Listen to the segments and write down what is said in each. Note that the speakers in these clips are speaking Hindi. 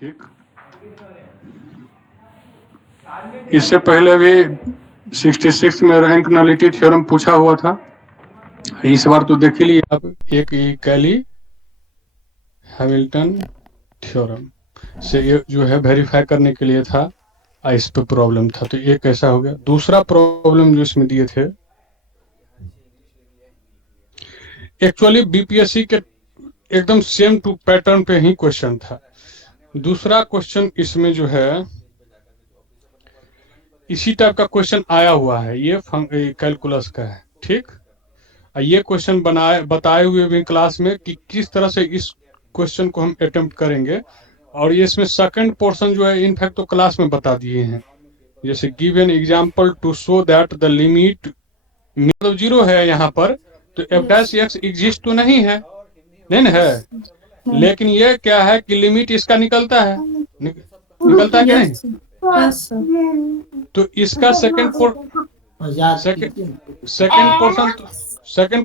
ठीक। इससे पहले भी 66 में रैंक नलिटी थ्योरम पूछा हुआ था। इस बार तो देख ही लिए आप, एक कैली हैमिल्टन थ्योरम से ये जो है वेरीफाई करने के लिए था, इस पे प्रॉब्लम था, तो ये कैसा हो गया। दूसरा प्रॉब्लम जो इसमें दिए थे, एक्चुअली बीपीएससी के एकदम सेम टू पैटर्न पे ही क्वेश्चन था। दूसरा क्वेश्चन इसमें जो है इसी टाइप का क्वेश्चन आया हुआ है, ये कैलकुलस का है, ठीक। ये क्वेश्चन बताए हुए भी क्लास में कि किस तरह से इस क्वेश्चन को हम अटेम्प्ट करेंगे, और ये इसमें सेकंड पोर्शन जो है इनफैक्ट तो क्लास में बता दिए हैं। जैसे give an example to show that the limit मतलब जीरो है यहाँ पर, तो एफ डैश एक्स एग्जिस्ट तो नहीं है, नहीं ना है, लेकिन ये क्या है कि लिमिट इसका निकलता है, निकलता है कि नहीं। तो इसका सेकंड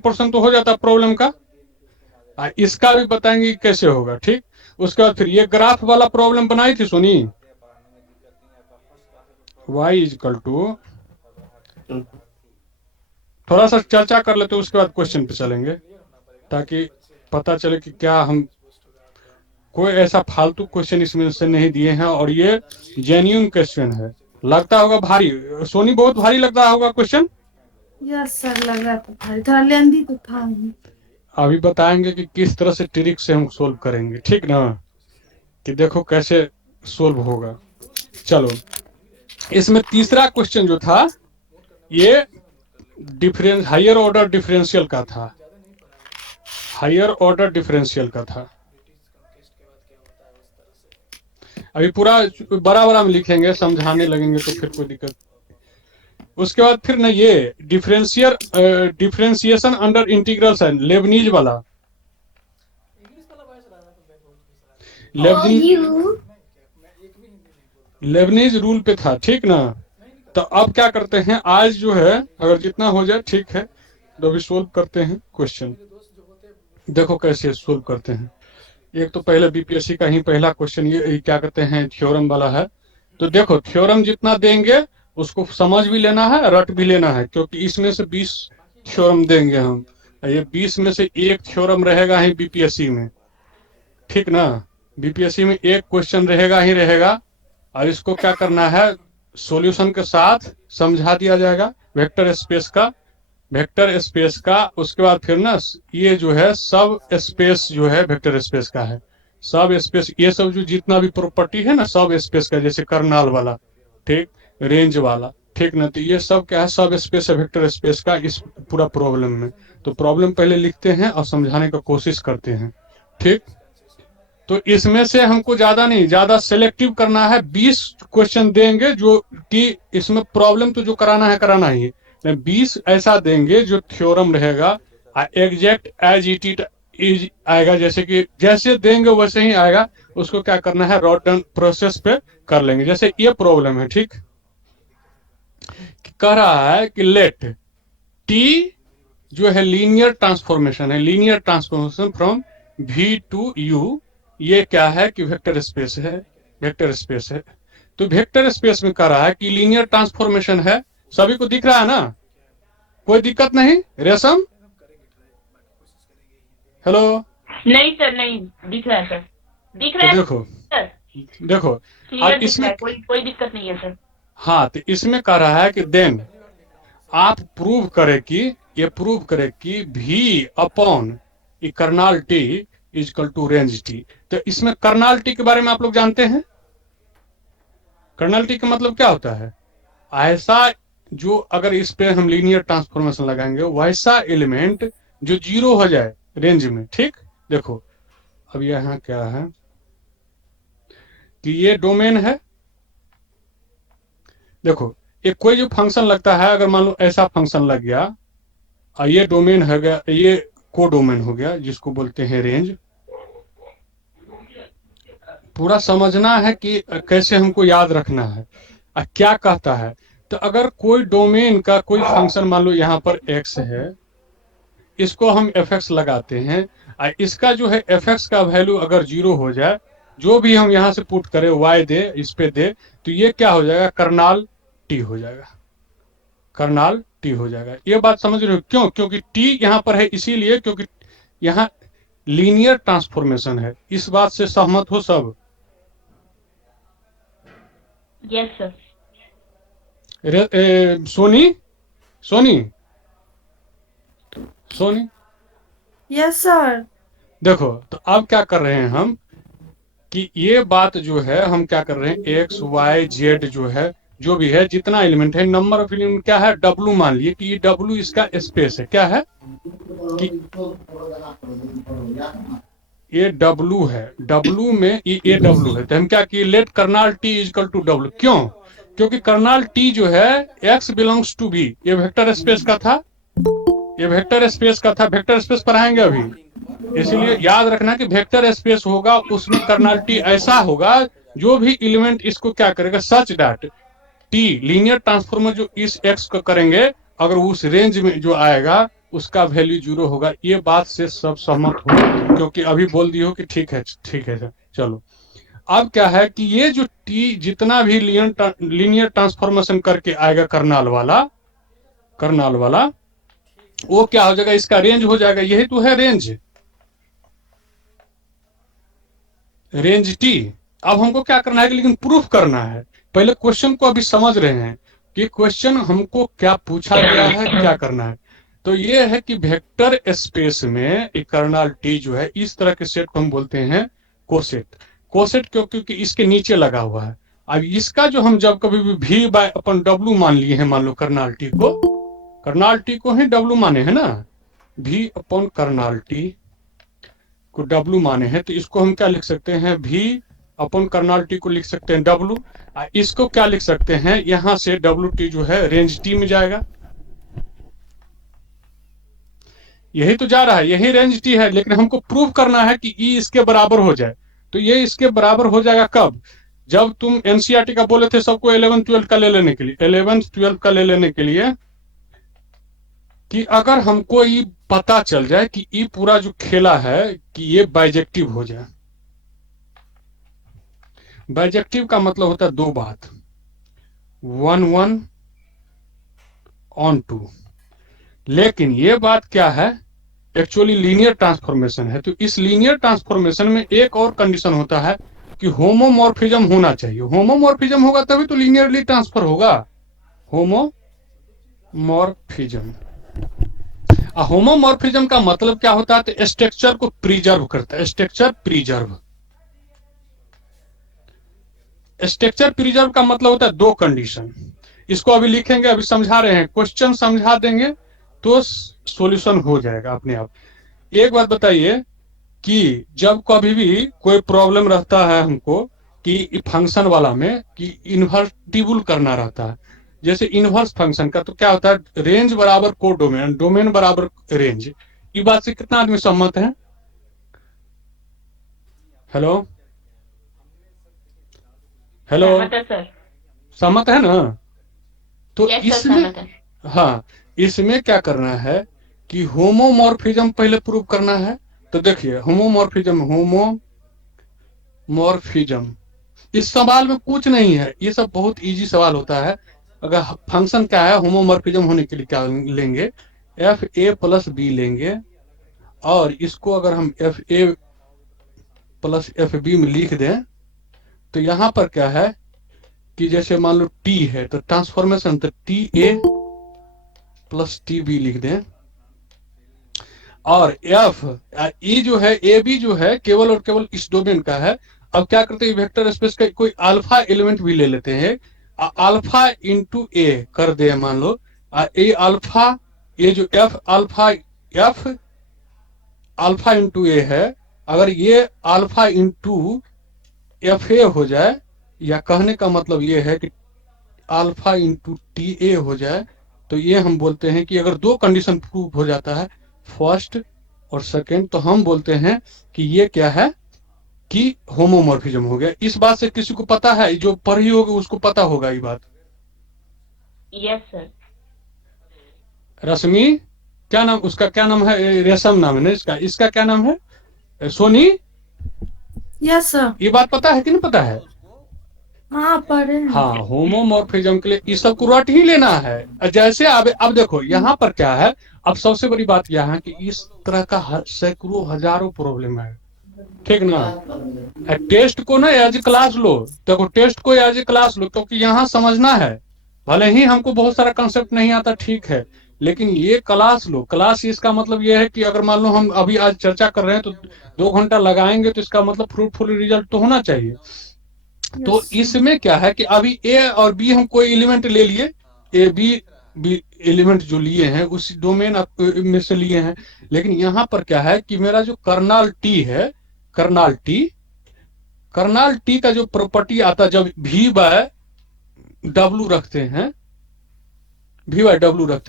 पोर्शन तो हो जाता प्रॉब्लम का। इसका भी बताएंगे कि कैसे होगा, ठीक। उसके बाद फिर ये ग्राफ वाला प्रॉब्लम बनाई थी सुनी, y इजकल टू, थोड़ा सा चर्चा कर लेते उसके बाद क्वेश्चन पे चलेंगे, ताकि पता चले कि क्या हम कोई ऐसा फालतू क्वेश्चन इसमें से नहीं दिए हैं, और ये जेन्युइन क्वेश्चन है। लगता होगा भारी, सोनी बहुत भारी लगता होगा क्वेश्चन। यस सर, लग रहा था भारी, थोड़ा लेंदी तो था। अभी बताएंगे कि किस तरह से ट्रिक से हम सोल्व करेंगे, ठीक ना, कि देखो कैसे सोल्व होगा। चलो, इसमें तीसरा क्वेश्चन जो था ये हायर ऑर्डर डिफरेंशियल का था, हायर ऑर्डर डिफरेंशियल का था। अभी पूरा बड़ा बड़ा में लिखेंगे, समझाने लगेंगे तो फिर कोई दिक्कत। उसके बाद फिर ना ये डिफरेंशिएशन अंडर इंटीग्रल है, लेबनीज वाला, लेबनीज रूल पे था, ठीक ना। तो अब क्या करते हैं, आज जो है अगर जितना हो जाए ठीक है, तो अभी सोल्व करते हैं क्वेश्चन। देखो कैसे सोल्व करते हैं। एक तो पहले बीपीएससी का ही पहला क्वेश्चन ये क्या कहते हैं थ्योरम वाला है। तो देखो थ्योरम जितना देंगे उसको समझ भी लेना है, रट भी लेना है, क्योंकि इसमें से 20 थ्योरम देंगे हम, ये 20 में से एक थ्योरम रहेगा ही बीपीएससी में, ठीक ना। बीपीएससी में एक क्वेश्चन रहेगा ही रहेगा, और इसको क्या करना है, सॉल्यूशन के साथ समझा दिया जाएगा वेक्टर स्पेस का, वेक्टर स्पेस का। उसके बाद फिर ना ये जो है सब स्पेस जो है वेक्टर स्पेस का है, सब स्पेस, ये सब जो जितना भी प्रॉपर्टी है ना सब स्पेस का, जैसे कर्नाल वाला, ठीक, रेंज वाला, ठीक ना। तो ये सब क्या है, सब स्पेस है वेक्टर स्पेस का इस पूरा प्रॉब्लम में। तो प्रॉब्लम पहले लिखते हैं और समझाने का कोशिश करते हैं, ठीक। तो इसमें से हमको ज्यादा नहीं, ज्यादा सेलेक्टिव करना है। 20 क्वेश्चन देंगे जो कि इसमें प्रॉब्लम तो जो कराना है कराना ही है, 20 ऐसा देंगे जो थ्योरम रहेगा एग्जैक्ट एज इट इज आएगा, जैसे कि जैसे देंगे वैसे ही आएगा। उसको क्या करना है, रॉटन प्रोसेस पे कर लेंगे। जैसे ये प्रॉब्लम है, ठीक, कह रहा है कि लेट टी जो है लीनियर ट्रांसफॉर्मेशन है, linear transformation from V to U, ये क्या है कि वेक्टर स्पेस है, वेक्टर स्पेस है। तो वेक्टर स्पेस में कह रहा है कि लीनियर ट्रांसफॉर्मेशन है, सभी को दिख रहा है ना, कोई दिक्कत नहीं रेशम। हेलो। नहीं सर, नहीं दिख रहा है सर, दिख रहा तो है देखो, सर, देखो क्लियर अब दिख रहा इसमें, है, कोई दिक्कत नहीं है सर। हाँ, तो इसमें कह रहा है कि देन आप प्रूव करें कि, ये प्रूव करें कि भी upon E kernel T equal to range T. तो इसमें कर्नाल टी के बारे में आप लोग जानते हैं, कर्नाल टी का मतलब क्या होता है, ऐसा जो अगर इस पे हम लीनियर ट्रांसफॉर्मेशन लगाएंगे वैसा एलिमेंट जो जीरो हो जाए रेंज में, ठीक। देखो अब यहाँ क्या है कि ये डोमेन है, देखो ये कोई जो फंक्शन लगता है, अगर मान लो ऐसा फंक्शन लग गया, और ये डोमेन हो गया, ये को डोमेन हो गया जिसको बोलते हैं रेंज। पूरा समझना है कि कैसे हमको याद रखना है, क्या कहता है। तो अगर कोई डोमेन का कोई फंक्शन मान लो यहाँ पर x है, इसको हम एफ एक्स लगाते हैं, इसका जो है एफ एक्स का वैल्यू अगर जीरो हो जाए, जो भी हम यहाँ से पुट करें y दे, इस पे दे, तो ये क्या हो जाएगा, कर्नाल t हो जाएगा, कर्नाल t हो जाएगा। ये बात समझ रहे हो क्यों? क्योंकि t यहाँ पर है इसीलिए क्योंकि यहाँ लीनियर ट्रांसफॉर्मेशन है। इस बात से सहमत हो सब? Yes sir. Soni, Soni, Soni, yes sir. देखो तो अब क्या कर रहे हैं हम कि ये बात जो है हम क्या कर रहे हैं, एक्स वाई जेड जो है, जो भी है जितना एलिमेंट है, नंबर ऑफ एलिमेंट क्या है, डब्लू मान लिए कि ये डब्लू इसका स्पेस है, क्या है कि ये डब्लू है, डब्लू में ये डब्लू है, तो हम क्या किए, let kernel T equal to W. क्यों? क्योंकि कर्नाल टी जो है एक्स बिलोंग्स टू बी, ये वेक्टर स्पेस का था, ये वेक्टर स्पेस का था, वेक्टर स्पेस पढ़ाएंगे अभी, इसलिए याद रखना कि वेक्टर स्पेस होगा उसमें कर्नालिटी ऐसा होगा जो भी एलिमेंट इसको क्या करेगा, such that T linear transformer जो इस एक्स को करेंगे अगर उस रेंज में जो आएगा उसका वैल्यू 0 होगा। ये बात से सब सहमत हो? क्योंकि अभी बोल दिए हो कि ठीक है, ठीक है सर। चलो अब क्या है कि ये जो टी जितना भी लीनियर ट्रांसफॉर्मेशन करके आएगा कर्नाल वाला, कर्नाल वाला, वो क्या हो जाएगा, इसका रेंज हो जाएगा, यही तो है रेंज, रेंज टी। अब हमको क्या करना है, लेकिन प्रूफ करना है। पहले क्वेश्चन को अभी समझ रहे हैं कि क्वेश्चन हमको क्या पूछा गया है, क्या करना है। तो ये है कि वेक्टर स्पेस में एक कर्नल टी जो है इस तरह के सेट को हम बोलते हैं कोसेट। कोसेट क्यों? क्योंकि इसके नीचे लगा हुआ है। अब इसका जो हम जब कभी भी v बाय अपन w मान लिए हैं, मान लो कर्नल टी को, कर्नल टी को ही w माने हैं ना, v अपॉन कर्नल टी को w माने हैं, तो इसको हम क्या लिख सकते हैं, v अपन कर्नल टी को लिख सकते हैं w, इसको क्या लिख सकते हैं, यहां से wt जो है रेंज t में जाएगा, यही तो जा रहा है, यही रेंज t है, लेकिन हमको प्रूव करना है कि e इसके बराबर हो जाए। तो ये इसके बराबर हो जाएगा कब, जब तुम एनसीईआरटी का बोले थे सबको 11-12 का ले लेने के लिए, 11-12 का ले लेने के लिए, कि अगर हमको ये पता चल जाए कि ये पूरा जो खेला है कि ये बाइजेक्टिव हो जाए। बाइजेक्टिव का मतलब होता है दो बात, 1-1 ऑन 2, लेकिन ये बात क्या है, एक्चुअली लीनियर ट्रांसफॉर्मेशन है। तो इस लीनियर ट्रांसफॉर्मेशन में एक और कंडीशन होता है कि होमोमॉर्फिज्म होना चाहिए। होमोमॉर्फिज्म होगा तभी तो लीनियरली ट्रांसफर होगा, होमोमॉर्फिज्म। होमोमॉर्फिज्म का मतलब क्या होता है, तो स्ट्रक्चर को प्रिजर्व करता है, स्ट्रक्चर प्रिजर्व। स्ट्रक्चर प्रिजर्व का मतलब होता है दो कंडीशन, इसको अभी लिखेंगे, अभी समझा रहे हैं, क्वेश्चन समझा देंगे तो सॉल्यूशन हो जाएगा अपने आप। एक बात बताइए कि जब कभी भी कोई प्रॉब्लम रहता है हमको कि फंक्शन वाला में कि इन्वर्टिबल करना रहता है, जैसे इनवर्स फंक्शन का, तो क्या होता है, रेंज बराबर को डोमेन, डोमेन बराबर रेंज। ये बात से कितना आदमी सहमत है? हेलो, हेलो, सहमत है सर। सहमत है ना? तो यस सर, इसमें, सहमत है। हाँ, इसमें क्या करना है कि होमोमॉर्फिज्म पहले प्रूव करना है। तो देखिए होमोमॉर्फिज्म, होमोमॉर्फिज्म, इस सवाल में कुछ नहीं है, ये सब बहुत इजी सवाल होता है। अगर फंक्शन क्या है, होमोमॉर्फिज्म होने के लिए क्या लेंगे, एफ ए प्लस बी लेंगे, और इसको अगर हम एफ ए प्लस एफ बी में लिख दें तो यहां पर क्या है कि जैसे मान लो टी है तो ट्रांसफॉर्मेशन, तो T A plus T B लिख दें, और एफ ई जो है, ए बी जो है केवल और केवल इस डोमेन का है। अब क्या करते हैं, वेक्टर स्पेस का कोई अल्फा एलिमेंट भी ले लेते हैं, अल्फा इंटू ए कर दे, मान लो ए अल्फा, ये जो F alpha, F alpha into A है, अगर ये अल्फा इंटू एफ ए हो जाए, या कहने का मतलब ये है कि अल्फा इंटू टी ए हो जाए, तो ये हम बोलते हैं कि अगर दो कंडीशन प्रूव हो जाता है, फर्स्ट और सेकंड, तो हम बोलते हैं कि ये क्या है कि होमोमॉर्फिज्म हो गया। इस बात से किसी को पता है, जो पढ़ी होगी उसको पता होगा ये बात। Yes sir. रश्मि, क्या नाम उसका, क्या नाम है, रेशम नाम है ना इसका, इसका क्या नाम है, सोनी? Yes sir. ये बात पता है कि नहीं पता है? हाँ पढ़े हैं। हाँ, होमोमॉर्फिज्म के लिए इस सब को रट ही लेना है। जैसे अब देखो यहाँ पर क्या है। अब सबसे बड़ी बात यह है कि इस तरह का सैकड़ों हजारों प्रॉब्लम है, ठीक ना। टेस्ट को ना एज ए क्लास लो। देखो टेस्ट को एज ए क्लास लो, क्योंकि यहाँ समझना है। भले ही हमको बहुत सारा कंसेप्ट नहीं आता, ठीक है, लेकिन ये क्लास लो। क्लास इसका मतलब ये है कि अगर मान लो हम अभी आज चर्चा कर रहे हैं तो 2 घंटा लगाएंगे, तो इसका मतलब फ्रूटफुल रिजल्ट तो होना चाहिए। तो यस। इसमें क्या है कि अभी ए और बी हम कोई एलिमेंट ले लिए, ए बी एलिमेंट जो लिए हैं उस डोमेन में से लिए हैं। लेकिन यहाँ पर क्या है कि मेरा जो कर्नल टी है, कर्नल टी का जो प्रॉपर्टी आता है, जब वी बाय डब्ल्यू रखते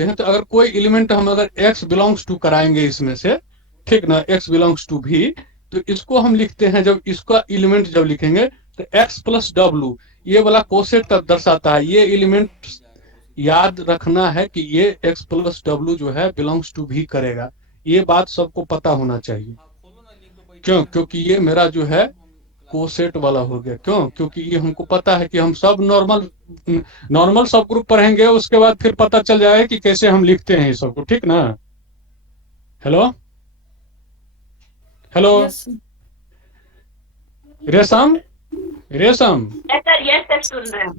हैं, तो अगर कोई एलिमेंट हम अगर x बिलोंग्स टू कराएंगे इसमें से, ठीक ना, x बिलोंग्स टू भी, तो इसको हम लिखते हैं, जब इसका एलिमेंट जब लिखेंगे तो x प्लस डब्ल्यू, ये वाला कोसेट तब दर्शाता है। ये एलिमेंट याद रखना है कि ये x प्लस डब्ल्यू जो है बिलोंग्स टू भी करेगा। ये बात सबको पता होना चाहिए। क्यों? क्योंकि ये मेरा जो है कोसेट वाला हो गया। क्यों? क्योंकि ये हमको पता है कि हम सब नॉर्मल सब ग्रुप पढ़ेंगे, उसके बाद फिर पता चल जाएगा कि कैसे हम लिखते हैं ये सबको, ठीक ना। हेलो हेलो यस रेशम, रेशम, यस सर सुन रहे हैं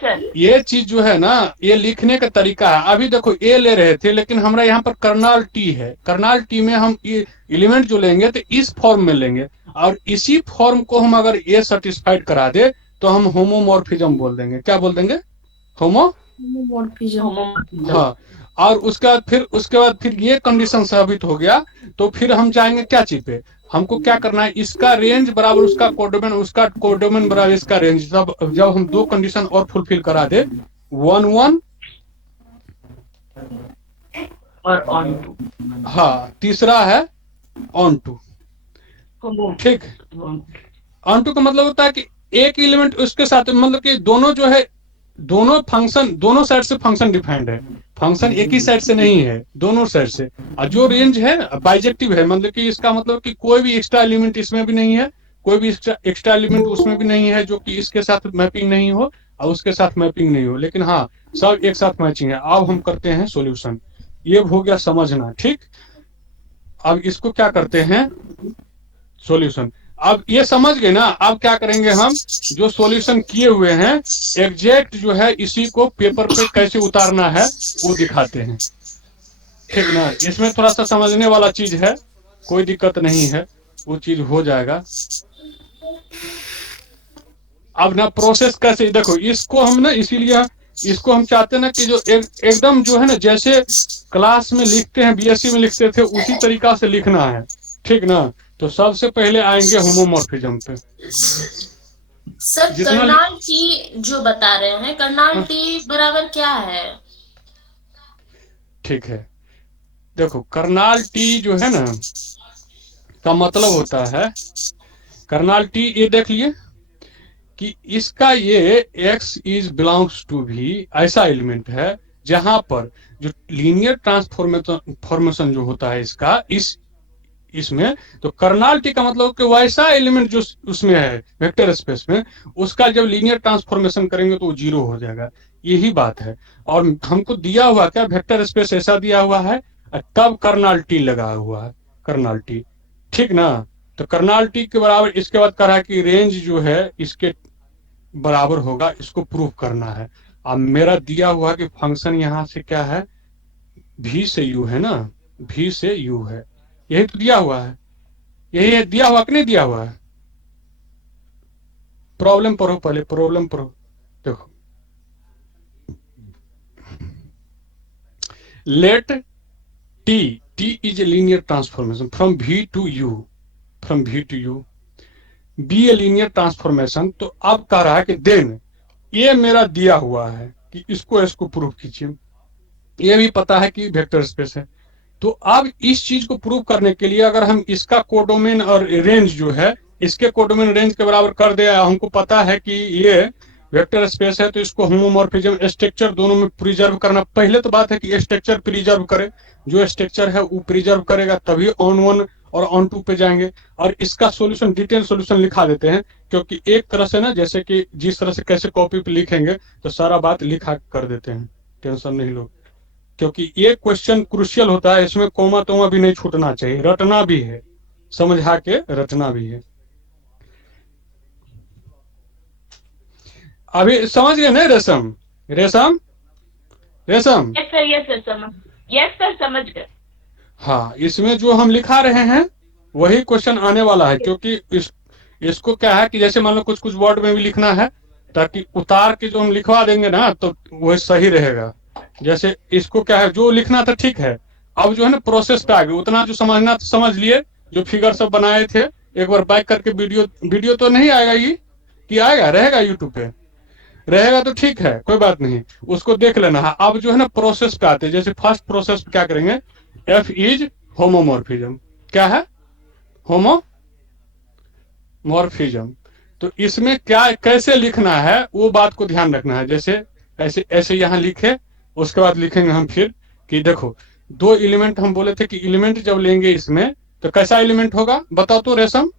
सर। ये चीज जो है ना, ये लिखने का तरीका है। अभी देखो ए ले रहे थे, लेकिन हमारा यहाँ पर कर्नल टी है। कर्नल टी में हम एलिमेंट जो लेंगे तो इस फॉर्म में लेंगे, और इसी फॉर्म को हम अगर ए सेटिस्फाइड करा दे तो हम होमोमॉर्फिज्म बोल देंगे। क्या बोल देंगे? होमोमॉर्फिज्म। हाँ। और उसके बाद फिर ये कंडीशन साबित हो गया, तो फिर हम जाएंगे क्या चीज पे। हमको क्या करना है, इसका रेंज बराबर उसका कोडोमेन बराबर इसका रेंज। जब हम 2 कंडीशन और फुलफिल करा दे, 1 1 और ऑन टू। हाँ, तीसरा है ऑन टू, ठीक। ऑन टू का मतलब होता है कि एक एलिमेंट उसके साथ, मतलब कि दोनों जो है, दोनों फंक्शन दोनों साइड से फंक्शन डिफाइंड है। फंक्शन एक ही साइड से नहीं है, दोनों साइड से। और जो रेंज है बाइजेक्टिव है, मतलब कि इसका मतलब कि कोई भी एक्स्ट्रा एलिमेंट इसमें भी नहीं है, कोई भी एक्स्ट्रा एलिमेंट उसमें भी नहीं है जो कि इसके साथ मैपिंग नहीं हो और उसके साथ मैपिंग नहीं हो, लेकिन हाँ सब एक साथ मैचिंग है। अब हम करते हैं सॉल्यूशन। ये हो गया समझना, ठीक। अब इसको क्या करते हैं, सॉल्यूशन। अब ये समझ गए ना। अब क्या करेंगे, हम जो सॉल्यूशन किए हुए हैं एग्जैक्ट जो है इसी को पेपर पे कैसे उतारना है वो दिखाते हैं, ठीक ना। इसमें थोड़ा सा समझने वाला चीज है, कोई दिक्कत नहीं है, वो चीज हो जाएगा। अब ना प्रोसेस कैसे, देखो इसको हम ना, इसीलिए इसको हम चाहते हैं ना कि जो एकदम जो है ना, जैसे क्लास में लिखते हैं, बीएससी में लिखते थे, उसी तरीका से लिखना है, ठीक ना। तो सबसे पहले आएंगे होमोमॉर्फिज्म पे। सर जितना कर्नल टी जो बता रहे हैं, कर्नल टी बराबर क्या है? ठीक है, देखो कर्नल टी जो है ना का मतलब होता है, कर्नल टी ये देख लिए कि इसका ये x इज बिलोंग्स टू भी ऐसा एलिमेंट है जहां पर जो लीनियर ट्रांसफॉर्मेशन जो होता है इसका इसमें, तो कर्नल टी का मतलब कि वैसा एलिमेंट जो उसमें है वेक्टर स्पेस में, उसका जब लीनियर ट्रांसफॉर्मेशन करेंगे तो वो 0 हो जाएगा। यही बात है। और हमको दिया हुआ क्या, वेक्टर स्पेस ऐसा दिया हुआ है, तब कर्नल टी लगा हुआ है, कर्नल टी, ठीक ना। तो कर्नल टी के बराबर इसके बाद कहा कि रेंज जो है इसके बराबर होगा, इसको प्रूव करना है। अब मेरा दिया हुआ कि फंक्शन यहाँ से क्या है, भी से यू है ना, भी से यू है, यही तो दिया हुआ है। यही है दिया हुआ कि नहीं दिया हुआ है। प्रॉब्लम पढ़ो, पहले प्रॉब्लम पढ़ो। देखो, let T is a linear transformation from V to U, be a linear transformation. तो अब कह रहा है कि देन ये मेरा दिया हुआ है कि इसको प्रूव कीजिए। ये भी पता है कि वेक्टर स्पेस है। तो अब इस चीज को प्रूव करने के लिए अगर हम इसका कोडोमेन और रेंज जो है, इसके कोडोमेन रेंज के बराबर कर दे, हमको पता है कि ये वेक्टर स्पेस है, तो इसको होमोमॉर्फिज्म स्ट्रक्चर दोनों में प्रिजर्व करना। पहले तो बात है कि स्ट्रक्चर प्रिजर्व करे, जो स्ट्रक्चर है वो प्रिजर्व करेगा, तभी ऑन वन और ऑन टू पे जाएंगे और इसका सॉल्यूशन डिटेल सॉल्यूशन लिखा देते हैं, क्योंकि एक तरह से ना जैसे कि जिस तरह से कैसे कॉपी पे लिखेंगे तो सारा बात लिखा कर देते हैं, टेंशन नहीं लो, क्योंकि ये क्वेश्चन क्रुशियल होता है, इसमें कोमा तोमा भी नहीं छूटना चाहिए, रटना भी है, समझा के रटना भी है। अभी समझ गए ना रेशम? रेशम रेशम यस सर समझ गए। हाँ, इसमें जो हम लिखा रहे हैं वही क्वेश्चन आने वाला है, क्योंकि इसको क्या है कि जैसे मान लो कुछ कुछ वर्ड में भी लिखना है, ताकि उतार के जो हम लिखवा देंगे ना तो वह सही रहेगा। जैसे इसको क्या है, जो लिखना था ठीक है, अब जो है ना प्रोसेस पे आ गए, उतना जो समझना था समझ लिए, जो फिगर सब बनाए थे एक बार बैक करके वीडियो तो नहीं आएगा ये कि आएगा, रहेगा यूट्यूब पे रहेगा तो ठीक है, कोई बात नहीं, उसको देख लेना है। अब जो है ना प्रोसेस पे आते हैं, जैसे फर्स्ट प्रोसेस क्या करेंगे, एफ इज होमोमॉर्फिज्म। क्या है? होमोमॉर्फिज्म। तो इसमें क्या कैसे लिखना है वो बात को ध्यान रखना है। जैसे ऐसे ऐसे यहाँ लिखे, उसके बाद लिखेंगे हम फिर कि देखो दो एलिमेंट हम बोले थे कि एलिमेंट जब लेंगे इसमें तो कैसा एलिमेंट होगा बताओ तो रेशम?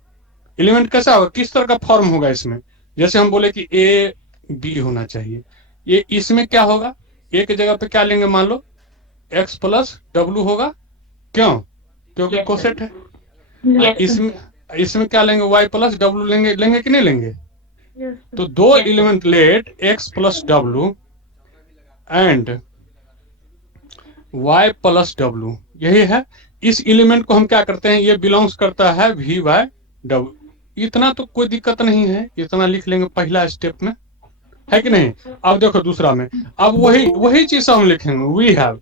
एलिमेंट कैसा होगा, किस तरह का फॉर्म होगा इसमें? जैसे हम बोले कि ए बी होना चाहिए, ये इसमें क्या होगा, ए की जगह पे क्या लेंगे, मान लो एक्स प्लस डब्लू होगा। क्यों? क्योंकि Yes, कोसेट है। Yes, इसमें क्या लेंगे, वाई प्लस डब्लू लेंगे कि नहीं लेंगे? Yes, तो दो Yes, element let X plus W and Y plus W, यही है। इस एलिमेंट को हम क्या करते हैं, ये बिलोंग्स करता है वी वाई डब्लू। इतना तो कोई दिक्कत नहीं है, इतना लिख लेंगे पहला स्टेप में, है कि नहीं? अब देखो दूसरा में, अब वही चीज हम लिखेंगे, वी हैव।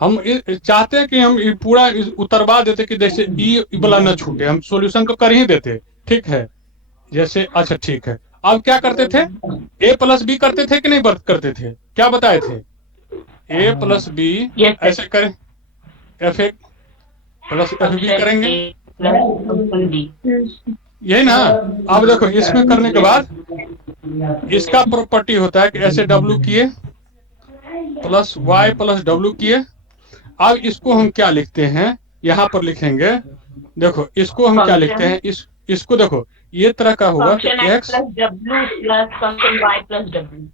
हम चाहते हैं कि हम पूरा उतरवा देते कि जैसे ई वाला न छूटे, हम सॉल्यूशन तो कर ही देते, ठीक है। जैसे अच्छा ठीक है, अब क्या करते थे, ए प्लस बी करते थे कि नहीं करते थे, क्या बताए थे? A plus b Yes, sir. ऐसे करें, एफ ए प्लस एफ बी करेंगे, yes, यही ना। अब देखो इसमें करने के बाद इसका प्रॉपर्टी होता है कि ऐसे डब्लू किए प्लस वाई प्लस डब्लू किए। अब इसको हम क्या लिखते हैं, यहाँ पर लिखेंगे, देखो इसको हम क्या लिखते हैं, इसको देखो ये तरह का होगा कि function X, plus W plus function Y plus W.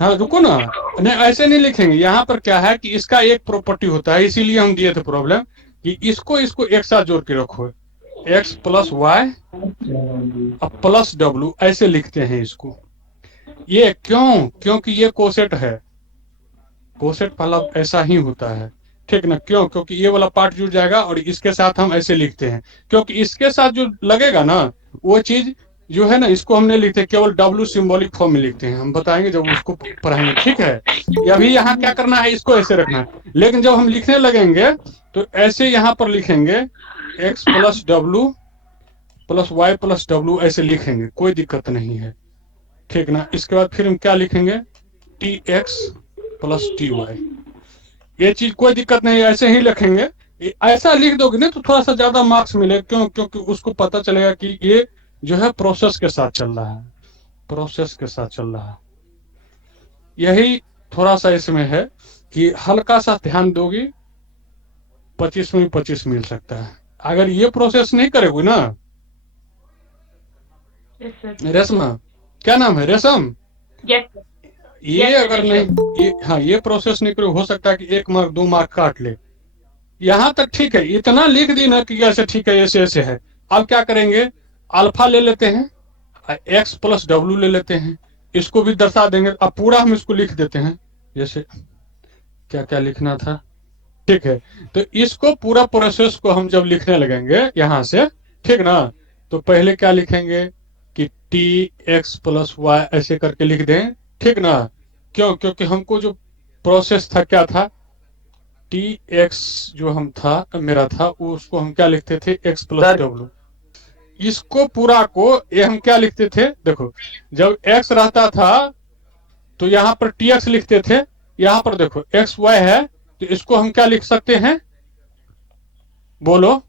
हाँ रुको ना, नहीं ऐसे नहीं लिखेंगे। यहाँ पर क्या है कि इसका एक प्रॉपर्टी होता है, इसीलिए हम दिए थे प्रॉब्लम कि इसको एक साथ जोड़ के रखो, x plus Y plus W ऐसे लिखते हैं इसको। ये क्यों? क्योंकि ये कोसेट है, कोसेट पहला ऐसा ही होता है, ठीक ना। क्यों? क्योंकि ये वाला पार्ट जुड़ जाएगा और इसके साथ हम ऐसे लिखते हैं, क्योंकि इसके साथ जो लगेगा ना वो चीज जो है ना, इसको हमने लिखते हैं केवल डब्लू सिंबॉलिक फॉर्म में लिखते हैं, हम बताएंगे जब उसको पढ़ाएंगे, ठीक है। या अभी यहाँ क्या करना है, इसको ऐसे रखना है, लेकिन जब हम लिखने लगेंगे तो ऐसे यहाँ पर लिखेंगे X plus W plus Y plus W ऐसे लिखेंगे, कोई दिक्कत नहीं है, ठीक ना। इसके बाद फिर हम क्या लिखेंगे, T x plus T y, ये चीज कोई दिक्कत नहीं है, ऐसे ही लिखेंगे। ऐसा लिख दोगे ना तो थोड़ा सा ज्यादा मार्क्स मिले, क्यों? क्योंकि उसको पता चलेगा कि ये जो है प्रोसेस के साथ चल रहा है, प्रोसेस के साथ चल रहा है। यही थोड़ा सा इसमें है कि हल्का सा ध्यान दोगी 25 में 25 मिल सकता है, अगर ये प्रोसेस नहीं करेगी ना। Yes, sir. रेशमा, क्या नाम है, रेशम? Yes, sir. ये Yes, sir, अगर yes, नहीं हाँ ये प्रोसेस नहीं करो, हो सकता है कि 1 मार्क 2 मार्क काट ले। यहाँ तक ठीक है, इतना लिख दी ना कि ऐसे ठीक है, ऐसे ऐसे है। अब क्या करेंगे, अल्फा ले लेते हैं, एक्स प्लस डब्लू ले लेते हैं, इसको भी दर्शा देंगे। अब पूरा हम इसको लिख देते हैं, जैसे क्या क्या लिखना था, ठीक है। तो इसको पूरा प्रोसेस को हम जब लिखने लगेंगे यहाँ से, ठीक ना, तो पहले क्या लिखेंगे कि टी एक्स प्लस वाई ऐसे करके लिख दें, ठीक ना। क्यों? क्योंकि हमको जो प्रोसेस था क्या था, टी एक्स जो हम था मेरा था उसको हम क्या लिखते थे, एक्स प्लस डब्लू। इसको पूरा को ये हम क्या लिखते थे, देखो जब एक्स रहता था तो यहाँ पर टी एक्स लिखते थे, यहाँ पर देखो एक्स वाई है तो इसको हम क्या लिख सकते हैं, बोलो।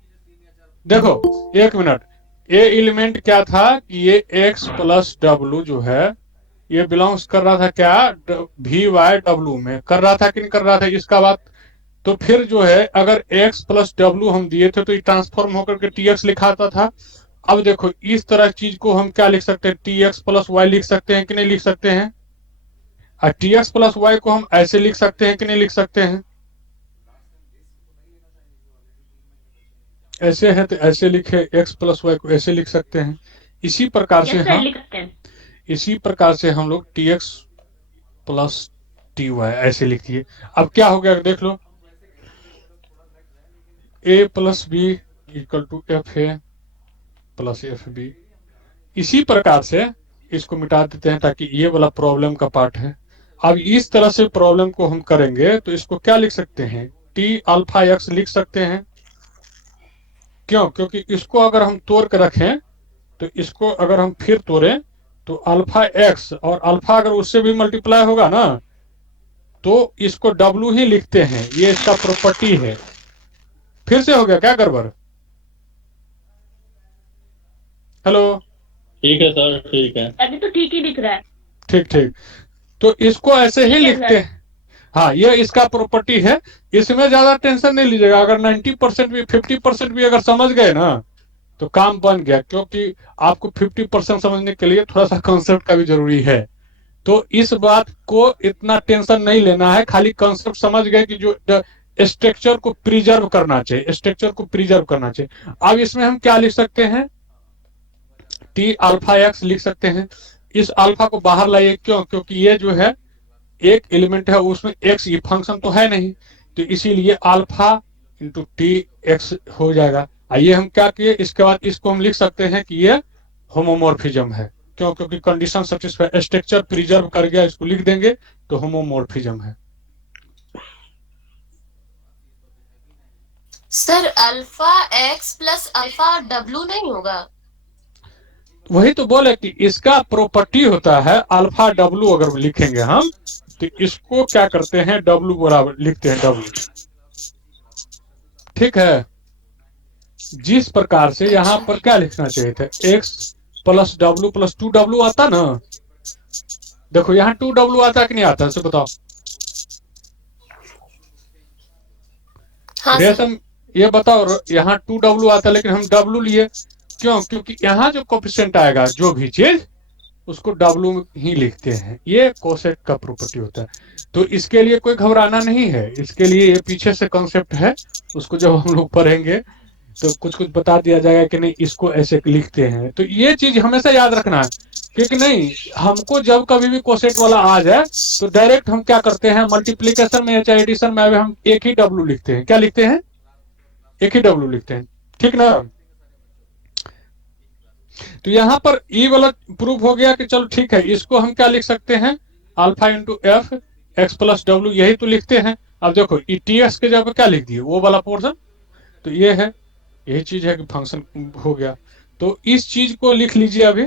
देखो 1 मिनट, ये एलिमेंट क्या था कि ये एक्स प्लस डब्लू जो है ये बिलोंग्स कर रहा था क्या, वी वाई डब्लू में कर रहा था कि नहीं कर रहा था, इसका बात तो फिर जो है अगर x प्लस डब्ल्यू हम दिए थे तो ये ट्रांसफॉर्म होकर के tx लिखाता था। अब देखो इस तरह चीज को हम क्या लिख सकते हैं, tx प्लस वाई लिख सकते हैं कि नहीं लिख सकते हैं। और tx प्लस वाई को हम ऐसे लिख सकते हैं कि नहीं लिख सकते हैं। ऐसे है तो ऐसे लिखे, x प्लस वाई को ऐसे लिख सकते हैं। इसी प्रकार से यस सर हम लिख सकते हैं। इसी प्रकार से हम लोग tx प्लस टी वाई ऐसे लिखिए। अब क्या हो गया देख लो, a plus b equal to f A plus F b. इसी प्रकार से इसको मिटा देते हैं ताकि ये वाला प्रॉब्लम का पार्ट है। अब इस तरह से प्रॉब्लम को हम करेंगे तो इसको क्या लिख सकते हैं, टी अल्फा एक्स लिख सकते हैं। क्यों, क्योंकि इसको अगर हम तोड़ के रखें तो इसको अगर हम फिर तोड़ें तो अल्फा एक्स और अल्फा अगर उससे भी मल्टीप्लाई होगा ना तो इसको डब्ल्यू ही लिखते हैं, ये इसका प्रॉपर्टी है। फिर से हो गया क्या गड़बड़। हेलो, ठीक है सर, ठीक है। अभी तो ठीक ही दिख रहा है। ठीक ठीक, तो इसको ऐसे ही ठीक है लिखते सर। हैं। हाँ, ये इसका प्रॉपर्टी है, इसमें ज्यादा टेंशन नहीं लीजिएगा। अगर 90% भी 50% भी अगर समझ गए ना तो काम बन गया, क्योंकि आपको 50% समझने के लिए थोड़ा सा कॉन्सेप्ट का भी जरूरी है। तो इस बात को इतना टेंशन नहीं लेना है, खाली कॉन्सेप्ट समझ गए कि जो स्ट्रक्चर को प्रिजर्व करना चाहिए, स्ट्रक्चर को प्रिजर्व करना चाहिए। अब इसमें हम क्या लिख सकते हैं, टी अल्फा एक्स लिख सकते हैं। इस अल्फा को बाहर लाइए, क्यों, क्योंकि ये जो है एक एलिमेंट है उसमें एक्स ये फंक्शन तो है नहीं, तो इसीलिए अल्फा इंटू टी एक्स हो जाएगा। आइए हम क्या किए, इसके बाद इसको हम लिख सकते हैं कि ये होमोमॉर्फिज्म है। क्यों, क्योंकि कंडीशन सेटिस्फाई, स्ट्रक्चर प्रिजर्व कर गया, इसको लिख देंगे तो होमोमॉर्फिज्म है। Sir alpha x plus alpha W नहीं होगा? वही तो बोले कि इसका प्रॉपर्टी होता है अल्फा डब्लू। अगर लिखेंगे हम तो इसको क्या करते हैं, डब्लू बराबर लिखते हैं डब्लू। ठीक है, जिस प्रकार से यहां पर क्या लिखना चाहिए था, x plus W plus 2w आता ना। देखो यहाँ 2w आता कि नहीं आता, इसे बताओ। हाँ सर। रेशम ये बताओ, यहाँ 2w आता लेकिन हम w लिए, क्यों, क्योंकि यहाँ जो कोफिशिएंट आएगा जो भी चीज उसको w ही लिखते हैं। ये कोसेट का प्रॉपर्टी होता है। तो इसके लिए कोई घबराना नहीं है, इसके लिए ये पीछे से कॉन्सेप्ट है, उसको जब हम लोग पढ़ेंगे तो कुछ कुछ बता दिया जाएगा कि नहीं इसको ऐसे लिखते हैं। तो ये चीज हमेशा याद रखना है, क्योंकि नहीं हमको जब कभी भी कोसेट वाला आ जाए तो डायरेक्ट हम क्या करते हैं, मल्टीप्लीकेशन में या चाहे एडिशन में हम एक ही w लिखते हैं। क्या लिखते हैं, एक ही w लिखते हैं, ठीक ना। तो यहां पर ई वाला प्रूफ हो गया कि चलो ठीक है, इसको हम क्या लिख सकते हैं, alpha into F x plus W, यही तो लिखते हैं। अब देखो ई टी एक्स के जगह क्या लिख दिए, वो वाला पोर्शन, तो ये है, यही चीज है कि फंक्शन हो गया। तो इस चीज को लिख लीजिए। अभी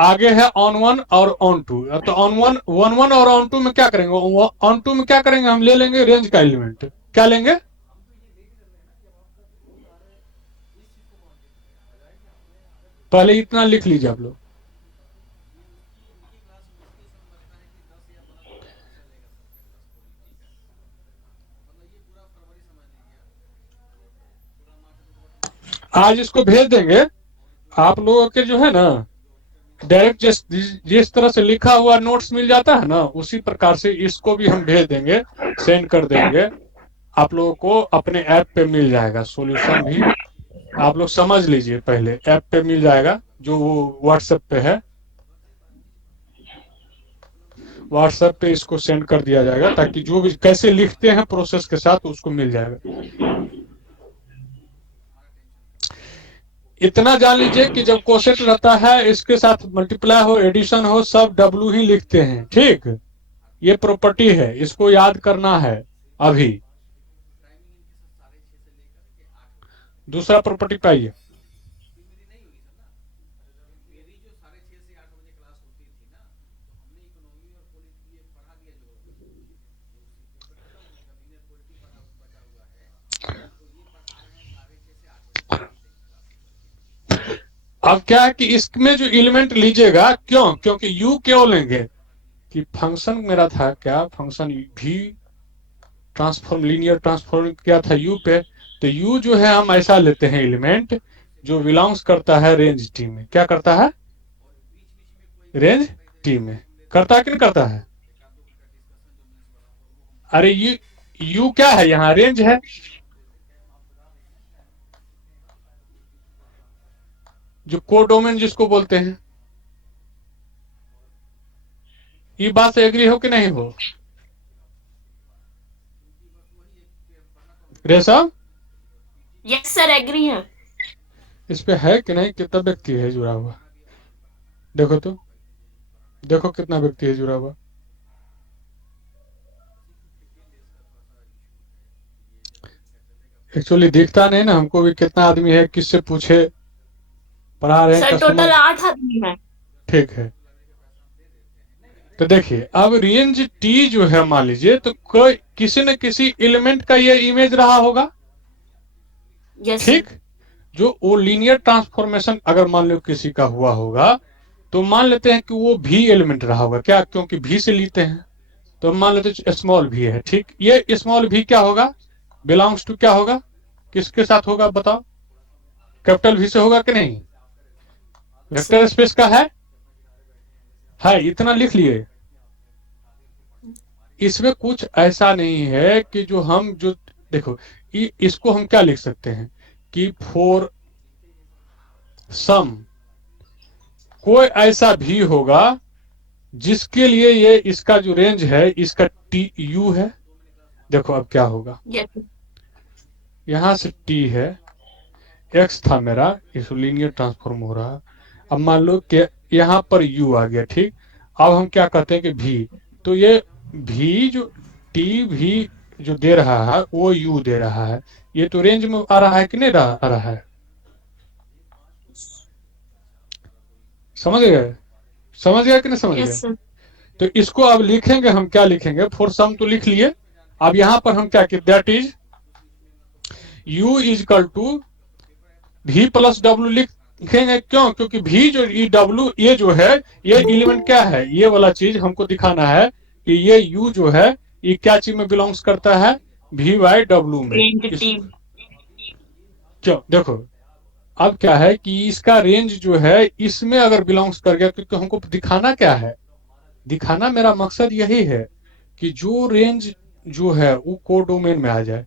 आगे है ऑन वन और ऑन टू। तो ऑन वन और ऑन टू में क्या करेंगे, ऑन टू में क्या करेंगे, हम ले लेंगे रेंज का एलिमेंट। क्या लेंगे, पहले इतना लिख लीजिए आप लोग। आज इसको भेज देंगे आप लोगों के, जो है ना डायरेक्ट जिस तरह से लिखा हुआ नोट्स मिल जाता है ना, उसी प्रकार से इसको भी हम भेज देंगे, सेंड कर देंगे। आप लोगों को अपने ऐप पे मिल जाएगा सॉल्यूशन भी। आप लोग समझ लीजिए, पहले ऐप पे मिल जाएगा, जो वो व्हाट्सएप पे है, व्हाट्सएप पे इसको सेंड कर दिया जाएगा, ताकि जो भी कैसे लिखते हैं प्रोसेस के साथ उसको मिल जाएगा। इतना जान लीजिए कि जब कोसेट रहता है इसके साथ मल्टीप्लाई हो एडिशन हो सब डब्ल्यू ही लिखते हैं। ठीक, ये प्रॉपर्टी है, इसको याद करना है। अभी दूसरा प्रॉपर्टी पाइए, अब क्या है कि इसमें जो एलिमेंट लीजिएगा, क्यों, क्योंकि यू क्यों लेंगे कि फंक्शन मेरा था क्या, फंक्शन भी ट्रांसफॉर्म, लीनियर ट्रांसफॉर्म किया था यू पे, तो यू जो है हम ऐसा लेते हैं एलिमेंट जो बिलोंग्स करता है रेंज टी में। क्या करता है? रेंज टी में। करता है कि नहीं करता है? अरे यू क्या है? यहाँ रेंज है। जो कोडोमेन जिसको बोलते हैं। ये बात से एग्री हो कि नहीं हो? रेशम, यस सर, एग्री है। इस पे है कि नहीं? कितना व्यक्ति है जुड़ा हुआ? देखो तो, देखो कितना व्यक्ति है जुड़ा हुआ। एक्चुअली दिखता नहीं ना हमको भी कितना आदमी है, किससे पूछे, पढ़ा रहे हैं सर कस्टमर। टोटल 8 आदमी है। ठीक है, तो देखिए अब रेंज टी जो है, मान लीजिए तो कोई किसी न किसी एलिमेंट का ये इमेज रहा होगा। यस ठीक, जो वो लीनियर ट्रांसफॉर्मेशन अगर मान लो किसी का हुआ होगा, तो मान लेते हैं कि वो भी एलिमेंट रहा होगा। क्या? क्योंकि भी से लेते हैं, तो मान लेते हैं स्मॉल भी है। ठीक, ये स्मॉल भी क्या होगा? बिलोंग्स टू क्या होगा? किसके साथ होगा बताओ? कैपिटल भी से होगा कि नहीं? वेक्टर स्पेस का है, इतना लिख लिए। इसमें कुछ ऐसा नहीं है कि जो हम जो देखो, इसको हम क्या लिख सकते हैं कि फॉर सम कोई ऐसा भी होगा जिसके लिए ये इसका जो रेंज है इसका टी यू है। देखो अब क्या होगा, यस यहां से टी है, एक्स था मेरा, इस लीनियर ट्रांसफॉर्म हो रहा। अब मान लो कि यहां पर यू आ गया। ठीक, अब हम क्या कहते हैं कि भी, तो ये भी जो टी भी जो दे रहा है वो यू दे रहा है। ये तो रेंज में आ रहा है कि नहीं आ रहा है? समझ गए? समझ गया कि नहीं समझ गए? Yes sir. तो इसको अब लिखेंगे हम, क्या लिखेंगे? फॉर सम तो लिख लिए। अब यहां पर हम क्या कि that is u is equal to v plus डब्ल्यू लिखेंगे। क्यों? क्योंकि भी जो ई डब्ल्यू ये जो है, ये एलिमेंट क्या है? ये वाला चीज हमको दिखाना है कि ये यू जो है ये क्या चीज में बिलोंग्स करता है? भी बाई डब्ल्यू में। Range T. क्यों? देखो अब क्या है कि इसका रेंज जो है इसमें अगर बिलोंग्स कर गया, क्योंकि हमको दिखाना क्या है? दिखाना मेरा मकसद यही है कि जो रेंज जो है वो कोडोमेन में आ जाए,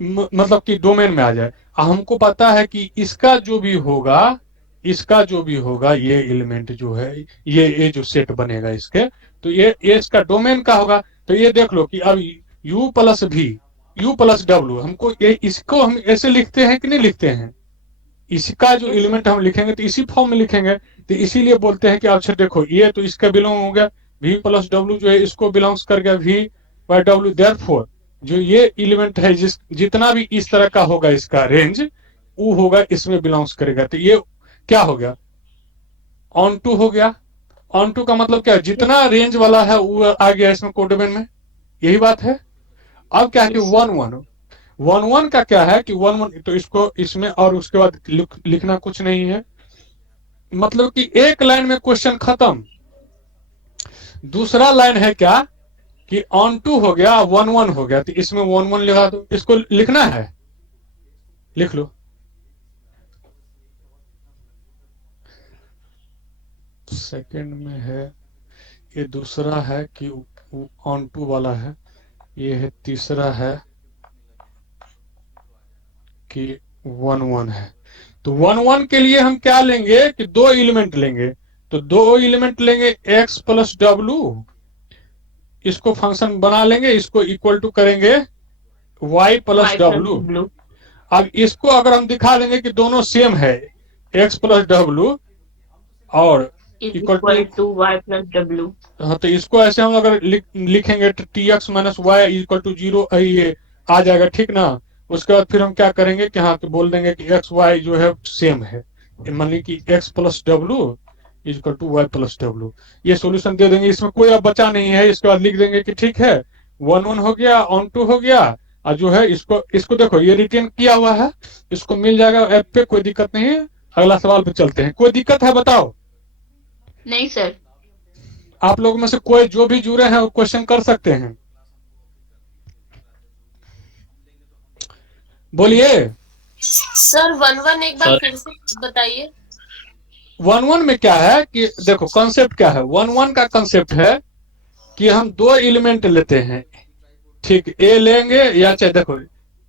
मतलब कि डोमेन में आ जाए। हमको पता है कि इसका जो भी होगा, इसका जो भी होगा ये एलिमेंट जो है, ये जो सेट बनेगा इसके, तो ये इसका डोमेन का होगा। तो ये देख लो कि अब u प्लस भी, u प्लस डब्ल्यू, हमको ये इसको हम ऐसे लिखते हैं कि नहीं लिखते हैं? इसका जो एलिमेंट हम लिखेंगे तो इसी फॉर्म में लिखेंगे। तो इसीलिए बोलते हैं कि अच्छा देखो ये तो इसका बिलोंग हो गया, v प्लस डब्ल्यू जो है इसको बिलोंग्स कर गया v बाई डब्ल्यू। देयरफॉर जो ये एलिमेंट है जितना भी इस तरह का होगा इसका रेंज, वो होगा इसमें बिलोंग्स करेगा। तो ये क्या हो गया? ऑन टू हो गया। ऑन टू का मतलब क्या है? जितना रेंज वाला है वो आ गया इसमें कोडोमेन में। यही बात है। अब क्या है कि वन वन वन वन का क्या है कि वन वन, तो इसको इसमें और उसके बाद लिखना कुछ नहीं है। मतलब कि एक लाइन में क्वेश्चन खत्म। दूसरा लाइन है क्या कि ऑन टू हो गया, वन वन हो गया, तो इसमें वन वन लगा दो। इसको लिखना है, लिख लो। सेकंड में है, ये दूसरा है कि ऑन टू वाला है, ये है तीसरा है कि वन वन है। तो वन वन के लिए हम क्या लेंगे कि दो एलिमेंट लेंगे। तो दो एलिमेंट लेंगे x प्लस डब्ल्यू, इसको फंक्शन बना लेंगे, इसको इक्वल टू करेंगे y प्लस डब्ल्यू। अब इसको अगर हम दिखा देंगे कि दोनों सेम है, x प्लस डब्ल्यू और equal to Y plus W. हाँ, तो इसको ऐसे हम अगर लिखेंगे तो T x minus y equal to zero, ये आ जाएगा। ठीक ना? उसके बाद फिर हम क्या करेंगे कि हाँ, तो बोल देंगे कि एक्स वाई जो है सेम है, मान कि X plus W equal to Y plus W. ये सॉल्यूशन दे देंगे, इसमें कोई अब बचा नहीं है। इसके बाद लिख देंगे कि ठीक है, वन वन हो गया, ऑन टू हो गया, और जो है इसको देखो ये रिटेन किया हुआ है, इसको मिल जाएगा ऐप पे, कोई दिक्कत नहीं है। अगला सवाल पे चलते हैं। कोई दिक्कत है बताओ? नहीं सर। आप लोग में से कोई जो भी जुड़े हैं वो क्वेश्चन कर सकते हैं। बोलिए। सर 1 1 एक बार सर फिर से बताइए। 1 1 में क्या है कि देखो कॉन्सेप्ट क्या है, 1 1 का कॉन्सेप्ट है कि हम दो एलिमेंट लेते हैं, ठीक, ए लेंगे या चाहे देखो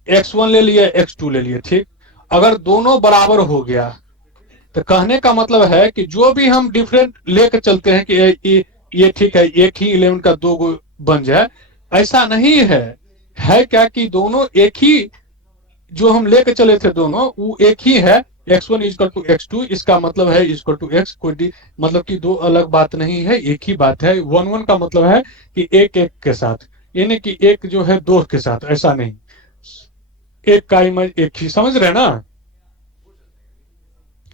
x1 ले लिए x2 ले लिए, ठीक। अगर दोनों बराबर हो गया तो कहने का मतलब है कि जो भी हम डिफरेंट लेकर चलते हैं कि ये ठीक है, एक ही एलिमेंट का दो गो बन जाए, ऐसा नहीं है क्या कि दोनों एक ही जो हम लेके चले थे दोनों वो एक ही है, x1 इक्वल टू x2, इसका मतलब है इक्वल टू x, कोई मतलब कि दो अलग बात नहीं है, एक ही बात है। 1 1 का मतलब है कि एक एक के साथ, यानी कि एक जो है दो के साथ, ऐसा नहीं, एक का इमेज एक ही, समझ रहे हैं ना।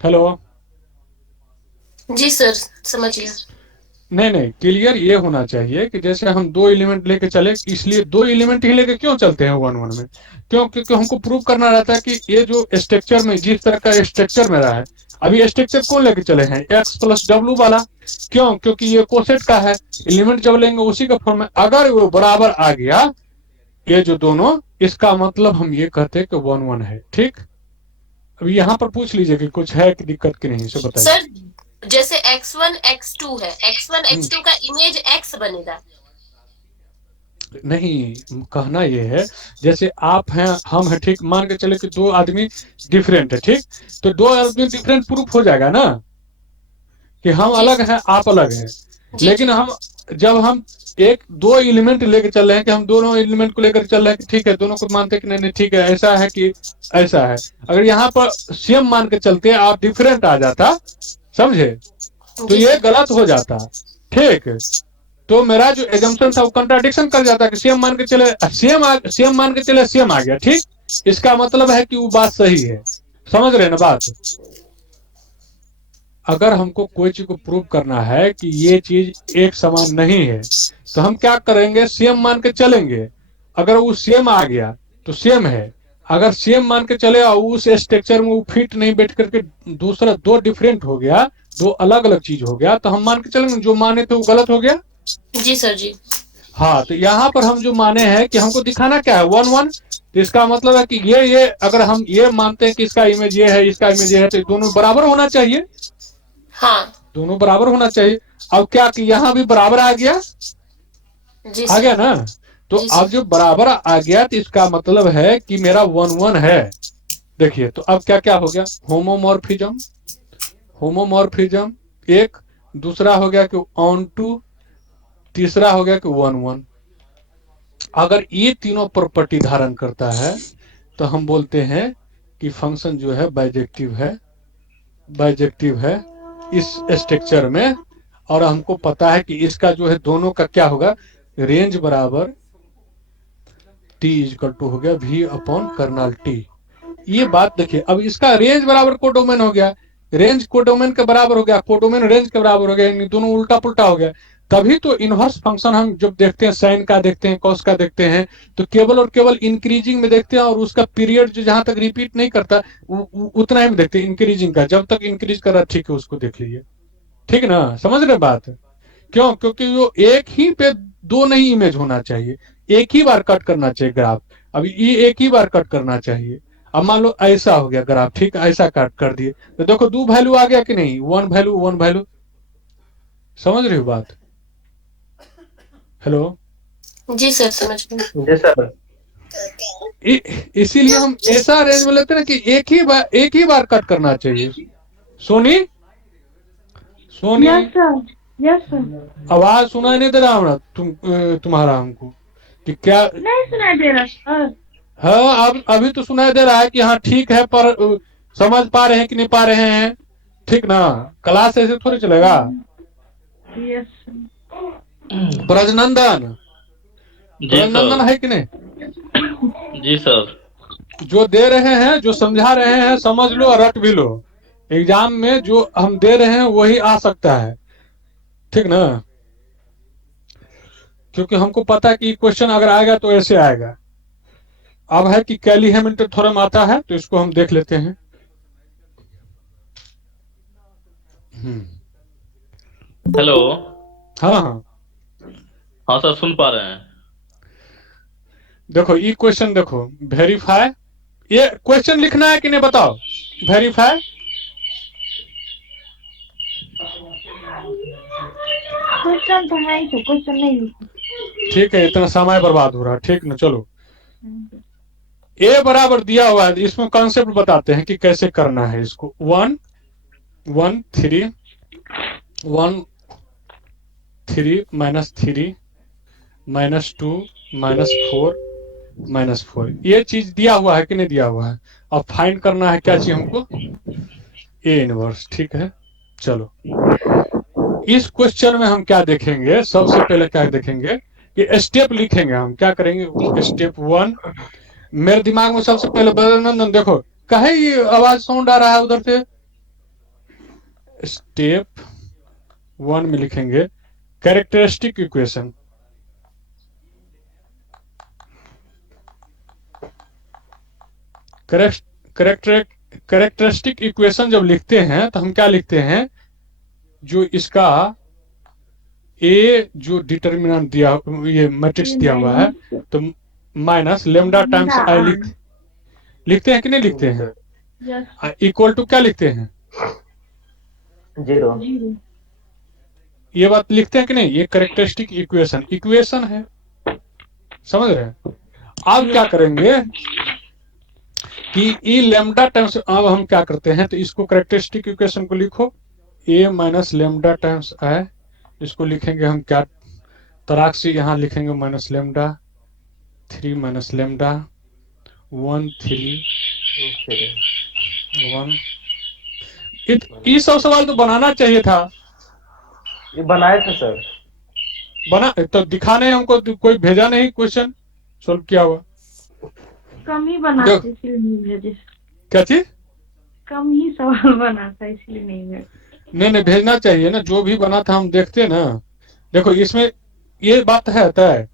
हेलो। जी सर समझ गया। नहीं नहीं, क्लियर ये होना चाहिए कि जैसे हम दो एलिमेंट लेके चले, इसलिए दो एलिमेंट ही लेके क्यों चलते हैं 1 1 में, क्यों, क्योंकि हमको प्रूव करना रहता है कि ये जो स्ट्रक्चर में जिस तरह का स्ट्रक्चर में रहा है, अभी स्ट्रक्चर कौन लेके चले हैं, एक्स प्लस डब्ल्यू वाला, क्यों, क्योंकि ये कोसेट का है, एलिमेंट जब लेंगे उसी का फॉर्म में, अगर वो बराबर आ गया ये जो दोनों, इसका मतलब हम ये कहते हैं कि 1 1 है, ठीक। अभी यहाँ पर पूछ लीजिए कि कुछ है कि दिक्कत की नहीं, इसे बताइए। सर जैसे x1 x2 है, x1 x2 का इमेज x बनेगा। नहीं, कहना ये है जैसे आप हैं हम हैं, ठीक, मान के चले कि दो आदमी डिफरेंट है, ठीक, तो दो आदमी डिफरेंट प्रूफ हो जाएगा ना कि हम जी अलग हैं आप अलग हैं। जी लेकिन जी हम जब हम एक दो एलिमेंट लेकर चल रहे हैं कि हम दोनों एलिमेंट को लेकर चल रहे हैं कि ठीक है, दोनों को मानते हैं कि नहीं नहीं ठीक है, ऐसा है कि ऐसा है, अगर यहाँ पर सेम मान के चलते आप डिफरेंट आ जाता, समझे, तो जी ये सर। गलत हो जाता, ठीक। तो मेरा जो एजम्पशन था वो कंट्राडिक्शन कर जाता है कि सेम मान के चले सेम मान के चले सेम आ गया, ठीक, इसका मतलब है कि वो बात सही है, समझ रहे हैं ना बात। अगर हमको कोई चीज को प्रूव करना है कि ये चीज एक समान नहीं है तो हम क्या करेंगे, सेम मान के चलेंगे, अगर वो सेम आ गया तो सेम है, अगर सेम मान के चले और उस स्ट्रक्चर में वो फिट नहीं बैठ करके दूसरा दो डिफरेंट हो गया, दो अलग अलग चीज हो गया, तो हम मान के चलेंगे जो माने थे वो गलत हो गया। जी सर जी। हाँ, तो यहाँ पर हम जो माने हैं कि हमको दिखाना क्या है 1 1, तो इसका मतलब है कि ये अगर हम ये मानते हैं कि इसका इमेज ये है इसका इमेज ये है, तो दोनों बराबर होना चाहिए, हाँ दोनों बराबर होना चाहिए। अब क्या कि यहाँ भी बराबर आ गया, जी आ सर। गया ना, तो जी अब सर। जो बराबर आ गया तो इसका मतलब है कि मेरा 1 1 है। देखिए तो अब क्या क्या हो गया, होमोमॉर्फिज्म, होमोमॉर्फिज्म एक, दूसरा हो गया कि ऑन टू, तीसरा हो गया कि 1 1। अगर ये तीनों प्रॉपर्टी धारण करता है तो हम बोलते हैं कि फंक्शन जो है बाइजेक्टिव है, बाइजेक्टिव है इस स्ट्रक्चर में, और हमको पता है कि इसका जो है दोनों का क्या होगा, रेंज बराबर टी इजकल टू हो गया वी अपॉन कर्नल टी। ये बात देखिए, अब इसका रेंज बराबर कोडोमेन हो गया, रेंज कोडोमेन के बराबर हो गया, कोडोमेन रेंज के बराबर हो गया, यानी दोनों उल्टा पुल्टा हो गया। तभी तो इनवर्स फंक्शन हम जब देखते हैं साइन का देखते हैं कॉस का देखते हैं तो केवल और केवल इंक्रीजिंग में देखते हैं, और उसका पीरियड जो जहां तक रिपीट नहीं करता उतना ही में देखते हैं इंक्रीजिंग का, जब तक इंक्रीज कर रहा ठीक है उसको देख लीजिए, ठीक ना, समझ रहे बात। क्यों, क्योंकि वो एक ही पे दो नहीं इमेज होना चाहिए, एक ही बार कट करना चाहिए ग्राफ, अभी ये एक ही बार कट करना चाहिए। अब मान लो ऐसा हो गया ग्राफ, ठीक, ऐसा कट कर दिए तो देखो दो वैल्यू आ गया कि नहीं, वन वैल्यू, समझ रही हो बात। हेलो। जी सर समझ गए। जी सर। इसीलिए हम ऐसा रेंज में लेते हैं कि एक ही बार कट करना चाहिए। Soni, Soni, yes sir, yes sir. आवाज सुनाई नहीं दे रहा हमारा तुम्हारा हमको कि क्या। नहीं सुनाई दे रहा सर। हाँ, अब अभी तो सुनाई दे रहा है कि हाँ ठीक है, पर समझ पा रहे हैं कि नहीं पा रहे हैं, ठीक ना, क्लास ऐसे थोड़ी चलेगा। Yes sir. Brajnandan, ji Brajnandan sir. है कि नहीं, जी सर। जो दे रहे हैं जो समझा रहे हैं समझ लो और रट भी लो, एग्जाम में जो हम दे रहे हैं वही आ सकता है, ठीक ना, क्योंकि हमको पता है कि क्वेश्चन अगर आएगा तो ऐसे आएगा। अब है कि कैली हैमिल्टन थ्योरम आता है तो इसको हम देख लेते हैं। हेलो। हाँ हाँ, हाँ सर सुन पा रहे हैं। देखो ये क्वेश्चन देखो, वेरीफाई ये क्वेश्चन लिखना है कि नहीं बताओ, वेरीफाई। क्वेश्चन तो है ही, तो क्वेश्चन नहीं लिखा। ठीक है, इतना समय बर्बाद हो रहा है, ठीक ना। चलो, ए बराबर दिया हुआ है, इसमें कॉन्सेप्ट बताते हैं कि कैसे करना है इसको। 1 1 3 1 3 -3 -2 -4 -4, ये चीज दिया हुआ है कि नहीं दिया हुआ है। अब फाइंड करना है क्या चाहिए हमको, ए इनवर्स। ठीक है, चलो इस क्वेश्चन में हम क्या देखेंगे, सबसे पहले क्या देखेंगे कि स्टेप लिखेंगे। हम क्या करेंगे, स्टेप 1, मेरे दिमाग में सबसे पहले बदनंदन देखो, कहे ये आवाज साउंड आ रहा है उधर से। स्टेप 1 में लिखेंगे कैरेक्टरिस्टिक इक्वेशन। कैरेक्टरिस्टिक इक्वेशन जब लिखते हैं तो हम क्या लिखते हैं, जो इसका ए जो डिटर्मिनेंट दिया, ये मैट्रिक्स दिया हुआ है, तो माइनस लेमडा टाइम्स आई लिखते हैं कि नहीं लिखते हैं। इक्वल टू क्या लिखते हैं, 0। ये बात लिखते हैं कि नहीं। ये कैरेक्टरिस्टिक इक्वेशन है, समझ रहे हैं। अब क्या करेंगे कि ई लेमडा टाइम्स, अब हम क्या करते हैं तो इसको कैरेक्टरिस्टिक इक्वेशन को लिखो, ए माइनस लेमडा टाइम्स आई, इसको लिखेंगे हम क्या तराक से, यहाँ लिखेंगे माइनस लेमडा 3 माइनस लेमडा 1 3 1। ये सब सवाल तो बनाना चाहिए था, ये बनाए थे सर। बना तो दिखाने हमको, कोई भेजा नहीं क्वेश्चन सॉल्व किया हुआ। कम ही बनाते इसलिए नहीं भेजे। क्या चीज, कम ही सवाल बनाता इसलिए नहीं भेजे। नहीं भेजना चाहिए ना, जो भी बना था हम देखते ना। देखो इसमें ये बात है तय।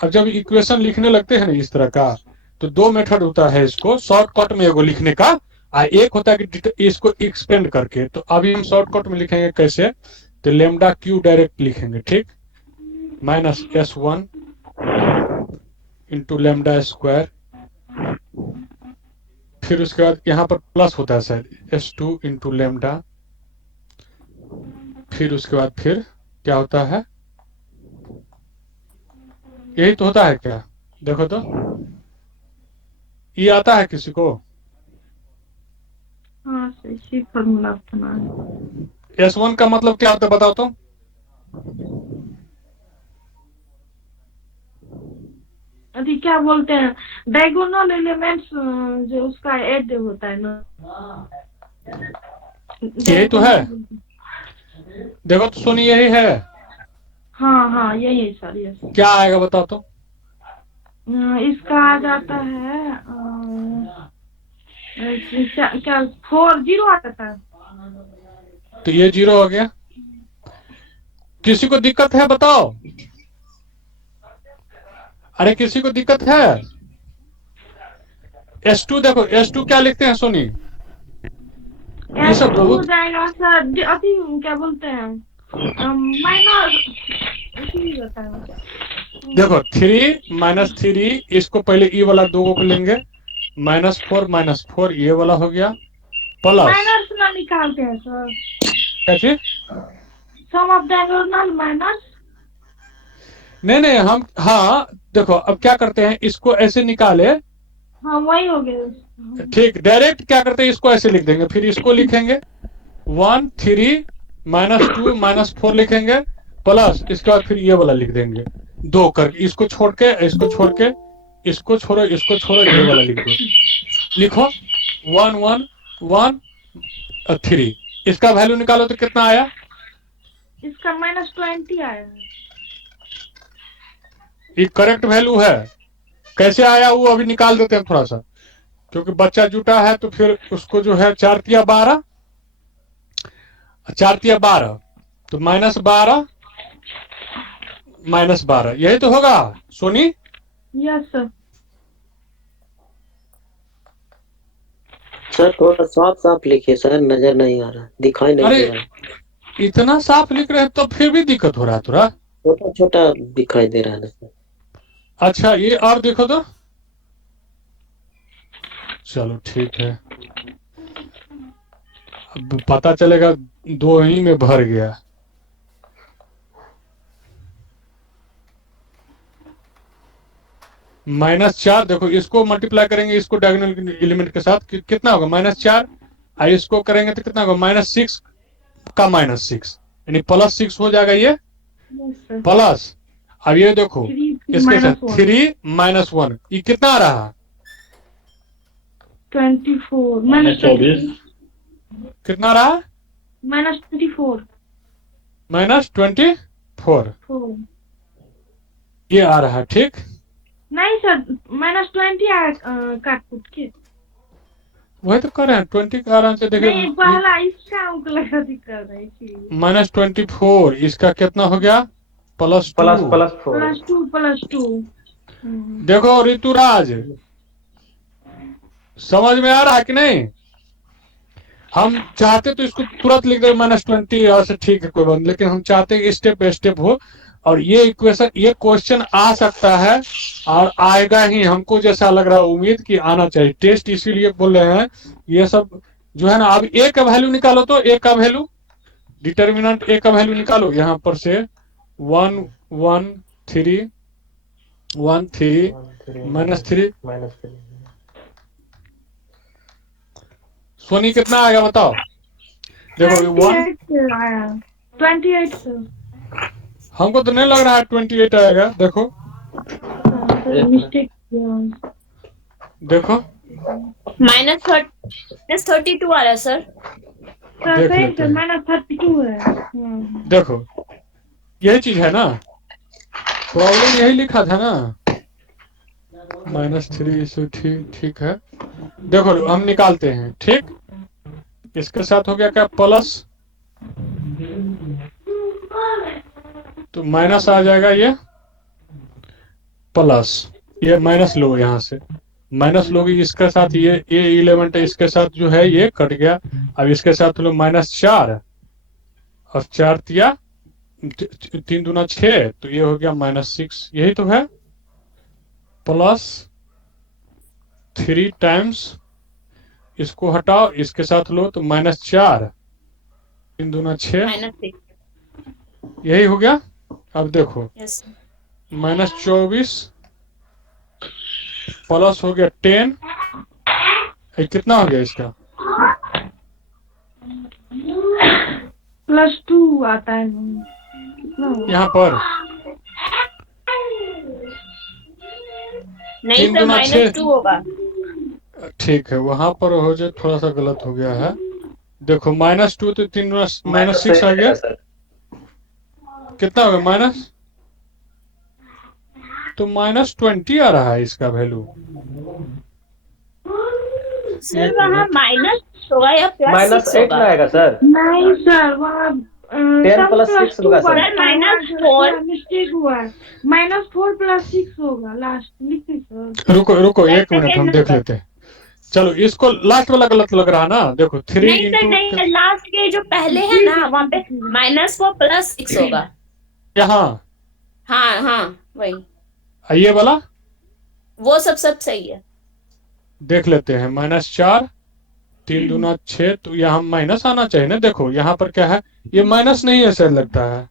अब जब इक्वेशन लिखने लगते हैं ना इस तरह का, तो दो मेथड होता है इसको शॉर्टकट में एगो लिखने का, एक होता है कि इसको एक्सपेंड करके। तो अभी हम शॉर्टकट में लिखेंगे कैसे, तो लेमडा क्यू डायरेक्ट लिखेंगे, ठीक, minus S1 into lambda square, फिर उसके बाद यहाँ पर प्लस होता है शायद S2 इंटू लेमडा, फिर उसके बाद फिर क्या होता है, यही तो होता है क्या, देखो तो ये आता है किसी को। हाँ इसी फॉर्मूला अपना है। S1 का मतलब क्या होता है बताओ तो। अभी क्या बोलते हैं, डायगोनल एलिमेंट्स जो उसका ऐड होता है ना, यही तो है, देखो तो सुनी, यही है। हाँ हाँ यही है सर, यस। क्या आएगा बताओ तो। इसका आ जाता है क्या 4 0 आ जाता है। तो ये 0 हो गया। किसी को दिक्कत है बताओ, अरे किसी को दिक्कत है। S2 देखो, S2 क्या लिखते हैं सोनी, ये सब हो बहुत जाएगा सर, अभी क्या बोलते हैं माइनस, देखो 3 -3, इसको पहले ई वाला दो को लेंगे, -4 ये वाला हो गया, प्लस माइनस ना निकालते हैं सर, कैसे, सम ऑफ डायगोनल माइनस। नहीं हम, हाँ देखो अब क्या करते हैं, इसको ऐसे निकाले, हाँ वही हो गया। ठीक, डायरेक्ट क्या करते हैं, इसको ऐसे लिख देंगे, फिर इसको लिखेंगे 1 3 -2 -4 लिखेंगे, प्लस इसके बाद फिर ये वाला लिख देंगे दो करके, इसको छोड़ के इसको छोड़ के, इसको छोड़ो इसको छोड़ो, ये वाला लिख दो, लिखो 1 1 1 3। इसका वैल्यू निकालो तो कितना आया, इसका -20 आया है। ये करेक्ट वैल्यू है। कैसे आया वो अभी निकाल देते हैं थोड़ा सा, क्योंकि बच्चा जुटा है तो फिर उसको जो है 4 तिया 12, 4 तिया 12, तो -12 -12, यही तो होगा सोनी। Yes sir. सर थोड़ा साफ साफ लिखिए सर, नजर नहीं आ रहा, दिखाई नहीं दे रहा। इतना साफ लिख रहे हैं तो फिर भी दिक्कत हो रहा है थोड़ा, छोटा छोटा दिखाई दे रहा है ना सर। अच्छा ये और देखो तो, चलो ठीक है, अब पता चलेगा 2 ही में भर गया। -4, देखो इसको मल्टीप्लाई करेंगे इसको डायगोनल एलिमेंट के साथ कितना होगा -4, और इसको करेंगे तो कितना होगा -6 का -6, यानी +6 हो जाएगा ये Yes, sir. प्लस। अब ये देखो 3 इसके साथ -1 3 -1, ये कितना आ रहा, 24 -24 कितना रहा -24 -24, 4 ये आ रहा है ठीक। नहीं सर -20 आया काट कुट के। वही तो कर रहे हैं 20 का आराम से नहीं देखिए, पहला इसका अंक लगा दिक्कत है इसलिए। -24, इसका कितना हो गया +2। +4 +2 देखो ऋतुराज, समझ में आ रहा है कि नहीं? हम चाहते तो इसको तुरंत लिख दे -20 और से ठीक है कोई बात नहीं, लेकिन हम चाहते हैं स्टेप बाय स्टेप हो, और ये इक्वेशन ये क्वेश्चन आ सकता है और आएगा ही, हमको जैसा लग रहा है उम्मीद कि आना चाहिए। टेस्ट इसीलिए बोल रहे हैं ये सब जो है ना। अब ए का वैल्यू निकालो, तो ए का वैल्यू डिटर्मिनेंट ए का वैल्यू निकालो यहाँ पर से 1 1 3 1 3 -3। सोनी कितना आएगा बताओ? देखो 1, 28 आया 28 सर। हमको तो नहीं लग रहा है 28 आएगा। देखो मिस्टेक देखो -32 आ रहा है सर। देख सही लेते सर हैं। -32 है। देखो यही चीज है ना, प्रॉब्लम यही लिखा था ना, -3 से ठीक है। देखो हम निकालते हैं ठीक, इसके साथ हो गया क्या प्लस, तो माइनस आ जाएगा ये प्लस, ये माइनस लो यहाँ से, माइनस लोगे इसके साथ ये A11 है, इसके साथ जो है ये कट गया। अब इसके साथ लो -4 और 4 तिया 3 दूना 6, तो ये हो गया -6, यही तो है, +3 टाइम्स इसको हटाओ इसके साथ लो तो -4 3 दूना 6, -6 यही हो गया। अब देखो यस -24 प्लस हो गया 10, कितना हो गया इसका +2 आता है कितना हुआ? यहाँ पर नहीं 3 सर गुना 6, -2 होगा। ठीक है वहां पर हो जाए, थोड़ा सा गलत हो गया है। देखो -2 तो 3 गुना -6 आ गया, कितना हो गया माइनस, तो -20 आ रहा है इसका वैल्यू। सर वहाँ माइनस होगा या +6 -8 होगा? में आएगा सर। नहीं सर वहाँ 10 + 6 होगा सर। -4 मिस्टेक हुआ है -4 + 6 होगा लास्ट लिखिए सर। रुको एक 1 मिनट हम सेकंड देख सर। लेते हैं। चलो इसको लास्ट वाला गलत लग रहा है ना, देखो 3 नहीं सर नहीं, लास्ट के जो पहले है ना वहाँ पे -4 + 6 होगा। यहाँ हाँ वही, ये वाला वो सब सही है। देख लेते हैं, -4 3 दूना 6, तो यहाँ माइनस आना चाहिए ना। देखो यहाँ पर क्या है, ये माइनस नहीं है सर, लगता है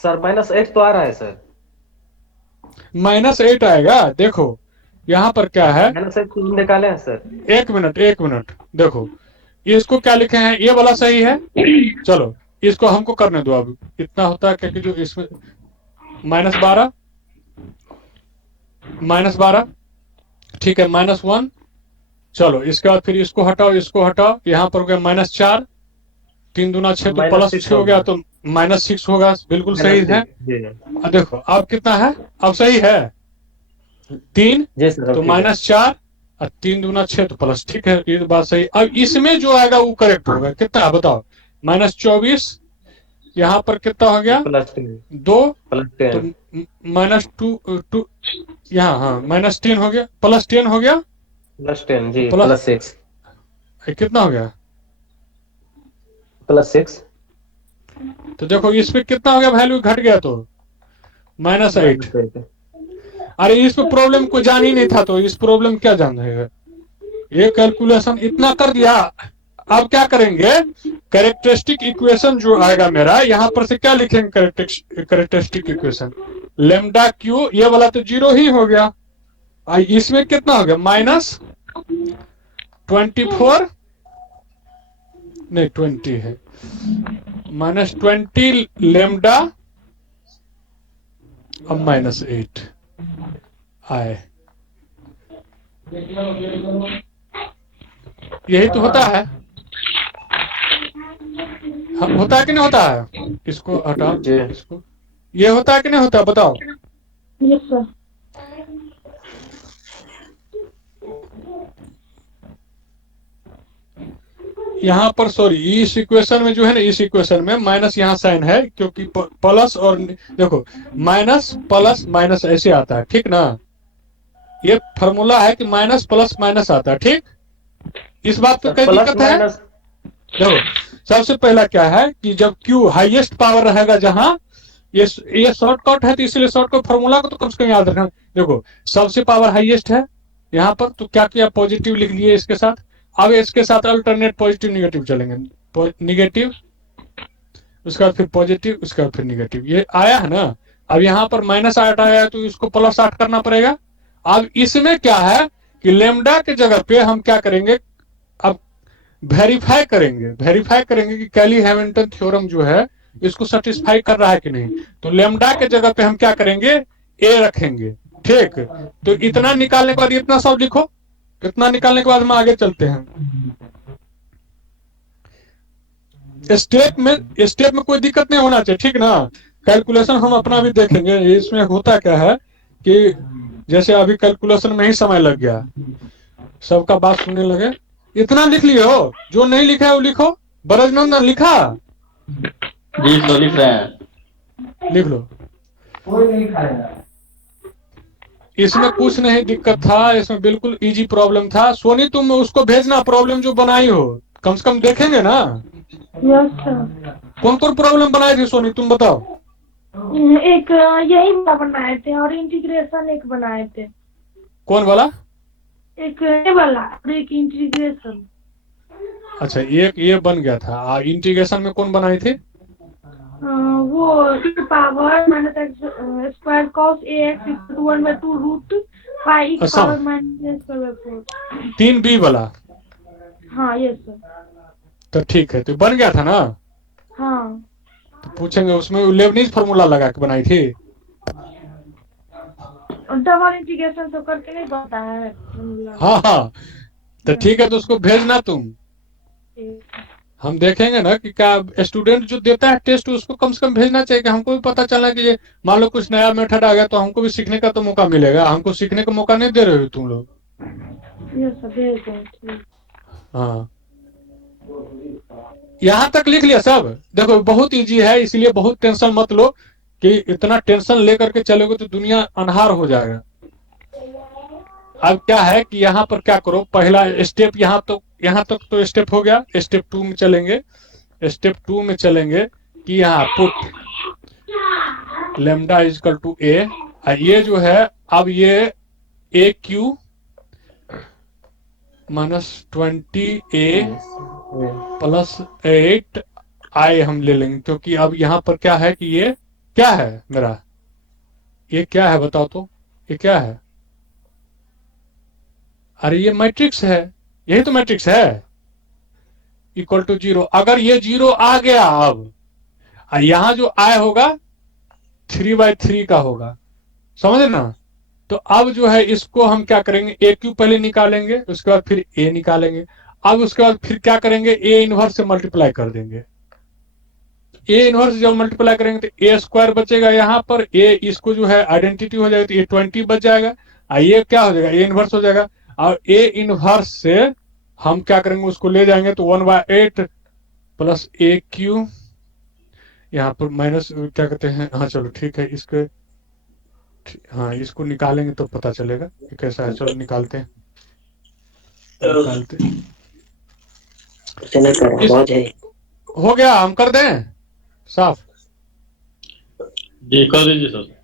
सर -8 तो आ रहा है सर। -8 आएगा। देखो यहाँ पर क्या है, -8 निकाले हैं सर। 1 मिनट देखो इसको क्या लिखे हैं, ये वाला सही है। चलो इसको हमको करने दो, अब इतना होता है क्योंकि जो इसमें -12 ठीक है, -1। चलो इसके बाद फिर इसको हटाओ, यहाँ पर हो गया -4 3 दूना 6, तो +6 हो गया, तो -6 होगा, बिल्कुल सही है। अब देखो अब कितना है, अब सही है 3, जी सर। तो -4 और 3 दूना 6, तो प्लस, ठीक है ये बात सही। अब इसमें जो आएगा वो करेक्ट होगा, कितना है बताओ, -24 यहाँ पर कितना हो गया +2 2, तो +10 -2 यहाँ, हाँ -10 हो गया, +10 हो गया, +10 जी प्लस- +6 कितना हो गया, +6 तो देखो इसमें कितना हो गया वैल्यू, घट गया तो -8। अरे इस प्रॉब्लम को जान ही नहीं था तो इस प्रॉब्लम क्या जान रहे हैं? ये कैलकुलेशन इतना कर दिया। अब क्या करेंगे, कैरेक्टरिस्टिक इक्वेशन जो आएगा मेरा, यहां पर से क्या लिखेंगे कैरेक्टरिस्टिक इक्वेशन, लेमडा क्यू, ये वाला तो 0 ही हो गया। इसमें कितना हो गया, -24 नहीं 20 है, -20 लेमडा अब -8 आए। यही तो होता है, होता है कि नहीं होता है? इसको हटाओ, इसको, ये होता है कि नहीं होता, बताओ। Yes sir. यहाँ पर सॉरी, इस इक्वेशन में जो है ना, इस इक्वेशन में माइनस यहाँ साइन है क्योंकि प्लस और देखो माइनस प्लस माइनस ऐसे आता है, ठीक ना? ये फॉर्मूला है कि माइनस प्लस माइनस आता है, ठीक? इस बात पे कोई दिक्कत है? देखो सबसे पहला क्या है कि जब Q हाईएस्ट पावर रहेगा, जहां ये शॉर्टकट है तो इसलिए शॉर्टकट फॉर्मूला को तो कम से कम याद रखना। देखो सबसे पावर हाईएस्ट है यहाँ पर, तो क्या किया, पॉजिटिव लिख लिए इसके साथ। अब इसके साथ अल्टरनेट पॉजिटिव निगेटिव चलेंगे, निगेटिव उसके बाद फिर पॉजिटिव उसके बाद फिर निगेटिव, ये आया है ना। अब यहाँ पर -8 आया है तो इसको +8 करना पड़ेगा। अब इसमें क्या है कि लेमडा के जगह पे हम क्या करेंगे, अब वेरीफाई करेंगे कि कैली हैमिल्टन थ्योरम जो है इसको सेटिस्फाई कर रहा है कि नहीं। तो लेमडा के जगह पे हम क्या करेंगे, ए रखेंगे, ठीक? तो इतना निकालने के बाद इतना सब लिखो, इतना निकालने के बाद हम आगे चलते हैं। स्टेप में कोई दिक्कत नहीं होना चाहिए, ठीक ना? कैलकुलेशन हम अपना भी देखेंगे। इसमें होता क्या है कि जैसे अभी कैलकुलेशन में ही समय लग गया, सबका बात सुनने लगे। इतना लिख लिए हो, जो नहीं लिखा है वो लिखो। बरजनंदन लिखा? जी तो लिख रहे हैं। लिख लो। इसमें कुछ नहीं दिक्कत था, इसमें बिल्कुल इजी प्रॉब्लम था। सोनी तुम उसको भेजना, प्रॉब्लम जो बनाई हो, कम से कम देखेंगे ना। Yes sir. कौन कौन प्रॉब्लम बनाई थी सोनी, तुम बताओ। एक यही बनाए थे और इंटीग्रेशन एक बनाए थे। कौन वाला? एक ये वाला और एक इंटीग्रेशन। अच्छा, एक ये बन गया था। इंटीग्रेशन में कौन बनाई थी? वो power -x² cos ax = 1/2 root pi power -4। 3b वाला? हाँ यस सर। तो ठीक है, तो बन गया था ना। हाँ तो पूछेंगे उसमें लेबनीज फार्मूला लगा के बनाई थी। डबल इंटीग्रेशन तो करके नहीं बनता है। हाँ तो ठीक है, तो उसको भेजना तुम। हम देखेंगे ना कि क्या स्टूडेंट जो देता है टेस्ट उसको कम से कम भेजना चाहिए, कि हमको भी पता चला कि ये मान लो कुछ नया मेथड आ गया तो हमको भी सीखने का तो मौका मिलेगा। हमको सीखने का मौका नहीं दे रहे हो तुम लोग। हाँ, यहाँ तक लिख लिया सब? देखो बहुत इजी है, इसलिए बहुत टेंशन मत लो कि इतना टेंशन लेकर के चलोगे तो दुनिया अनहार हो जाएगा। अब क्या है कि यहाँ पर क्या करो, पहला स्टेप यहाँ तक तो स्टेप हो गया। स्टेप 2 में चलेंगे। स्टेप 2 में चलेंगे कि यहाँ पुट लेमडा = a। ये जो है, अब ये AQ -20a + 8i हम ले लेंगे, क्योंकि अब यहाँ पर क्या है कि ये क्या है मेरा, ये क्या है बताओ तो, ये क्या है? अरे ये मैट्रिक्स है, यही तो मैट्रिक्स है। = 0। अगर ये 0 आ गया, अब यहां जो i होगा 3/3 का होगा, समझ ना? तो अब जो है इसको हम क्या करेंगे, AQ पहले निकालेंगे, उसके बाद फिर A निकालेंगे। अब उसके बाद फिर क्या करेंगे, A इनवर्स से मल्टीप्लाई कर देंगे। A इनवर्स जब मल्टीप्लाई करेंगे तो A² बचेगा यहाँ पर। A इसको जो है आइडेंटिटी हो जाएगा तो ये 20 बच जाएगा। ये क्या हो जाएगा, A इनवर्स हो जाएगा। और A इनवर्स से हम क्या करेंगे, उसको ले जाएंगे तो 1/8 + AQ, यहाँ पर माइनस क्या कहते हैं, हाँ चलो ठीक है, इसके हाँ इसको निकालेंगे तो पता चलेगा कि कैसा है। चलो निकालते हैं, हो गया, हम कर दें साफ? जी कर दीजिए सर।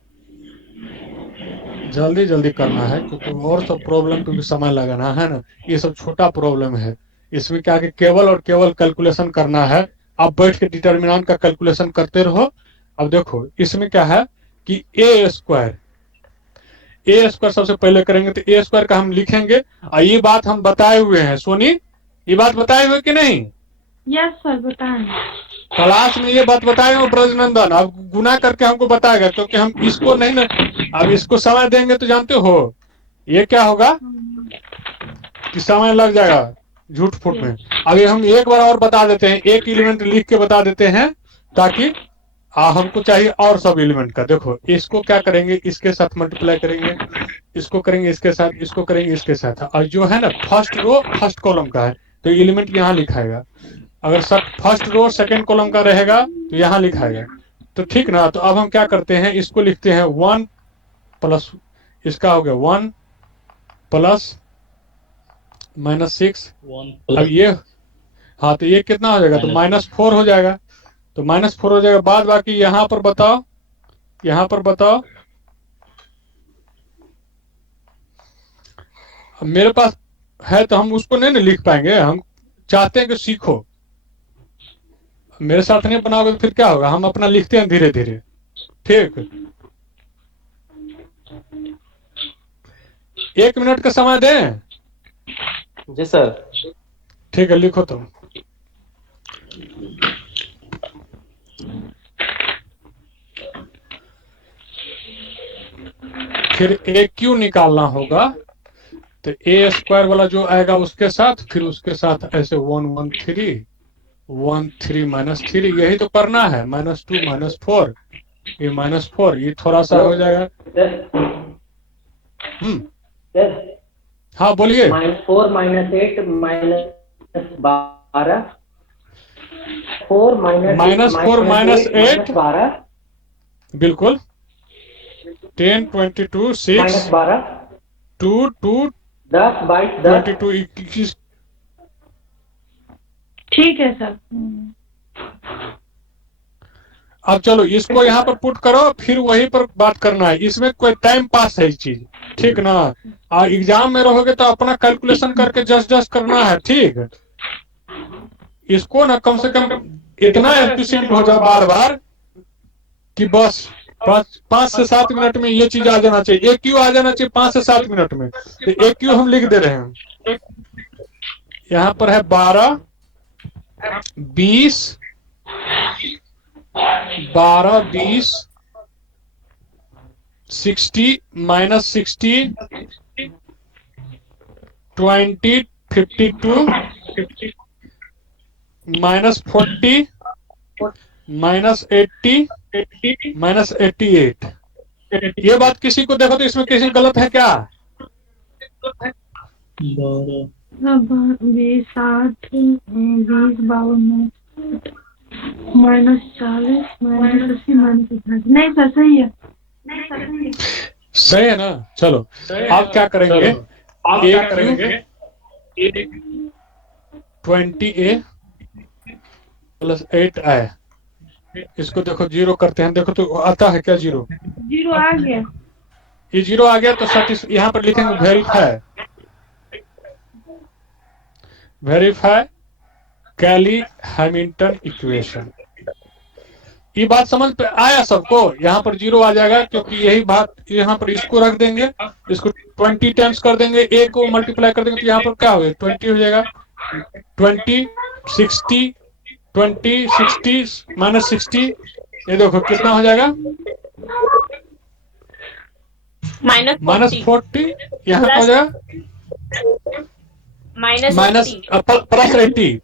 जल्दी जल्दी करना है क्योंकि और सब प्रॉब्लम पे भी समय लगाना है ना। ये सब छोटा प्रॉब्लम है, इसमें क्या कि केवल और केवल कैलकुलेशन करना है। आप बैठ के डिटर्मिनेंट का कैलकुलेशन करते रहो। अब देखो इसमें क्या है कि ए स्क्वायर सबसे पहले करेंगे, तो ए स्क्वायर का हम लिखेंगे। और ये बात हम बताए हुए हैं सोनी, ये बात बताए हुए कि नहीं? यस सर बताएं। क्लास में ये बात बताए हुए ब्रजनंदन, अब गुना करके हमको बताएगा क्योंकि हम इसको नहीं ना, अब इसको समय देंगे तो जानते हो ये क्या होगा कि समय लग जाएगा झूठ फूट में। अभी हम एक बार और बता देते हैं, एक एलिमेंट लिख के बता देते हैं ताकि हमको चाहिए और सब एलिमेंट का। देखो इसको क्या करेंगे, इसके साथ मल्टीप्लाई करेंगे, इसको करेंगे इसके साथ, इसको करेंगे इसके साथ। और जो है ना फर्स्ट रो फर्स्ट कॉलम का है तो एलिमेंट यहाँ लिखाएगा। अगर सब फर्स्ट रो सेकंड कॉलम का रहेगा तो यहाँ लिखाएगा। तो ठीक ना। तो अब हम क्या करते हैं, इसको लिखते हैं 1 प्लस, इसका हो गया 1 प्लस -6। अब ये हाँ तो ये कितना हो जाएगा, तो -4 हो जाएगा। तो -4 हो जाएगा। बाद बाकी यहाँ पर बताओ, यहाँ पर बताओ। अब मेरे पास है तो हम उसको नहीं ना लिख पाएंगे, हम चाहते हैं कि सीखो। मेरे साथ नहीं बनाओगे तो फिर क्या होगा, हम अपना लिखते हैं धीरे धीरे। ठीक, 1 मिनट का समय दें। जी सर। ठीक है लिखो तो। फिर ए क्यू निकालना होगा, तो ए स्क्वायर वाला जो आएगा उसके साथ, फिर उसके साथ ऐसे 1 1 3 1 3 -3, यही तो करना है। -2 -4, ये -4, ये थोड़ा सा हो जाएगा। हाँ बोलिए। -4 -8 -12 4 -8 12 बिल्कुल 10 22 6 -12 2 2 10 22 10 22 21। ठीक है सर। अब चलो इसको यहाँ पर पुट करो, फिर वहीं पर बात करना है। इसमें कोई टाइम पास है चीज, ठीक ना। और एग्जाम में रहोगे तो अपना कैलकुलेशन करके जस्ट करना है। ठीक, इसको ना कम से कम इतना एफिशिएंट हो जाए बार बार कि बस 5 से 7 मिनट में ये चीज आ जाना चाहिए। एक क्यू आ जाना चाहिए 5 से 7 मिनट में। तो एक क्यू हम लिख दे रहे हैं। यहाँ पर है 12 20 12 20 60 -60 20 52 -40 -80 -88। ये बात किसी को देखो तो इसमें किसी गलत है क्या? 20 20 60 20 52 -40 -80 -88। नहीं सर सही है। सही है ना। चलो आप क्या करेंगे, आप करेंगे 20a + 8a, इसको देखो जीरो करते हैं। देखो तो आता है क्या जीरो? 0 आ गया। ये जीरो आ गया तो यहाँ पर लिखेंगे वेरीफाई कैली हैमिल्टन इक्वेशन। ये बात समझ पे आया सबको? यहाँ पर जीरो आ जाएगा क्योंकि यही बात, यहाँ पर इसको रख देंगे, इसको 20 टाइम्स कर देंगे, ए को मल्टीप्लाई कर देंगे तो यहाँ पर क्या हो जाएगा 20 हो जाएगा। 20 60 20 60 -60, ये देखो कितना हो जाएगा -40। यहाँ पर हो जाएगा +80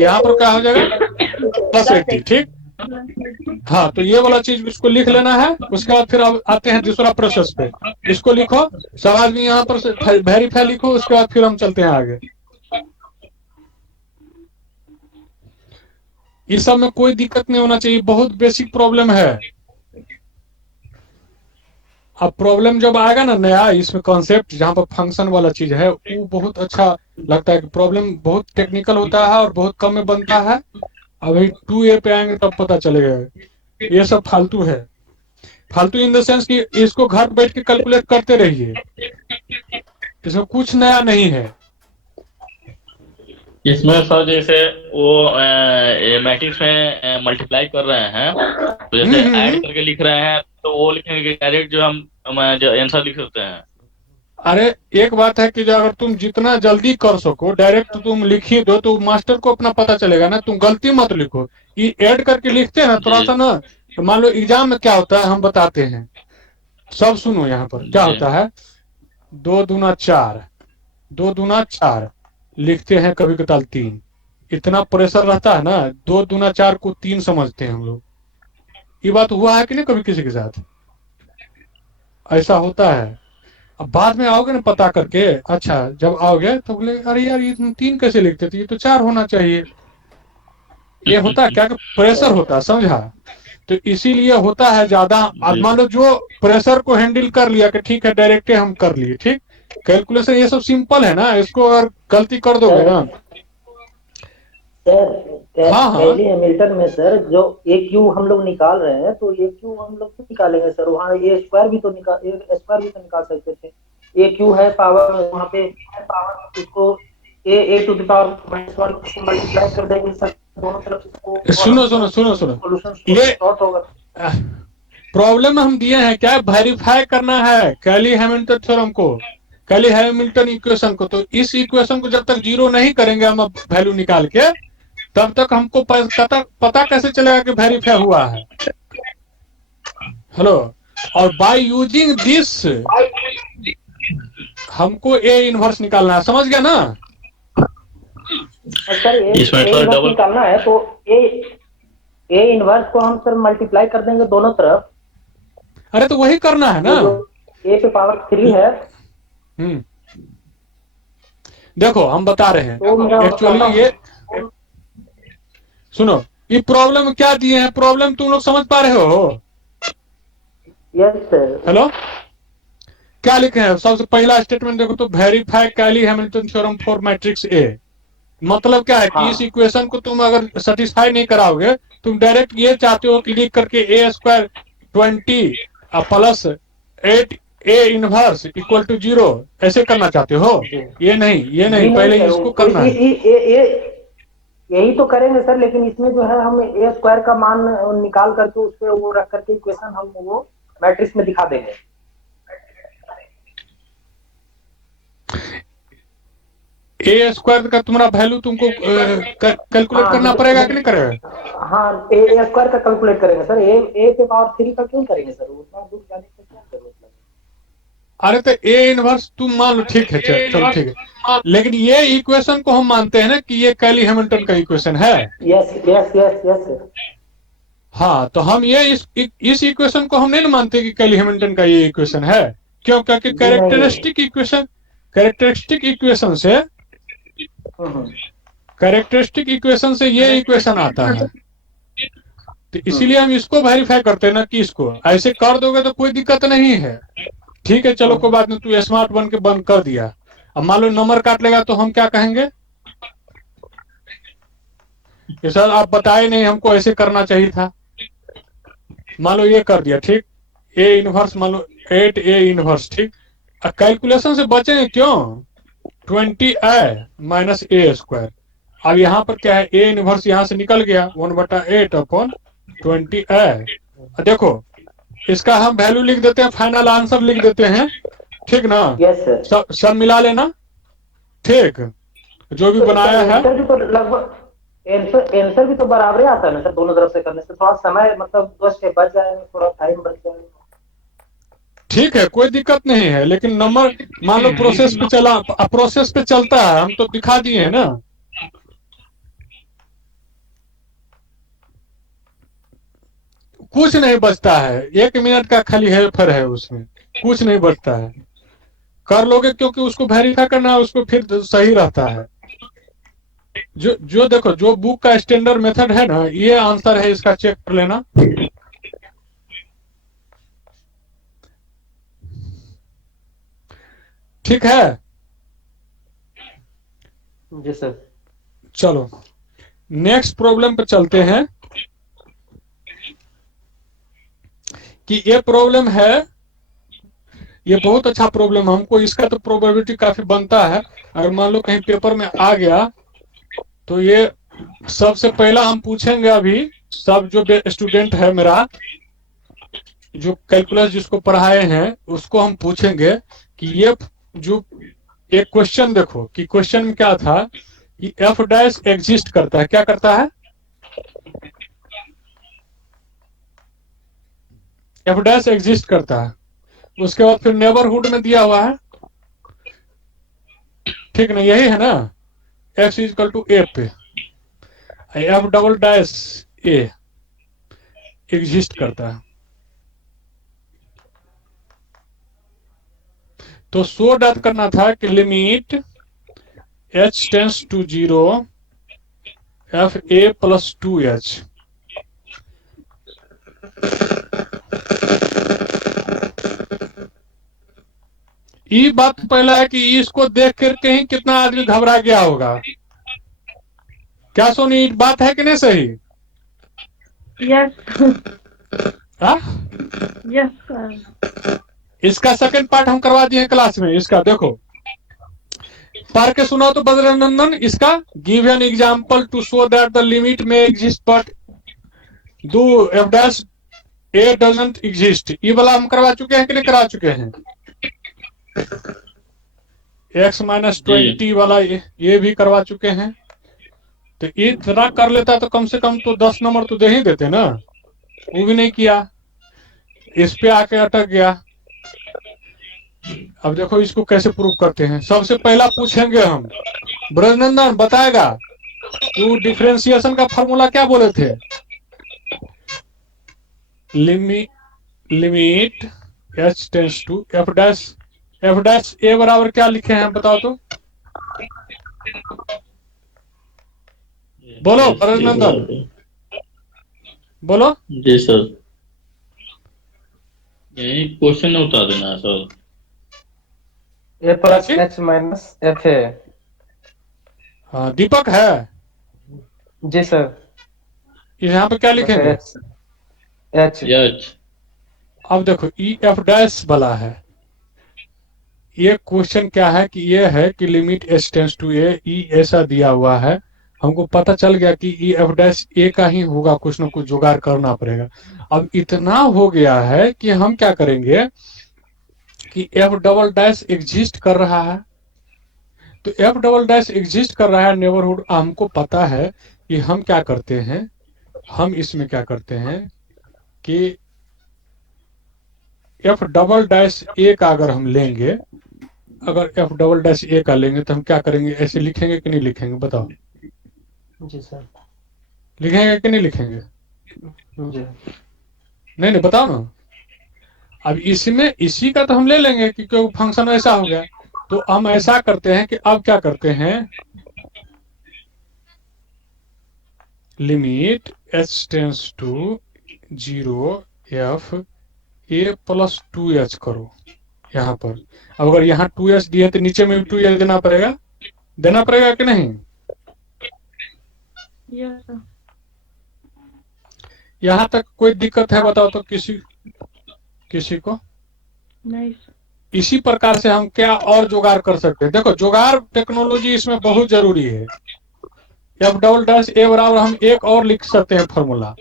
यहाँ पर क्या हो जाएगा +80। ठीक, हाँ तो ये वाला चीज इसको लिख लेना है। उसके बाद फिर अब आते हैं दूसरा प्रोसेस पे। इसको लिखो, सब आदमी यहाँ पर से वेरीफाई लिखो, उसके बाद फिर हम चलते हैं आगे। इस सब में कोई दिक्कत नहीं होना चाहिए, बहुत बेसिक प्रॉब्लम है। अब प्रॉब्लम जब आएगा ना नया, इसमें कॉन्सेप्ट जहाँ पर फंक्शन वाला चीज है वो बहुत अच्छा लगता है। प्रॉब्लम बहुत टेक्निकल होता है और बहुत कम में बनता है। अभी 2a पे आएंगे तब पता चलेगा, ये सब फालतू है। फालतू इन द सेंस कि इसको घर बैठ के कैलकुलेट करते रहिए, इसमें कुछ नया नहीं है। इसमें सर जैसे वो मैट्रिक्स में मल्टीप्लाई कर रहे हैं, तो जैसे ऐड करके लिख रहे हैं, तो वो लिखेंगे कि डायरेक्ट जो हम जो आंसर लिख सकते हैं। अरे एक बात है कि जो अगर तुम जितना जल्दी कर सको डायरेक्ट तुम लिख ही दो तो मास्टर को अपना पता चलेगा ना, तुम गलती मत लिखो। ये ऐड करके लिखते हैं ना थोड़ा सा ना, तो मान लो एग्जाम में क्या होता है हम बताते हैं, सब सुनो। यहाँ पर क्या होता है, 2 दूना 4, 2 दूना 4 लिखते हैं, कभी कताल 3। इतना प्रेशर रहता है ना, 2 दूना 4 को 3 समझते हैं हम लोग। ये बात हुआ है कि नहीं कभी किसी के साथ? ऐसा होता है। अब बाद में आओगे ना पता करके, अच्छा जब आओगे तो बोले अरे यार ये तुम 3 कैसे लिखते थे, ये तो 4 होना चाहिए। ये होता है क्या कि प्रेशर होता है, समझा? तो इसीलिए होता है ज्यादा। मान लो जो प्रेशर को हैंडल कर लिया कि ठीक है डायरेक्ट हम कर लिए, ठीक कैलकुलेशन ये सब सिंपल है ना, इसको अगर गलती कर दोगे ना। सर हाँ, हाँ। कैली हैमिल्टन में सर जो ए क्यू हम लोग निकाल रहे हैं, तो ए क्यू हम लोग क्यों निकालेंगे सर? वहाँ ए स्क्वायर भी तो निकाल सकते थे। ए क्यू है पावर, वहाँ पे पावर, इसको ए टू द पावर -1 से मल्टीप्लाई कर देंगे सर दोनों तरफ इसको। सुनो ये शॉर्ट होगा। प्रॉब्लम हम दिए हैं क्या, वेरीफाई करना है कैली हैमिल्टन थ्योरम को, कैली हैमिल्टन इक्वेशन को। तो इस इक्वेशन को जब तक 0 नहीं करेंगे हम वैल्यू निकाल के, तब तक हमको पता कैसे चलेगा कि वेरीफाई हुआ है। हेलो, और बाय यूजिंग दिस हमको ए इनवर्स निकालना है, समझ गया ना? सर ए इनवर्स निकालना है तो ए इनवर्स को हम सर मल्टीप्लाई कर देंगे दोनों तरफ। अरे तो वही करना है ना, ए पे पावर 3 है। देखो हम बता रहे हैं तो एक्चुअली ये सुनो, ये प्रॉब्लम क्या दिए हैं, प्रॉब्लम तुम लोग समझ पा रहे हो? Yes sir. हेलो, क्या लिखे हैं? सबसे पहला स्टेटमेंट देखो तो, verify Cayley Hamilton theorem for matrix A. मतलब क्या है कि इस इक्वेशन को तुम अगर सेटिस्फाई नहीं कराओगे, तुम डायरेक्ट ये चाहते हो कि लिख करके A square 20 plus 8 A inverse equal to 0 ऐसे करना चाहते हो? ये नहीं पहले इसको करना है। यही तो करेंगे सर, लेकिन इसमें जो है हम ए स्क्वायर का मान निकाल करके उस पे वो रख करके इक्वेशन हम वो मैट्रिक्स में दिखा देंगे। ए स्क्वायर का तुम्हारा वैल्यू तुमको कैलकुलेट करना पड़ेगा कि नहीं करेगा? हाँ, ए स्क्वायर का कैलकुलेट करेंगे सर। ए पे पावर 3 का क्यों करेंगे सर? उतना दूर जाने की क्या जरूरत है? अरे तो ए इनवर्स तुम मान लो, ठीक है, चलो ठीक है, लेकिन ये इक्वेशन को हम मानते हैं ना कि ये कैली हैमिल्टन का इक्वेशन है। यस। हाँ, तो हम ये इस इक्वेशन को हम नहीं मानते कि कैली हैमिल्टन का ये इक्वेशन है। क्यों? क्योंकि कैरेक्टरिस्टिक इक्वेशन से ये इक्वेशन आता है। तो इसीलिए हम इसको वेरीफाई करते हैं ना कि इसको ऐसे कर दोगे तो कोई दिक्कत नहीं है। ठीक है, चलो कोई बात नहीं, तू स्मार्ट बन के बंद कर दिया। अब मान लो नंबर काट लेगा तो हम क्या कहेंगे कि सर आप बताए नहीं, हमको ऐसे करना चाहिए था। मान लो ये कर दिया, ठीक, ए इनवर्स मान लो 8 ए इनवर्स, ठीक। कैलकुलेशन से बचेंगे क्यों? 20a माइनस ए स्क्वायर। अब यहाँ पर क्या है, ए इनवर्स यहाँ से निकल गया 1/8 अपॉन 20a। देखो इसका हम वैल्यू लिख देते हैं, फाइनल आंसर लिख देते हैं, ठीक ना? Yes sir. सब मिला लेना, ठीक, जो भी बनाया है। लगभग आंसर भी तो बराबर ही आता है ना सर, दोनों तरफ से करने से थोड़ा समय मतलब 2 स्टेप बच जाएंगे, थोड़ा टाइम बच जाएगा। ठीक है, कोई दिक्कत नहीं है, लेकिन नंबर मान लो प्रोसेस पे चलता है, हम तो दिखा दिए हैं ना। कुछ नहीं बचता है, 1 मिनट का खाली हेल्पर है, उसमें कुछ नहीं बचता है। कर लोगे क्योंकि उसको वेरीफाई करना है, उसको फिर सही रहता है। जो देखो, जो बुक का स्टैंडर्ड मेथड है ना, ये आंसर है इसका, चेक कर लेना। ठीक है जी सर। चलो नेक्स्ट प्रॉब्लम पे चलते हैं कि ये प्रॉब्लम है, ये बहुत अच्छा प्रॉब्लम, हमको इसका तो प्रोबेबिलिटी काफी बनता है। अगर मान लो कहीं पेपर में आ गया तो ये सबसे पहला हम पूछेंगे, अभी सब जो स्टूडेंट है मेरा, जो कैलकुलस जिसको पढ़ाए हैं उसको हम पूछेंगे कि ये जो एक क्वेश्चन देखो कि क्वेश्चन में क्या था कि एफ डैश एग्जिस्ट करता है, क्या करता है, एफ डैश एग्जिस्ट करता है। उसके बाद फिर नेबरहुड में दिया हुआ है, ठीक ना, यही है ना, एक्स इक्वल टू ए पे f double dash a exist करता है। तो शो डैट करना था कि limit h tends to 0 f A plus 2h, ये बात पहला है कि इसको देख करके ही कितना आदमी घबरा गया होगा। क्या सोनी, बात है कि नहीं सही? यस हाँ, यस सर। इसका सेकंड पार्ट हम करवा दिए क्लास में। इसका देखो पढ़ के सुना तो बद्रनंदन, इसका give an example to show that the limit में exist but do F dash A doesn't exist, ये वाला हम करवा चुके हैं कि नहीं करा चुके हैं? x माइनस 20 वाला ये भी करवा चुके हैं। तो इतना कर लेता तो कम से कम तो 10 नंबर तो दे ही देते ना, वो भी नहीं किया, इस पे आके अटक गया। अब देखो इसको कैसे प्रूव करते हैं। सबसे पहला पूछेंगे हम, ब्रजनंदन बताएगा तू डिफरेंशिएशन का फॉर्मूला क्या बोले थे? Limit h tends to F dash A बराबर क्या लिखे हैं बताओ तो, बोलो ब्रजनंदन, बोलो। जी सर, यही क्वेश्चन उठा देना sir. A plus H minus F A. हाँ दीपक है जी सर। यहाँ पे क्या लिखेंगे? एच। अब देखो ई एफ डैश वाला है, ये क्वेश्चन क्या है कि ये है कि लिमिट एच टेंस टू ए, ई ऐसा दिया हुआ है, हमको पता चल गया कि ई एफ डैश ए का ही होगा, कुछ ना कुछ जुगाड़ करना पड़ेगा। अब इतना हो गया है कि हम क्या करेंगे कि एफ डबल डैश एग्जिस्ट कर रहा है, तो एफ डबल डैश एग्जिस्ट कर रहा है नेबरहुड, हमको पता है कि हम क्या करते हैं, हम इसमें क्या करते हैं कि एफ डबल डैश ए का अगर हम लेंगे, अगर एफ डबल डैश ए का लेंगे तो हम क्या करेंगे, ऐसे लिखेंगे कि नहीं लिखेंगे बताओ? जी सर। लिखेंगे कि नहीं लिखेंगे? जी। नहीं बताओ ना। अब इसमें इसी का तो हम ले लेंगे क्योंकि फंक्शन ऐसा हो गया। तो हम ऐसा करते हैं कि अब क्या करते हैं, limit h tends to 0 f A plus 2h करो यहाँ पर। अब अगर यहाँ 2h दिए तो नीचे में भी 2h देना पड़ेगा कि नहीं? Yes sir. यहाँ तक कोई दिक्कत है बताओ तो किसी को? नहीं सर। इसी प्रकार से हम क्या और जुगाड़ कर सकते हैं? देखो जुगाड़ टेक्नोलॉजी इसमें बहुत जरूरी है। एफ डबल डैश ए बराबर हम एक और लिख सकते हैं फॉर्मूला,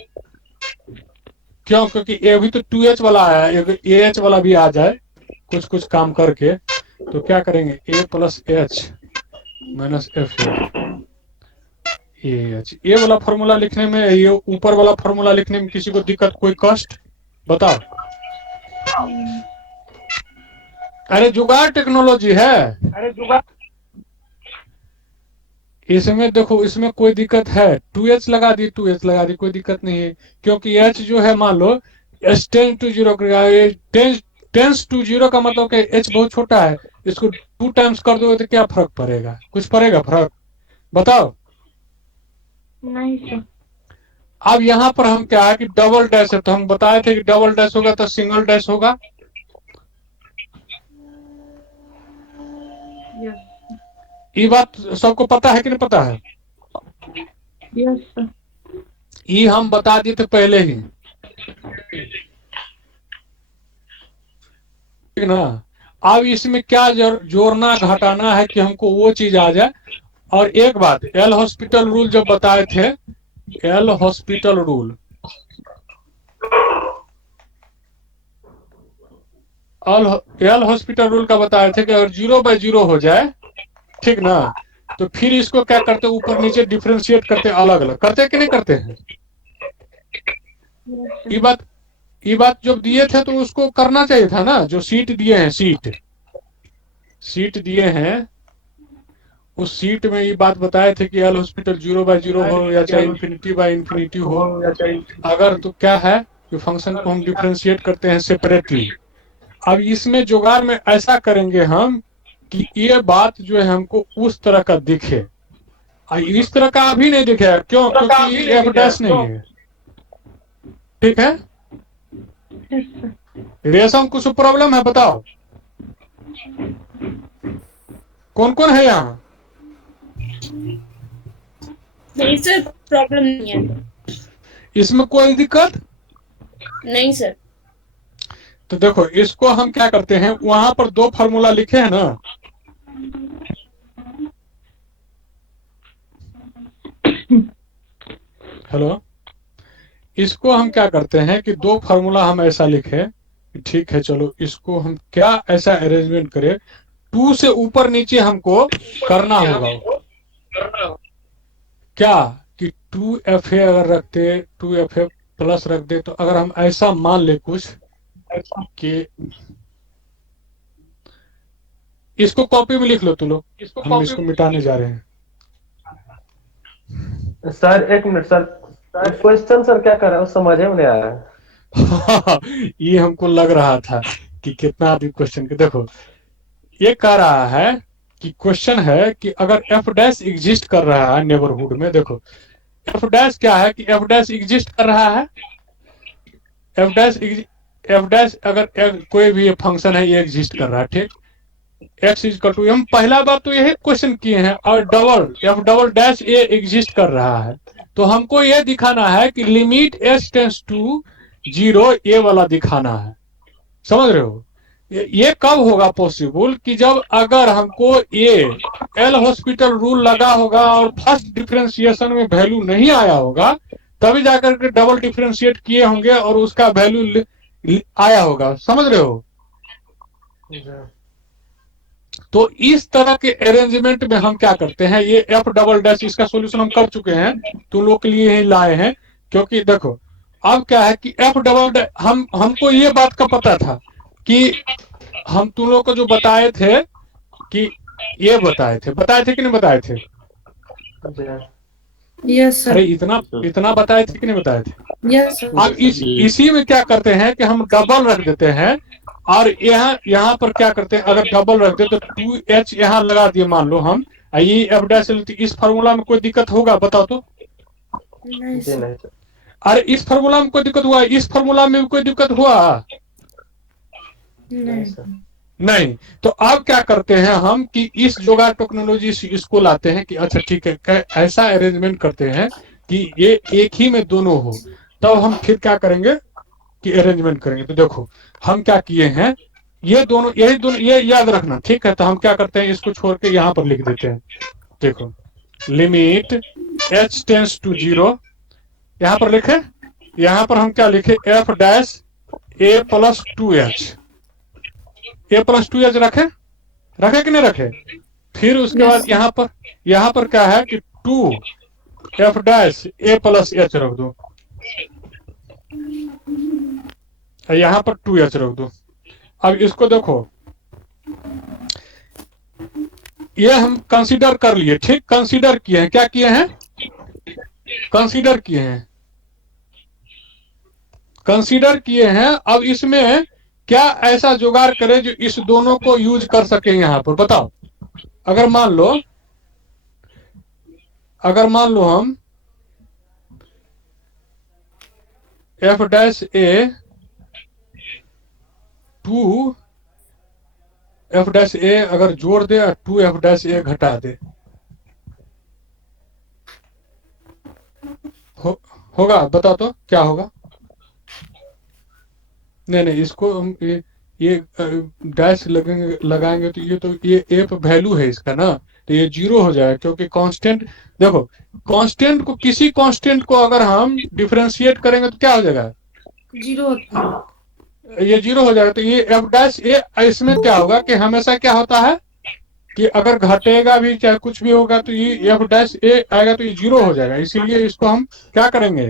क्यों? क्योंकि ए भी तो 2h वाला है, AH वाला भी आ जाए कुछ काम करके, तो क्या करेंगे, a plus H minus F AH। ये वाला फॉर्मूला लिखने में, ये ऊपर वाला फॉर्मूला लिखने में किसी को दिक्कत, कोई कष्ट बताओ? अरे जुगाड़ टेक्नोलॉजी है, अरे जुगाड़। इसमें देखो इसमें कोई दिक्कत है, 2h लगा दी कोई दिक्कत नहीं है, क्योंकि h जो है मान लो h tends to 0 tends to 0 का मतलब कि h बहुत छोटा है, इसको 2 टाइम्स कर दोगे तो क्या फर्क पड़ेगा? कुछ पड़ेगा फर्क बताओ? नहीं सर। अब यहाँ पर हम क्या है कि डबल डैश है, तो हम बताए थे कि डबल डैश होगा तो सिंगल डैश होगा। यस ये बात सबको पता है कि नहीं पता है? Yes sir. ये हम बता दिए थे पहले ही। ठीक ना। अब इसमें क्या जोड़ना घटाना है कि हमको वो चीज आ जाए। और एक बात, एल हॉस्पिटल रूल जब बताए थे, L hospital rule, L hospital rule का बताए थे कि अगर 0/0 हो जाए, ठीक ना, तो फिर इसको क्या करते, ऊपर नीचे डिफ्रेंशिएट करते, अलग अलग करते कि नहीं करते हैं। ये बात जब दिए थे तो उसको करना चाहिए था ना। जो सीट दिए हैं, सीट दिए हैं, उस सीट में ये बात बताए थे कि एल हॉस्पिटल 0/0 हो या चाहे इंफिनिटी हो, अगर तो क्या है कि फंक्शन को हम डिफ्रेंशिएट करते हैं सेपरेटली। अब इसमें जुगाड़ में ऐसा करेंगे हम कि ये बात जो है हमको उस तरह का दिखे, इस तरह का अभी नहीं दिखेगा। क्यों? क्योंकि एफ डैश नहीं है, ठीक है। रेशम कुछ प्रॉब्लम है, बताओ कौन कौन है यहाँ। नहीं सर, प्रॉब्लम नहीं है। इसमें कोई दिक्कत नहीं सर। तो देखो, इसको हम क्या करते हैं, वहां पर 2 फार्मूला लिखे हैं ना, हेलो, इसको हम क्या करते हैं कि 2 फार्मूला हम ऐसा लिखे, ठीक है चलो इसको हम क्या ऐसा अरेंजमेंट करें, 2 से ऊपर नीचे हमको करना होगा। क्या कि 2FA अगर रखते, 2FA प्लस रख दे, तो अगर हम ऐसा मान ले कुछ कि इसको कॉपी में लिख लो तुम लोग, हम इसको मिटाने जा रहे हैं। सर एक मिनट सर, क्वेश्चन सर क्या कर रहा है वो समझ में नहीं आया। ये हमको लग रहा था कि कितना भी क्वेश्चन के, देखो ये कह रहा है कि क्वेश्चन है कि अगर एफ डैश एग्जिस्ट कर रहा है नेबरहुड में, देखो एफ डैश क्या है कि एफ डैश एग्जिस्ट कर रहा है, एफ डैश अगर कोई भी फंक्शन है ये एग्जिस्ट कर रहा है, ठीक। एक्स इज इक्वल टू, हम पहला बार तो यही क्वेश्चन किए हैं, और F double dash a exist कर रहा है, तो हमको ये दिखाना है कि लिमिट एस टेंस टू 0 ए वाला दिखाना है, समझ रहे हो। ये कब होगा पॉसिबल कि जब अगर हमको ये एल हॉस्पिटल रूल लगा होगा और फर्स्ट डिफरेंशिएशन में वैल्यू नहीं आया होगा, तभी जाकर के डबल डिफरेंशिएट किए होंगे और उसका वैल्यू आया होगा, समझ रहे हो। तो इस तरह के अरेंजमेंट में हम क्या करते हैं, ये एफ डबल डैश, इसका सॉल्यूशन हम कर चुके हैं, तुम लोग के लिए ही लाए हैं। क्योंकि देखो अब क्या है कि एफ डबल डैश, हमको ये बात का पता था कि हम तुम लोग को जो बताए थे कि ये बताए थे कि नहीं बताए थे। यस अरे सर। इतना बताए थे कि नहीं बताए थे। Yes sir. अब इसी में क्या करते हैं कि हम डबल रख देते हैं, और यहाँ पर क्या करते हैं, अगर डबल रख दे तो 2H यहाँ लगा दिए, मान लो हम ये एफ डैश, इस फार्मूला में कोई दिक्कत होगा बताओ तो। नहीं सर। अरे इस फार्मूला में कोई दिक्कत हुआ, इस फार्मूला में भी कोई दिक्कत हुआ नहीं। तो अब क्या करते हैं हम कि इस जुगाड़ टेक्नोलॉजी से इसको लाते हैं कि अच्छा ठीक है, ऐसा अरेंजमेंट करते हैं कि ये एक ही में दोनों हो, तब हम फिर क्या करेंगे कि अरेंजमेंट करेंगे। तो देखो हम क्या किए हैं, ये दोनों ये याद रखना, ठीक है। तो हम क्या करते हैं, इसको छोड़ के यहाँ पर लिख देते हैं, देखो लिमिट h टेंस टू 0, यहाँ पर लिखे, यहाँ पर हम क्या लिखे, एफ डैश ए प्लस 2H, ए प्लस 2H रखे कि नहीं रखे। फिर उसके बाद यहाँ पर क्या है कि 2 एफ डैश ए प्लस H रख दो, यहाँ पर 2H रख दो। अब इसको देखो, ये हम कंसीडर कर लिए, ठीक, कंसीडर किए हैं, क्या किए हैं, कंसीडर किए हैं। अब इसमें क्या ऐसा जुगाड़ करें जो इस दोनों को यूज कर सके यहाँ पर, बताओ। अगर मान लो हम एफ डैश ए 2F डैश ए अगर जोड़ दे और 2F डैश ए घटा दे, होगा बताओ तो क्या होगा। नहीं इसको हम ये डैश लगेंगे लगाएंगे तो ये एफ वैल्यू है इसका ना, तो ये 0 हो जाएगा, क्योंकि कांस्टेंट, देखो कांस्टेंट को, किसी कांस्टेंट को अगर हम डिफरेंशिएट करेंगे तो क्या हो जाएगा, 0 होता है। ये 0 हो जाएगा। तो ये एफ डैश ए, इसमें क्या होगा कि हमेशा क्या होता है कि अगर घटेगा भी चाहे कुछ भी होगा तो ये एफ डैश ए आएगा तो ये 0 हो जाएगा। इसीलिए इसको हम क्या करेंगे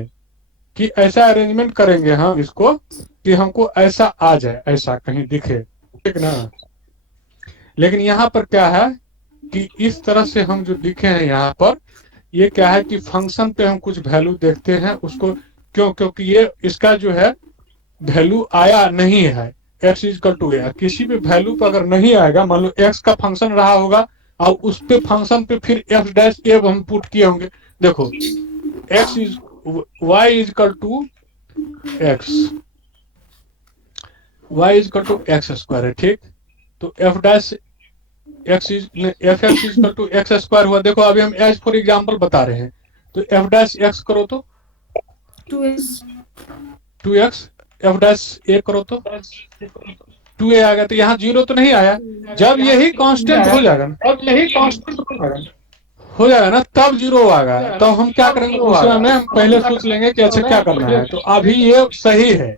कि ऐसा अरेंजमेंट करेंगे हम इसको कि हमको ऐसा आ जाए, ऐसा कहीं दिखे, ठीक ना। लेकिन यहाँ पर क्या है कि इस तरह से हम जो लिखे हैं यहाँ पर, ये क्या है कि फंक्शन पे हम कुछ वैल्यू देखते हैं उसको, क्योंकि ये इसका जो है वैल्यू आया नहीं है, एक्स इजकल टू ए, किसी भी वैल्यू पर अगर नहीं आएगा, मान लो एक्स का फंक्शन रहा होगा और उस पे फंक्शन पे फिर एफ डैश ए हम पुट किए होंगे, देखो x is y equal to x, y equal to x square है, ठीक। तो f dash x is f x equal to x square हुआ। देखो अभी हम एज फॉर एग्जाम्पल बता रहे हैं, तो एफ डैश एक्स करो तो 2x, एफ डैश ए करो तो 2a आ गया। तो यहाँ 0 तो नहीं आया, जब यही कांस्टेंट हो जाएगा ना, जब यही कांस्टेंट हो जाएगा ना तब 0 आएगा। तो हम क्या करेंगे उस समय में, हम पहले सोच लेंगे कि अच्छा क्या करना है। तो अभी ये सही है,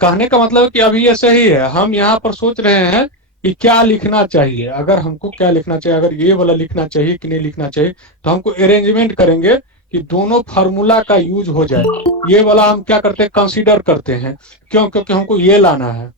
कहने का मतलब है कि अभी ये सही है। हम यहाँ पर सोच रहे हैं कि क्या लिखना चाहिए, अगर हमको क्या लिखना चाहिए, अगर ये वाला लिखना चाहिए कि नहीं लिखना चाहिए, तो हमको अरेंजमेंट करेंगे कि दोनों फार्मूला का यूज हो जाए। ये वाला हम क्या करते हैं, कंसीडर करते हैं, क्यों, क्योंकि हमको ये लाना है।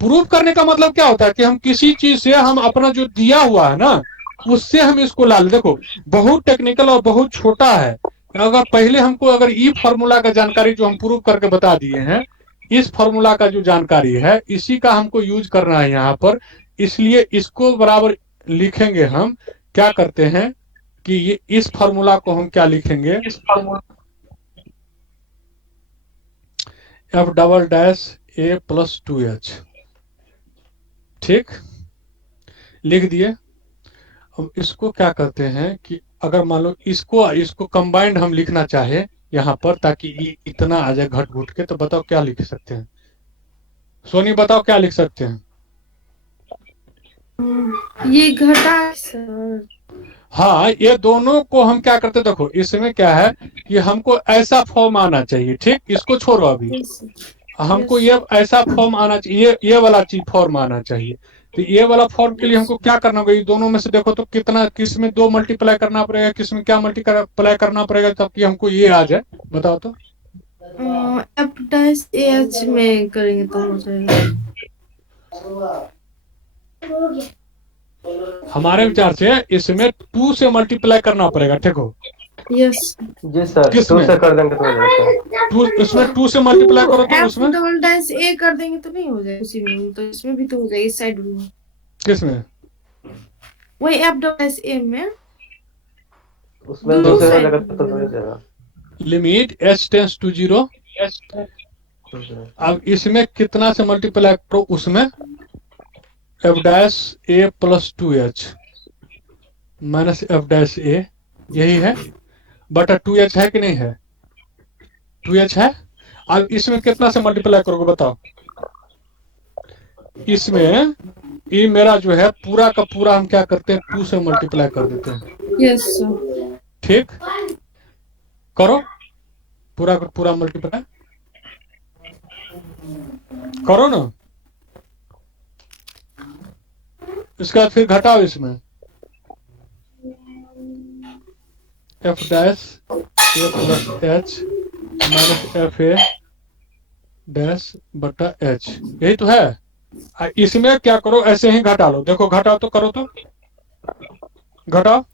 प्रूफ करने का मतलब क्या होता है कि हम किसी चीज से, हम अपना जो दिया हुआ है ना उससे हम इसको ला ले। देखो बहुत टेक्निकल और बहुत छोटा है। अगर पहले हमको अगर ई फार्मूला का जानकारी जो हम प्रूफ करके बता दिए हैं, इस फार्मूला का जो जानकारी है इसी का हमको यूज करना है यहाँ पर, इसलिए इसको बराबर लिखेंगे। हम क्या करते हैं कि ये इस फार्मूला को हम क्या लिखेंगे, एफ डबल डैश ए प्लस 2h, ठीक, लिख दिए। हम इसको क्या करते हैं कि अगर मान लो इसको कंबाइंड हम लिखना चाहे यहाँ पर, ताकि ये इतना आ जाए घट घुट के, तो बताओ क्या लिख सकते हैं, सोनी बताओ क्या लिख सकते हैं। ये घटा है सर। हाँ, ये दोनों को हम क्या करते हैं, देखो इसमें क्या है कि हमको ऐसा फॉर्म आना चाहिए, ठीक, इसको छोड़ो अभी, हमको ये ऐसा फॉर्म आना चाहिए, ये वाला चीज फॉर्म आना चाहिए। तो ये वाला फॉर्म के लिए हमको क्या करना होगा, ये दोनों में से देखो तो कितना, किस में 2 मल्टीप्लाई करना पड़ेगा, किस में क्या मल्टीप्लाई करना पड़ेगा, ताकि हमको ये आ जाए, बताओ तो। एफ डैश एच में करेंगे तो हो जाएगा। हमारे विचार से इसमें 2 से मल्टीप्लाई करना पड़ेगा, ठीक हो। यस जी सर, किस 2 में? से कर देंगे तो हो जाएगा। 2 इसमें 2 से मल्टीप्लाई करो तो एफ उसमें डबल डैश ए कर देंगे तो नहीं हो जाएगा उसी में, तो इसमें भी तो हो जाएगा, इस साइड में किस में, वही एफ डबल डैश ए में उसमें 2 से लगा तो हो जाएगा। Limit h tends to 0। अब इसमें कितना से मल्टीप्लाई करो, उसमें F dash A plus 2h minus F dash A, यही है, बटा 2h है कि नहीं है, 2h है। अब इसमें कितना से मल्टीप्लाई करोगे बताओ, इसमें ये मेरा जो है पूरा का पूरा हम क्या करते हैं, 2 से मल्टीप्लाई कर देते हैं, यस सर। ठीक, करो पूरा का पूरा मल्टीप्लाई करो ना। इसके बाद फिर घटाओ, इसमें F dash A plus H minus F A dash बटा एच, यही तो है। इसमें क्या करो, ऐसे ही घटा लो, देखो घटाओ तो, करो तो, घटाओ,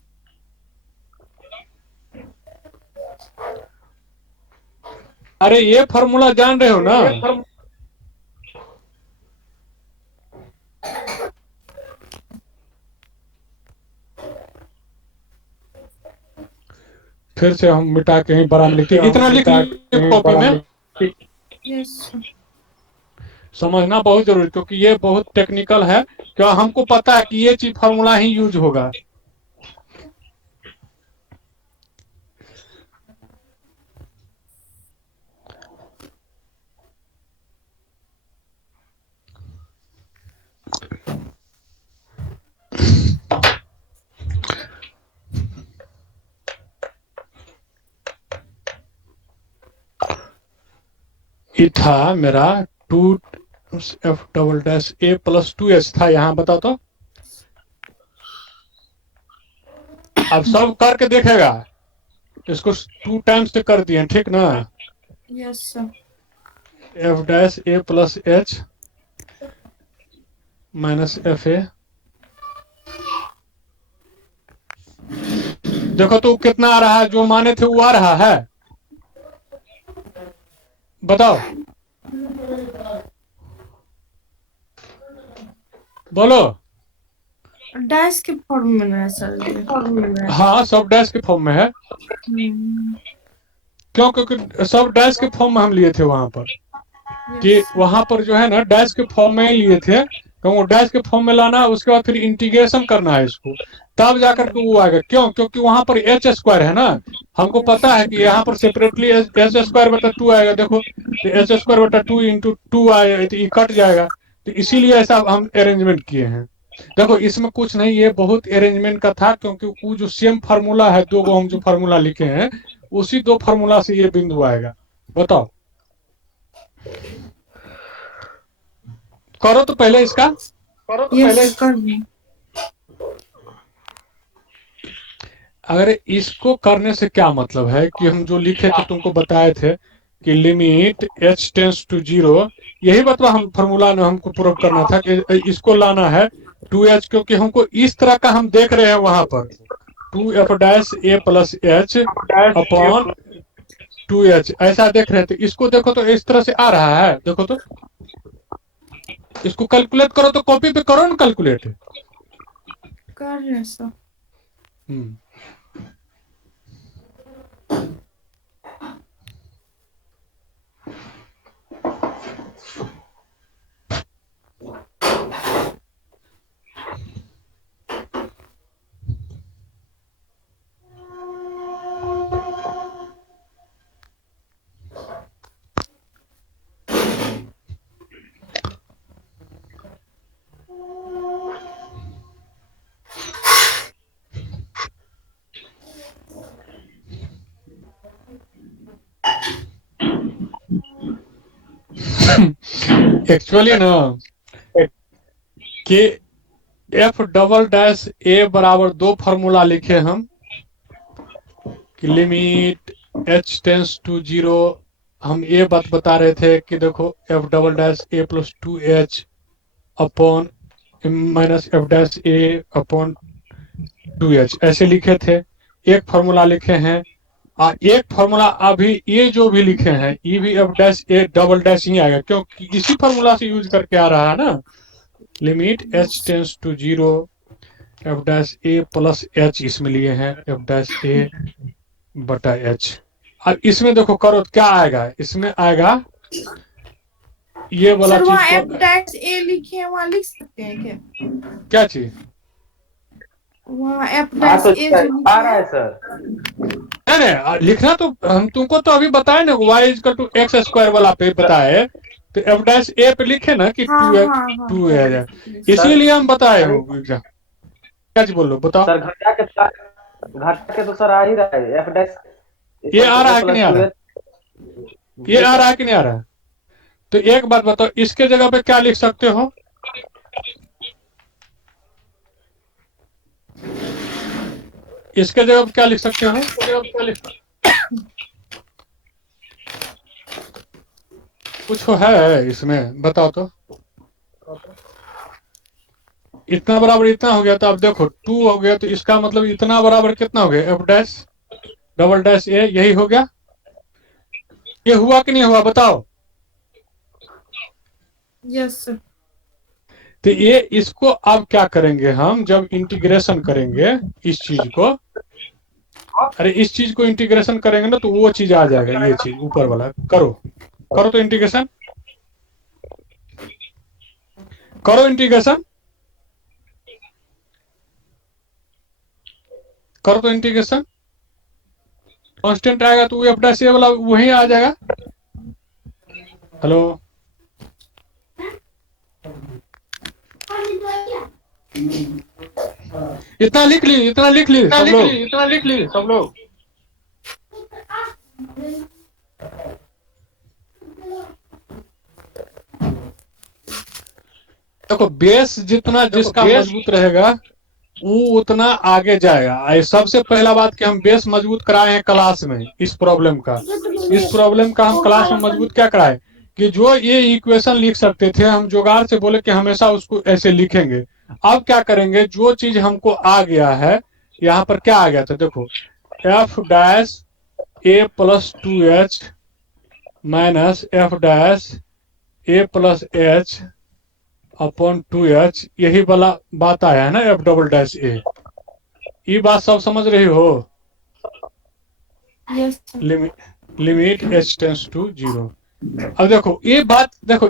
अरे ये फार्मूला जान रहे हो ना, फिर से हम मिटा के ही बड़ा लिखते, इतना लिख कॉपी में, यस समझना बहुत जरूरी, क्योंकि ये बहुत टेक्निकल है। क्या हमको पता है कि ये चीज फार्मूला ही यूज होगा। ये था मेरा 2f double dash a plus 2h था यहाँ, बताओ तो। अब सब करके देखेगा, इसको 2 टाइम्स से कर दिए, ठीक ना। Yes sir. f dash a plus h minus F A, देखो तो कितना आ रहा है, जो माने थे वो आ रहा है, बताओ बोलो। डैश के फॉर्म में है सर। हाँ सब डैश के फॉर्म में है, क्यों? क्योंकि सब डैश के फॉर्म में हम लिए थे वहां पर, कि वहां पर जो है ना डैश के फॉर्म में ही लिए थे, तो वो डैश के फॉर्म में लाना, उसके बाद फिर इंटीग्रेशन करना है इसको, तब जाकर के वो आएगा। क्यों? क्योंकि वहां पर एच स्क्वायर है ना, हमको पता है कि यहाँ पर सेपरेटली एच स्क्वायर बटा 2 आएगा, देखो तो एच स्क्वायर बटा 2 इंटू 2 आएगा, तो ये कट जाएगा, तो इसीलिए ऐसा हम अरेंजमेंट किए हैं। देखो इसमें कुछ नहीं, ये बहुत अरेंजमेंट का था, क्योंकि वो जो सेम फार्मूला है, 2 गो हम जो फार्मूला लिखे हैं, उसी 2 फार्मूला से ये बिंदु आएगा। बताओ, करो तो पहले इसका, करो तो पहले कर दी। अगर इसको करने से क्या मतलब है कि हम जो लिखे थे तुमको बताए थे कि लिमिट h टेंस टू 0, यही बतवा हम फार्मूला ने हमको प्रूव करना था कि इसको लाना है 2h, क्योंकि हमको इस तरह का हम देख रहे हैं वहां पर 2f dash a plus h upon 2h, ऐसा देख रहे थे। इसको देखो तो इस तरह से आ रहा है, देखो तो इसको कैलकुलेट करो, तो कॉपी पे करो ना कैलकुलेट। कर रहे सर। एक्चुअली ना कि एफ डबल डैश ए बराबर 2 फार्मूला लिखे हम कि लिमिट h टेंस टू 0, हम ये बात बता रहे थे कि देखो F double dash A plus 2h upon minus F dash A upon 2h, ऐसे लिखे थे। एक फार्मूला लिखे हैं, और एक फार्मूला अभी ये जो भी लिखे हैं ये भी F dash A double dash ही आएगा, क्योंकि इसी फार्मूला से यूज करके आ रहा है ना। Limit h tends to 0 f dash A plus h इसमें लिए हैं, एफ डैश ए बटा h। अब इसमें देखो करो क्या आएगा, इसमें आएगा ये वाला सर, वहाँ एफ चीज, डैश ए लिखे हैं, वहाँ लिख सकते हैं क्या? क्या चीज वहाँ एफ आ डैश तो ए जो लिखे आ रहा हैं। है सर। नहीं लिखना तो हम तुमको तो अभी बताए ना, y equal to x square वाला पे बताए, तो एफ डैश ए पे लिखे ना कि हाँ, 2 हाँ, हाँ, 2 है, हाँ। इसीलिए हम बताए हो। क्या चीज बोलो, बताओ। सर घटा के तो सर आ ही रहा है एफ डैश। ये आ रहा है कि नहीं आ रहा है? ये आ रहा है कि नहीं आ रहा है? तो एक बात बताओ, इसके जगह पे क्या लिख सकते हो? इसके जगह पे क्या लिख सकते हो? कुछ है इसमें, बताओ तो। इतना बराबर इतना हो गया, तो अब देखो 2 हो गया, तो इसका मतलब इतना बराबर कितना हो गया, F dash double dash A, यही हो गया। ये हुआ कि नहीं हुआ, बताओ। Yes sir. तो ये इसको अब क्या करेंगे हम, जब इंटीग्रेशन करेंगे इस चीज को, अरे इस चीज को इंटीग्रेशन करेंगे ना, तो वो चीज आ जाएगा, ये चीज ऊपर वाला। करो तो इंटीग्रेशन, करो इंटीग्रेशन, करो तो इंटीग्रेशन। कांस्टेंट आएगा तो एफ डैश ए वाला वही आ जाएगा। हेलो, इतना लिख ली सब लोग। देखो बेस जितना जिसका मजबूत रहेगा वो उतना आगे जाएगा। सबसे पहला बात कि हम बेस मजबूत कराए हैं क्लास में इस प्रॉब्लम का हम क्लास में मजबूत क्या कराए कि जो ये इक्वेशन लिख सकते थे हम जुगाड़ से बोले कि हमेशा उसको ऐसे लिखेंगे। अब क्या करेंगे, जो चीज हमको आ गया है, यहाँ पर क्या आ गया था देखो, एफ डैश ए plus 2h minus F dash ए प्लस एच अपॉन 2h, यही वाला बात आया है ना, एफ डबल डैश ए। ये बात सब समझ रही हो? Yes limit h tends to 0। अब देखो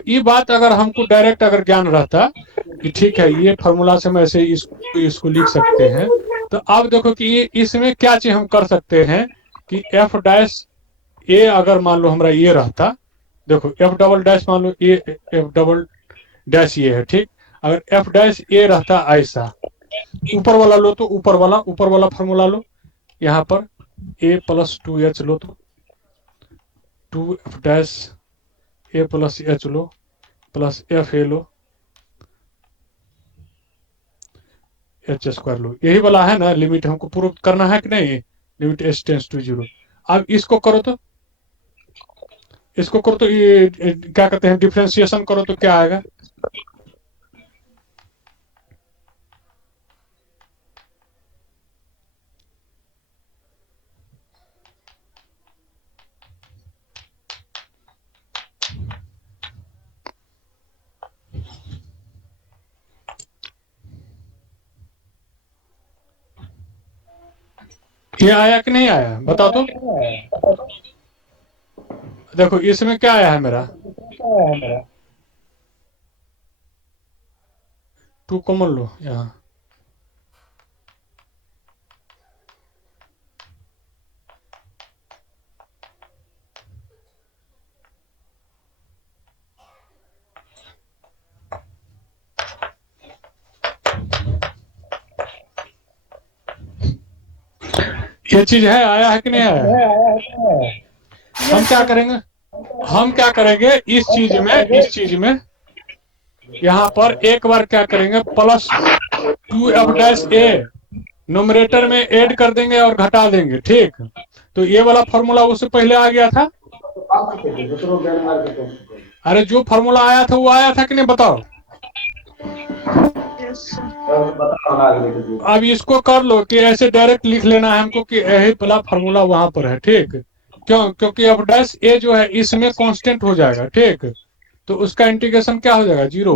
ये बात अगर हमको डायरेक्ट अगर ज्ञान रहता कि ठीक है ये फॉर्मूला से हम ऐसे इसको लिख सकते हैं, तो अब देखो कि ये इसमें क्या चीज हम कर सकते हैं कि एफ डैश ए अगर मान लो हमारा ये रहता, देखो एफ डबल डैश मान लो ए एफ डबल डैश ये है, ठीक। अगर एफ डैश ए रहता ऐसा, ऊपर वाला लो तो ऊपर वाला फॉर्मूला लो, यहाँ पर ए प्लस 2h लो तो 2f डैश ए प्लस एच लो प्लस एफ ए लो एच स्क्वायर लो, यही वाला है ना। लिमिट हमको प्रूव करना है कि नहीं, लिमिट h टेंस टू 0। अब इसको करो तो ये क्या कहते हैं, डिफरेंशिएशन करो तो क्या आएगा, ये आया कि नहीं आया बताओ तो। देखो इसमें क्या आया है मेरा, 2 कॉमन लो यहाँ, ये चीज है, आया है कि नहीं आया। हम क्या करेंगे इस चीज में यहाँ पर एक बार क्या करेंगे, प्लस 2f डैश ए नोमिनेटर में ऐड कर देंगे और घटा देंगे, ठीक। तो ये वाला फॉर्मूला उससे पहले आ गया था। अरे जो फॉर्मूला आया था वो आया था कि नहीं बताओ। अब इसको कर लो कि ऐसे डायरेक्ट लिख लेना है हमको कि यही वाला फॉर्मूला वहां पर है, ठीक। क्यों, क्योंकि एफ डैश ए जो है इसमें कांस्टेंट हो जाएगा, ठीक। तो उसका इंटीग्रेशन क्या हो जाएगा, 0,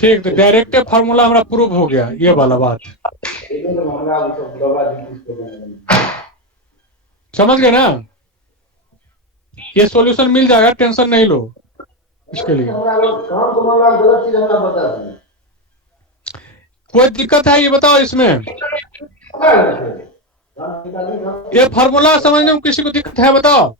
ठीक। तो डायरेक्ट फार्मूला हमारा प्रूव हो गया, ये वाला बात समझ गए ना। ये सॉल्यूशन मिल जाएगा, टेंशन नहीं लो इसके लिए। कोई दिक्कत है ये बताओ इसमें, ये फार्मूला समझने में किसी को दिक्कत है बताओ।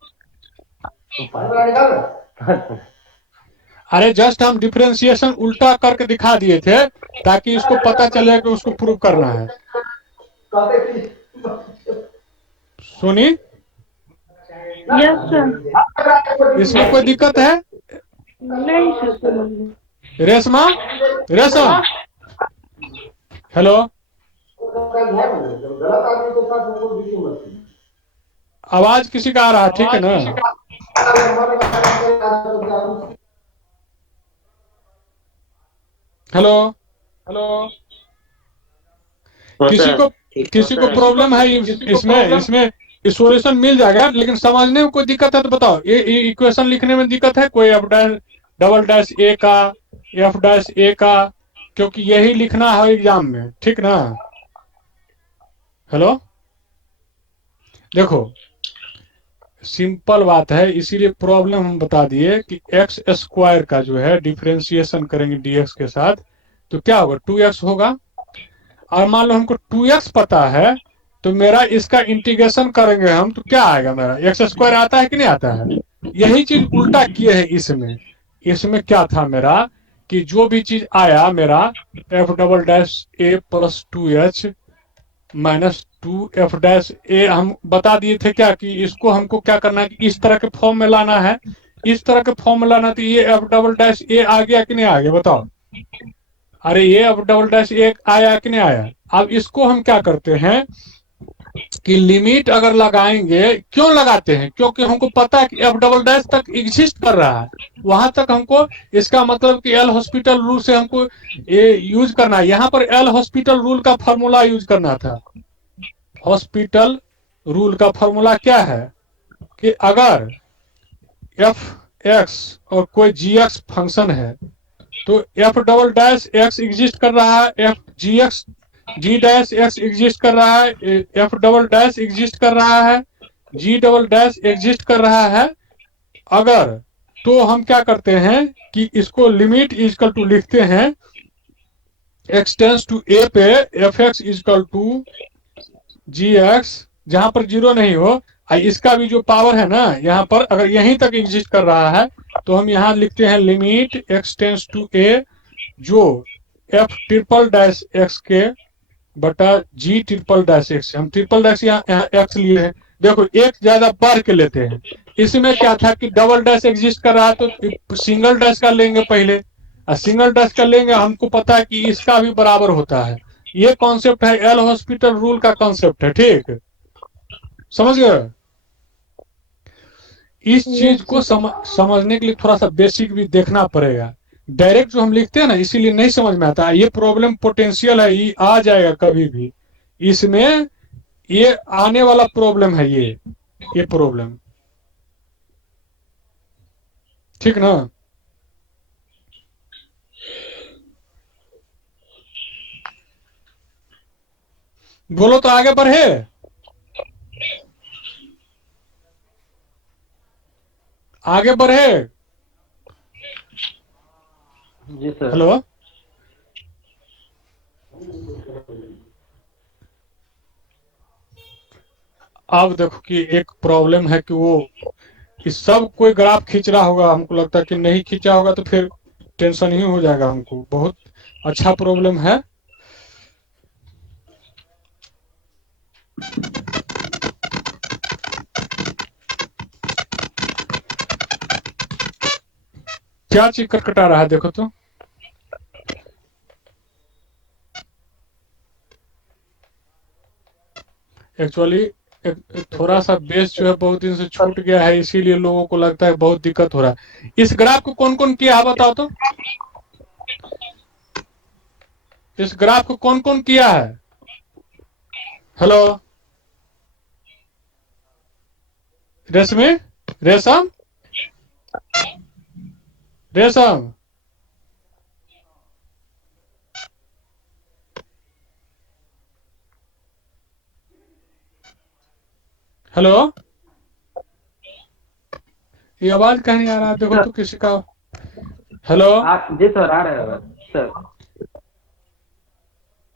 अरे जस्ट हम डिफरेंशिएशन उल्टा करके दिखा दिए थे ताकि इसको पता चले कि उसको प्रूव करना है। सुनी, यस सर। इसमें कोई दिक्कत है? नहीं सर। रेशमा हेलो, आवाज किसी का आ रहा है, ठीक है ना। हेलो, किसी को प्रॉब्लम है इसमें सॉल्यूशन मिल जाएगा, लेकिन समझने में कोई दिक्कत है तो बताओ। ये इक्वेशन लिखने में दिक्कत है कोई, एफ डैश डबल डैश ए का, एफ डैश ए का, क्योंकि यही लिखना है एग्जाम में, ठीक ना। हेलो, देखो सिंपल बात है, इसीलिए प्रॉब्लम हम बता दिए कि एक्स स्क्वायर का जो है डिफरेंशिएशन करेंगे डीएक्स के साथ तो क्या होगा, 2x होगा। और मान लो हमको 2x पता है तो मेरा इसका इंटीग्रेशन करेंगे हम तो क्या आएगा, मेरा एक्स स्क्वायर आता है कि नहीं आता है। यही चीज उल्टा किए है इसमें क्या था मेरा कि जो भी चीज आया मेरा F double dash A plus 2h minus 2f dash A, हम बता दिए थे क्या कि इसको हमको क्या करना है कि इस तरह के फॉर्म में लाना है इस तरह का फॉर्मूला ना, तो ये एफ डबल डैश ए आ गया कि नहीं आ गया बताओ। अरे ये एफ डबल डैश ए आया कि नहीं आया। अब इसको हम क्या करते हैं कि लिमिट अगर लगाएंगे, क्यों लगाते हैं, क्योंकि हमको पता है कि एफ डबल डैश तक एग्जिस्ट कर रहा है, वहां तक हमको, इसका मतलब कि एल हॉस्पिटल रूल से हमको ये यूज करना है। यहाँ पर एल हॉस्पिटल रूल का फॉर्मूला यूज करना था। हॉस्पिटल रूल का फॉर्मूला क्या है कि अगर एफ एक्स और कोई जी एक्स फंक्शन है तो F double dash x exist कर रहा है, एफ जी एक्स जी डैश एक्स एग्जिस्ट कर रहा है, एफ डबल डैश एग्जिस्ट कर रहा है, जी डबल डैश एग्जिस्ट कर रहा है। अगर तो हम क्या करते हैं कि इसको लिमिट इजकल टू लिखते हैं एक्स टेंस टू ए पे f x equal to g x, जहां पर जीरो नहीं हो। इसका भी जो पावर है ना यहाँ पर, अगर यहीं तक एग्जिस्ट कर रहा है तो हम यहाँ लिखते हैं लिमिट एक्स टेंस टू ए जो एफ ट्रिपल डैश एक्स के बटा जी ट्रिपल डैश एक्स। हम ट्रिपल डैश यहाँ एक्स लिए हैं, देखो एक ज्यादा बढ़ के लेते हैं। इसमें क्या था कि डबल डैश एग्जिस्ट कर रहा है तो सिंगल डैश का लेंगे पहले, और सिंगल डैश का लेंगे, हमको पता है कि इसका भी बराबर होता है। ये कॉन्सेप्ट है एल हॉस्पिटल रूल का कॉन्सेप्ट है, ठीक समझ गए। इस चीज को समझने के लिए थोड़ा सा बेसिक भी देखना पड़ेगा। डायरेक्ट जो हम लिखते हैं ना इसीलिए नहीं समझ में आता। ये प्रॉब्लम पोटेंशियल है, ये आ जाएगा कभी भी, इसमें ये आने वाला प्रॉब्लम है ये प्रॉब्लम, ठीक ना। बोलो तो आगे बढ़े। आगे बढ़े। जी सर। हेलो, अब देखो कि एक प्रॉब्लम है कि वो कि सब कोई ग्राफ खींच रहा होगा, हमको लगता है कि नहीं खींचा होगा तो फिर टेंशन ही हो जाएगा हमको। बहुत अच्छा प्रॉब्लम है। क्या चीज कटकटा रहा है देखो तो। एक्चुअली थोड़ा सा बेस जो है बहुत दिन से छूट गया है, इसीलिए लोगों को लगता है बहुत दिक्कत हो रहा है। इस ग्राफ को कौन कौन किया है बताओ तो। इस ग्राफ को कौन कौन किया है। हेलो रेशमी, रेशम, रेशम, हेलो, ये आवाज कहीं नहीं आ रहा, देखो तो किसी का। हेलो जी सर, आ रहा है सर।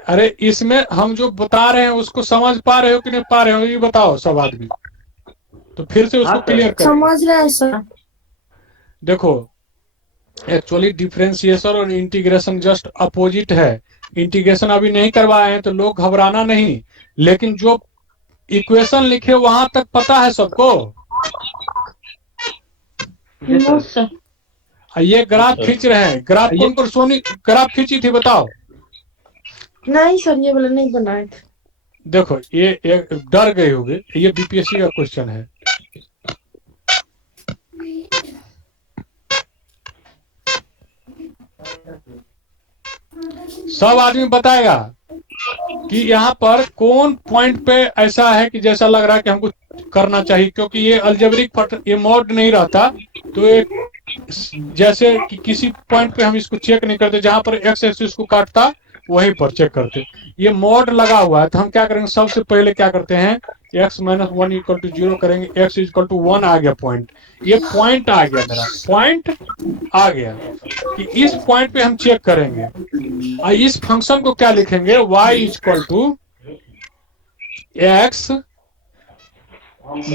अरे इसमें हम जो बता रहे हैं उसको समझ पा रहे हो कि नहीं पा रहे हो, ये बताओ सब आदमी, तो फिर से उसको क्लियर करो। समझ रहे हैं सर। देखो एक्चुअली डिफरेंशिएशन और इंटीग्रेशन जस्ट अपोजिट है। इंटीग्रेशन अभी नहीं करवाए हैं तो लोग घबराना नहीं, लेकिन जो इक्वेशन लिखे वहां तक पता है सबको। जी सर। ये ग्राफ खींच रहे हैं, ग्राफ कौन पर सोनी ग्राफ खींची थी बताओ। नहीं सर, ये वाला नहीं बनाए थे। देखो ये एक डर गए होगे, ये बीपीएससी का क्वेश्चन है। सब आदमी बताएगा कि यहाँ पर कौन पॉइंट पे ऐसा है कि जैसा लग रहा है कि हमको करना चाहिए, क्योंकि ये अलजेब्रिक ये मोड नहीं रहता तो एक जैसे कि किसी पॉइंट पे हम इसको चेक नहीं करते, जहां पर एक्स एक्सिस को काटता वहीं पर चेक करते। ये मोड लगा हुआ है तो हम क्या करेंगे, सबसे पहले क्या करते हैं x माइनस 1 इक्वल टू 0 करेंगे, x इक्वल टू 1 आ गया पॉइंट। ये पॉइंट आ गया, मेरा पॉइंट आ गया कि इस पॉइंट पे हम चेक करेंगे। और इस फंक्शन को क्या लिखेंगे, y equal to x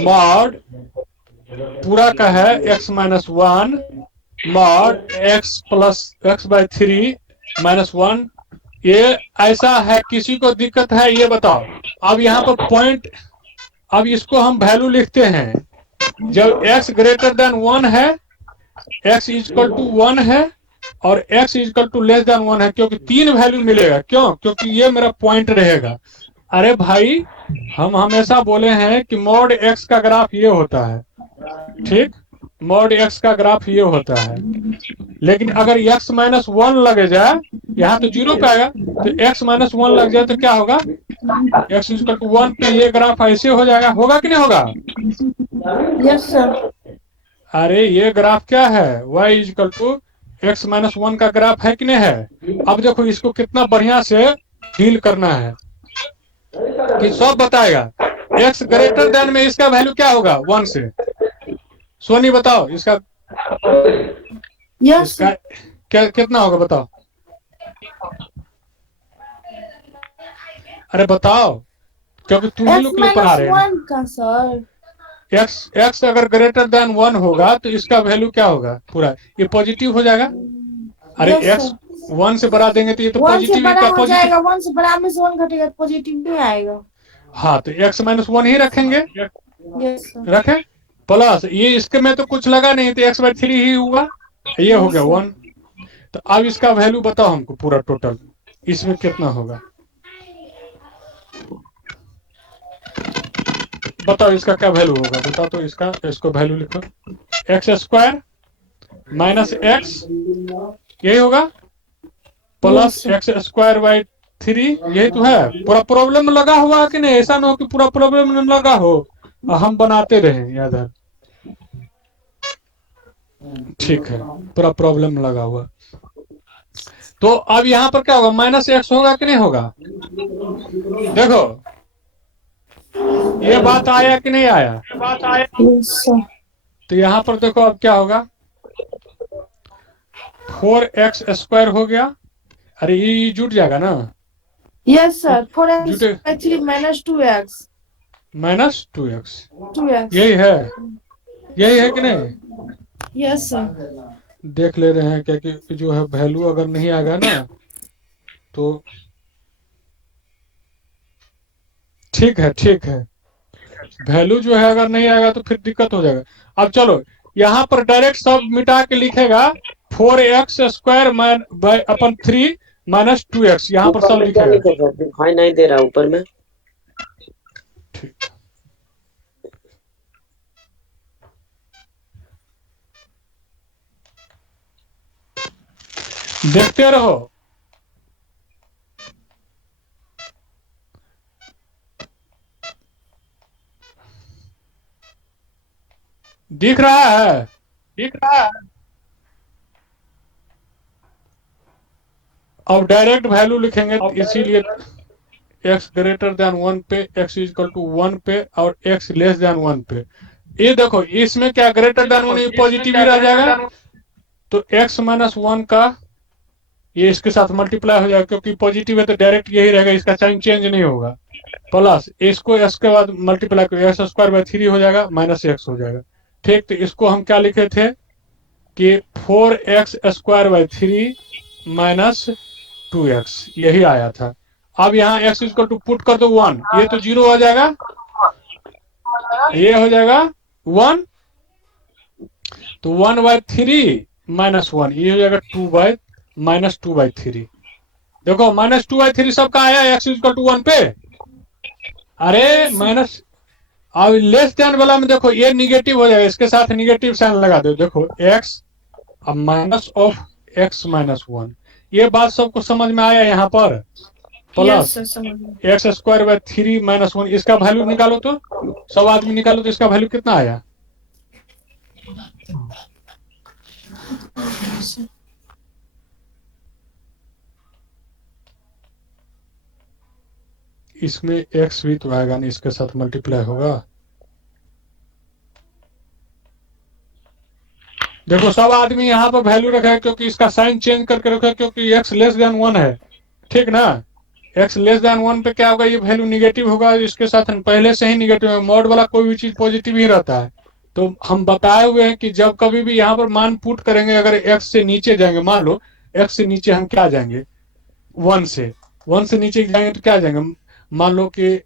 mod पूरा का है x minus 1 mod x plus x by 3 minus 1। ये ऐसा है, किसी को दिक्कत है ये बताओ। अब यहाँ पर पॉइंट, अब इसको हम वैल्यू लिखते हैं जब x ग्रेटर देन 1 है x इक्वल टू 1 है और x equal to less than 1 है, क्योंकि 3 वैल्यू मिलेगा। क्यों? क्योंकि ये मेरा पॉइंट रहेगा। अरे भाई, हम हमेशा बोले हैं कि मॉड x का ग्राफ ये होता है, ठीक, मॉड x का ग्राफ ये होता है। लेकिन अगर x माइनस 1 लगे जाए, यहाँ तो 0 पे आएगा, तो x माइनस 1 लग जाए तो क्या होगा? x इक्वल टू 1 पे ये ग्राफ ऐसे हो जाएगा, होगा कि नहीं होगा? Yes sir. अरे ये ग्राफ क्या है? y equal to x minus 1 का ग्राफ है कि नहीं है? अब देखो इसको कितना बढ़िया से डील करना है कि सब बताएगा। x ग्रेटर देन में इसका वैल्यू क्या होगा? 1 से। सोनी बताओ इसका यस इसका क्या कितना होगा बताओ? अरे बताओ, क्योंकि तुम ही लोग के लिए पढ़ा रहे हैं। वन का सर। x अगर ग्रेटर देन 1 होगा तो इसका वैल्यू क्या होगा? पूरा ये पॉजिटिव हो जाएगा। अरे Yes, x 1 से बढ़ा देंगे तो ये तो 1 से पॉजिटिव बड़ा का हो पॉजिटिव। जाएगा, 1 से बड़ा में से 1 घटेगा, पॉजिटिव नहीं आएगा। हाँ, तो x माइनस 1 ही रखेंगे। Yes sir. रखें प्लस ये इसके में तो कुछ लगा नहीं, तो x/3 ही हुआ, ये हो गया 1। तो अब इसका वैल्यू बताओ हमको, पूरा टोटल इसमें कितना होगा बताओ? इसका क्या वैल्यू होगा बताओ तो? इसको वैल्यू लिखो, x² माइनस x यही होगा प्लस x²/3, यही तो है। पूरा प्रॉब्लम में लगा हुआ है कि नहीं? ऐसा ना हो कि पूरा प्रॉब्लम में लगा हो और हम बनाते रहे याद है। ठीक है, पूरा प्रॉब्लम में लगा हुआ। तो अब यहाँ पर क्या होगा? माइनस x होगा कि नहीं होगा? देखो ये बात आया कि नहीं आया? Yes sir. तो यहाँ पर देखो अब क्या होगा? 4x² हो गया। अरे ये जुट जाएगा ना? Yes sir. 4x जुटे by 3 minus 2x minus 2x, 2x। यही है कि नहीं? Yes sir. देख ले रहे हैं क्या कि जो है वैल्यू अगर नहीं आएगा ना तो ठीक है, वैल्यू जो है अगर नहीं आएगा तो फिर दिक्कत हो जाएगा। अब चलो यहाँ पर डायरेक्ट सब मिटा के लिखेगा 4x² माइनस 2x, यहाँ पर ऊपर सब में क्या लिखेगा। लिखे सर? दिखाई नहीं दे रहा ऊपर में। ठीक, देखते रहो। दिख रहा है? अब डायरेक्ट वैल्यू लिखेंगे, इसीलिए x ग्रेटर देन 1 पे, x इक्वल टू 1 पे और x लेस देन 1 पे। ये देखो इसमें क्या ग्रेटर देन 1 पॉजिटिव ही रह जाएगा, तो x माइनस 1 का ये इसके साथ मल्टीप्लाई हो जाएगा, क्योंकि पॉजिटिव है तो डायरेक्ट यही रहेगा, इसका साइन चेंज नहीं होगा। प्लस इसको x के बाद मल्टीप्लाई करो, x²/3 हो जाएगा, माइनस x हो जाएगा। ठीक, तो इसको हम क्या लिखे थे कि 4x²/3 माइनस 2x, यही आया था। अब यहाँ x इक्वल टू पुट कर दो 1, ये तो 0 हो जाएगा, ये हो जाएगा 1, तो 1/3 माइनस 1, ये हो जाएगा 2/-2/3। देखो माइनस 2/3 सबका आया x इक्वल टू 1 पे। अरे माइनस, अब लेस देन वाला में देखो ये निगेटिव हो जाएगा, इसके साथ निगेटिव साइन लगा दो। देखो x अब माइनस ऑफ x माइनस 1, ये बात सबको समझ में आया यहाँ पर? प्लस x²/3 माइनस 1, इसका वैल्यू निकालो तो, सब आदमी निकालो तो इसका वैल्यू कितना आया? इसमें x भी तो आएगा नहीं, इसके साथ मल्टीप्लाई होगा। देखो सब आदमी यहाँ पर वैल्यू रखा है, क्योंकि इसका साइन चेंज करके रखा है, क्योंकि x लेस देन 1 है। ठीक ना? x लेस देन 1 पे क्या होगा? ये वैल्यू निगेटिव होगा, इसके साथ पहले से ही निगेटिव है। मॉड वाला कोई भी चीज पॉजिटिव ही रहता है। तो हम बताए हुए हैं कि जब कभी भी यहाँ पर मान पुट करेंगे, अगर x से नीचे जाएंगे, मान लो x से नीचे हम क्या जाएंगे? 1 से नीचे जाएंगे तो क्या जाएंगे? मान लो कि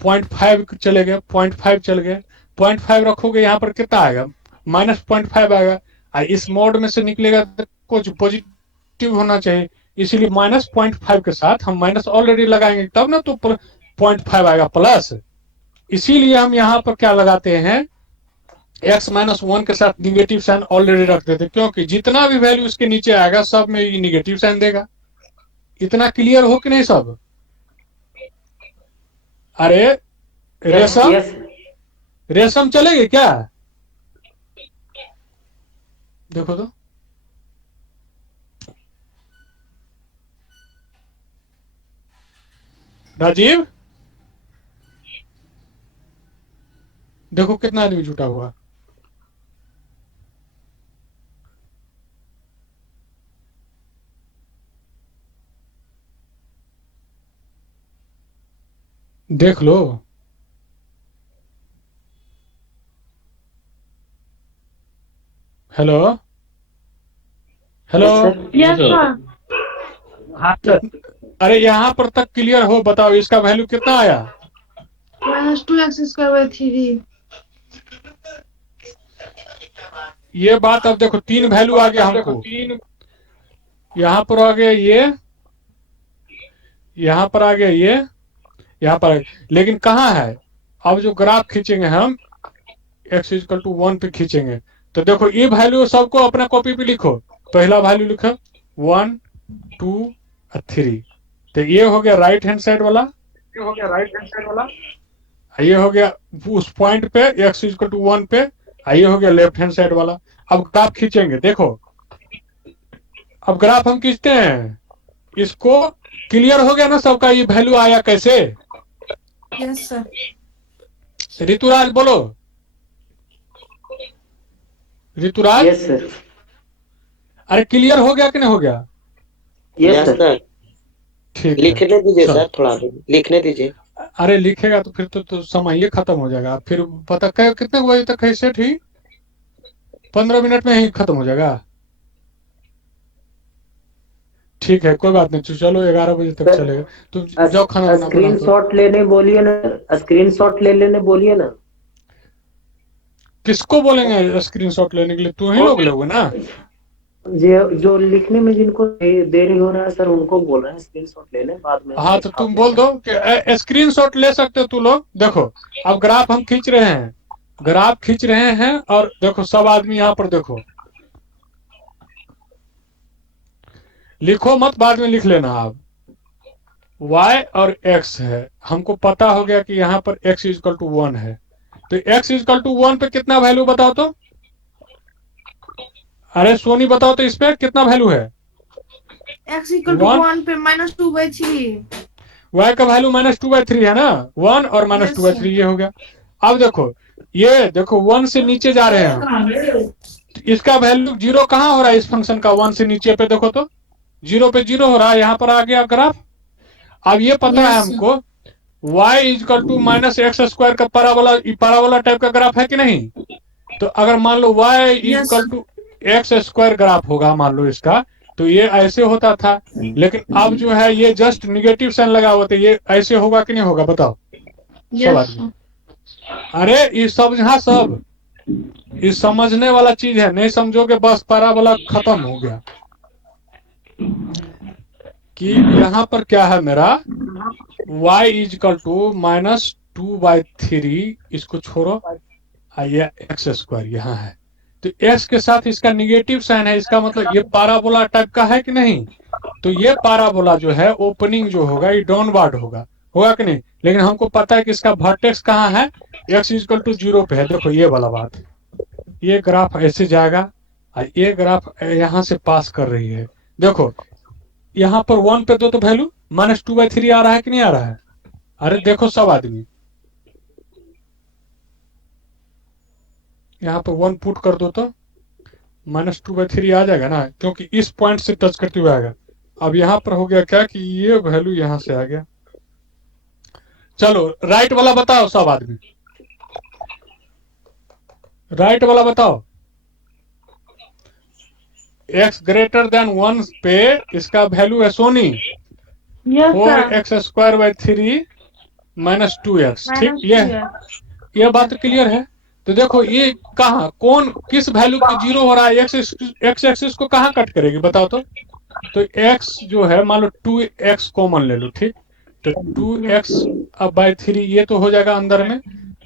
0.5 चले गए, 0.5 चल गए, 0.5 रखोगे यहाँ पर कितना आएगा? माइनस 0.5 आएगा। इस मोड में से निकलेगा तो कुछ पॉजिटिव होना चाहिए, इसीलिए -0.5 के साथ हम माइनस ऑलरेडी लगाएंगे तब ना, तो 0.5 आएगा प्लस। इसीलिए हम यहाँ पर क्या लगाते हैं, x-1 के साथ निगेटिव साइन ऑलरेडी रख देते, क्योंकि जितना भी वैल्यू इसके नीचे आएगा सब में ये निगेटिव साइन देगा। इतना क्लियर हो कि नहीं सब? अरे रेशम, रेशम चलेगी क्या? देखो तो राजीव, देखो कितना आदमी जुटा हुआ। देख लो। Hello hello. Yes sir. हाँ सर। अरे यहाँ पर तक क्लियर हो, बताओ इसका वैल्यू कितना आया? -2x²/3। ये बात अब देखो, 3 वैल्यू आ गया हमको। यहाँ पर आ गया ये, यहाँ पर आ गया ये, यहाँ पर लेकिन कहाँ है? अब जो ग्राफ खींचेंगे हम x=1 पे खींचेंगे, तो देखो ये वैल्यू सबको अपना कॉपी पे लिखो। पहला वैल्यू लिखो 1 2 और 3, तो ये हो गया राइट हैंड साइड वाला, ये हो गया उस पॉइंट पे x=1 पे, ये हो गया लेफ्ट हैंड साइड वाला। अब ग्राफ खींचेंगे, देखो अब ग्राफ हम खींचते हैं, इसको क्लियर हो गया ना सबका, ये वैल्यू आया कैसे? Yes sir. ऋतुराज बोलो, ऋतुराज। Yes sir. अरे क्लियर हो गया कि नहीं हो गया? Yes sir. ठीक है, लिखने दीजिए चलो। सर, थोड़ा लिखने दीजिए। अरे लिखेगा तो फिर तो समय ये खत्म हो जाएगा, फिर पता कितने बजे तक है सेट? ही 15 मिनट में ही खत्म हो जाएगा। ठीक है, कोई बात नहीं, चलो 11 बजे तक चलेगा। तुम जाओ खाना वाना बनाओ। स्क्रीनशॉट लेने बोलिए ना, स्क्रीनशॉट ले लेने बोलिए ना। किसको बोलेंगे स्क्रीनशॉट लेने के लिए? तू ही लोग लोगे ना। जो लिखने में जिनको देरी हो रहा है सर, उनको बोल रहे हैं स्क्रीनशॉट ले लें बाद में। हाँ तो तुम बोल दो कि स्क्रीनशॉट ले सकते हो तू लोग। देखो अब ग्राफ हम खींच रहे हैं, ग्राफ खींच रहे हैं, और देखो सब आदमी यहाँ पर देखो, लिखो मत, बाद में लिख लेना आप। y और x है, हमको पता हो गया कि यहाँ पर x=1 है, तो x=1 पे कितना वैल्यू बताओ तो? अरे सोनी बताओ तो इस पे कितना वैल्यू है? x=1 पे -2/3। y का वैल्यू -2/3 है ना, 1 और -2/3 ये हो गया। अब देखो ये देखो 1 से नीचे जा रहे हैं, इसका वैल्यू 0 कहाँ हो रहा है? इस फंक्शन का 1 से नीचे पे देखो तो 0 पे 0 हो रहा है, यहाँ पर आ गया ग्राफ। अब ये पता है हमको y=-x² का पैराबोला टाइप का ग्राफ है कि नहीं? तो अगर मान लो y=x² ग्राफ होगा, मान लो इसका, तो ये ऐसे होता था, लेकिन अब जो है ये जस्ट निगेटिव साइन लगा हुआ था, ये ऐसे होगा कि नहीं होगा बताओ सब आदमी? अरे ये सब यहाँ सब ये समझने वाला चीज है, नहीं समझोगे बस पैराबोला खत्म हो गया। कि यहाँ पर क्या है मेरा y=-2/3, इसको छोड़ो, ये x² यहाँ है, तो x के साथ इसका निगेटिव साइन है, इसका मतलब ये पैराबोला टाइप का है कि नहीं? तो ये पैराबोला जो है ओपनिंग जो होगा ये डाउनवर्ड होगा, होगा कि नहीं? लेकिन हमको पता है कि इसका वर्टेक्स कहाँ है, x=0 पे है। देखो ये वाला बात, ये ग्राफ ऐसे जाएगा, ये ग्राफ यहाँ से पास कर रही है। देखो यहाँ पर 1 पे दो तो वैल्यू -2/3 आ रहा है कि नहीं आ रहा है? अरे देखो सब आदमी, यहाँ पर 1 पुट कर दो तो -2/3 आ जाएगा ना, क्योंकि इस पॉइंट से टच करते हुए आएगा। अब यहाँ पर हो गया क्या कि ये वैल्यू यहाँ से आ गया। चलो राइट वाला बताओ सब आदमी, राइट वाला बताओ। x>1 पे इसका वैल्यू है सोनी 4x² / 3 - 2x। ठीक, ये बात तो क्लियर है। तो देखो ये कहाँ कौन किस वैल्यू पे जीरो हो रहा है, एक्स एक्सिस को कहाँ कट करेगी बताओ तो एक्स जो है मान लो 2x कॉमन ले लो, ठीक, तो 2x अब बाय 3 ये तो हो जाएगा अंदर में,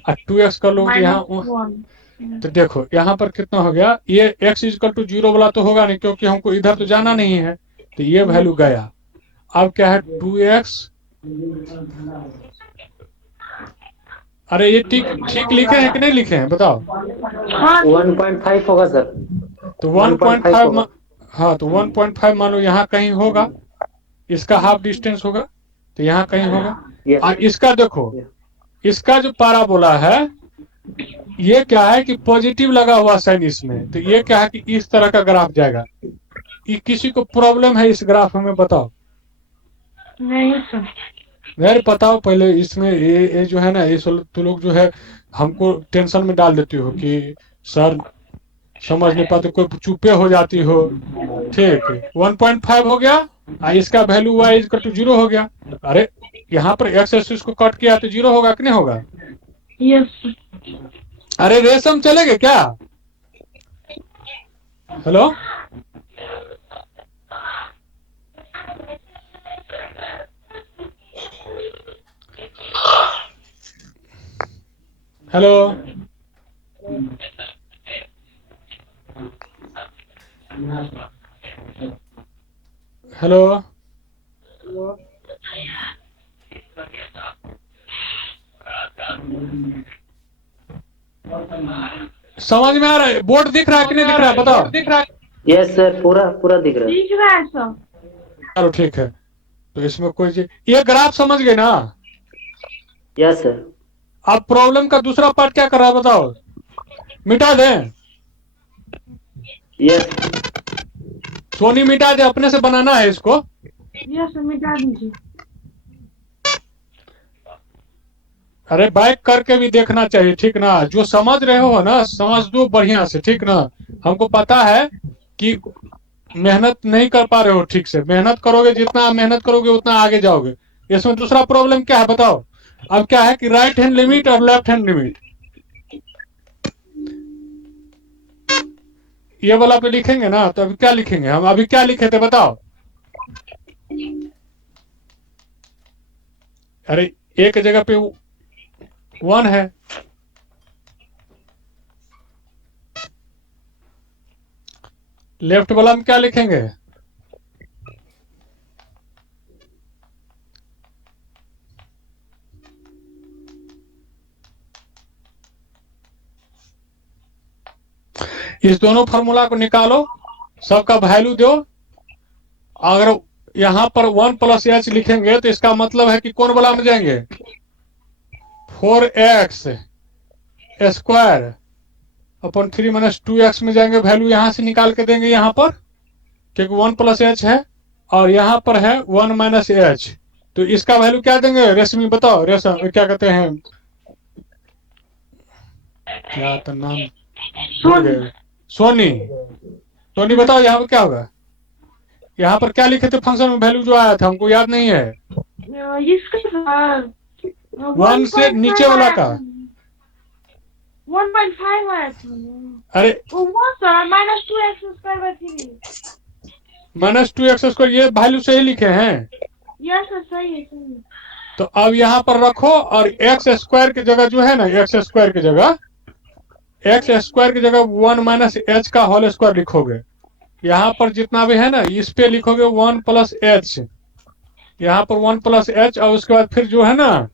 और 2x कर लो तो यहाँ -1 तो देखो यहाँ पर कितना हो गया, ये x इक्वल टू 0 वाला तो होगा नहीं क्योंकि हमको इधर तो जाना नहीं है, तो ये वैल्यू गया। अब क्या है 2x, अरे ये ठीक ठीक लिखे हैं कि नहीं लिखे हैं बताओ? 1.5 होगा सर। तो 1.5 हाँ तो 1.5 मान लो यहाँ कहीं होगा, इसका हाफ डिस्टेंस होगा तो यहाँ कहीं होगा। Yes. और इसका देखो, इसका जो पाराबोला है ये क्या है कि पॉजिटिव लगा हुआ साइन इसमें, तो ये क्या है कि इस तरह का ग्राफ जाएगा। ये किसी को प्रॉब्लम है इस ग्राफ में बताओ? नहीं सर। यार बताओ पहले इसमें ये जो है ना, ये तो लोग जो है हमको टेंशन में डाल देती हो कि सर समझ नहीं पाते, कोई चुपे हो जाती हो, ठीक है 1.5 हो गया और इसका वैल्यू y इक्वल टू 0 हो गया। अरे यहाँ पर x एक्सिस को कट किया तो 0 होगा कि नहीं होगा? यस। अरे रेशम चलेगा क्या? हेलो हेलो हेलो समझ में आ रहा है? बोर्ड दिख रहा है कि नहीं दिख रहा है बताओ? दिख रहा है? यस सर, पूरा पूरा दिख रहा है। दिख रहा है सर। चलो ठीक है, तो इसमें कोई ये ग्राफ समझ गए ना? Yes sir. अब प्रॉब्लम का दूसरा पार्ट क्या कर रहा है बताओ? मिटा दें? यस सोनी मिटा दे, अपने से बनाना है इसको। यस मिटा दीजिए। अरे बैक करके भी देखना चाहिए, ठीक ना? जो समझ रहे हो ना समझ दो बढ़िया से, ठीक ना? हमको पता है कि मेहनत नहीं कर पा रहे हो ठीक से, मेहनत करोगे जितना मेहनत करोगे उतना आगे जाओगे। इसमें दूसरा प्रॉब्लम क्या है बताओ? अब क्या है कि राइट हैंड लिमिट और लेफ्ट हैंड लिमिट, ये वाला पे लिखेंगे ना, तो अभी क्या लिखेंगे हम? अभी क्या लिखे थे बताओ? अरे एक जगह पे 1 है, लेफ्ट वाला में क्या लिखेंगे? इस दोनों फार्मूला को निकालो, सबका वैल्यू दो। अगर यहां पर 1 प्लस एच लिखेंगे तो इसका मतलब है कि कौन वाला में जाएंगे? 4x square upon 3 minus 2x में जाएंगे, वैल्यू यहां से निकाल के देंगे यहाँ पर, क्योंकि 1 प्लस एच है और यहाँ पर है 1 माइनस एच, तो इसका वैल्यू क्या देंगे? रेशमी बताओ, रेशम क्या कहते हैं, क्या तो नाम सोनी, सोनी बताओ यहाँ पर क्या होगा? यहाँ पर क्या लिखे थे फंक्शन में वैल्यू जो आया था, हमको याद नहीं है। इसका सर 1 से नीचे वाला का 1.5 आया था। अरे वो सर -2x²/3। -2x², ये वैल्यू सही लिखे हैं? यस सर सही है सही है। तो अब यहाँ पर रखो और एक्स स्क्वायर की जगह जो है ना, एक्स स्क्वायर की जगह 1 माइनस एच का होल स्क्वायर लिखोगे। यहाँ पर जितना भी है ना इस पे लिखोगे 1 प्लस एच, यहाँ पर 1 प्लस एच, और उसके बाद फिर जो है ना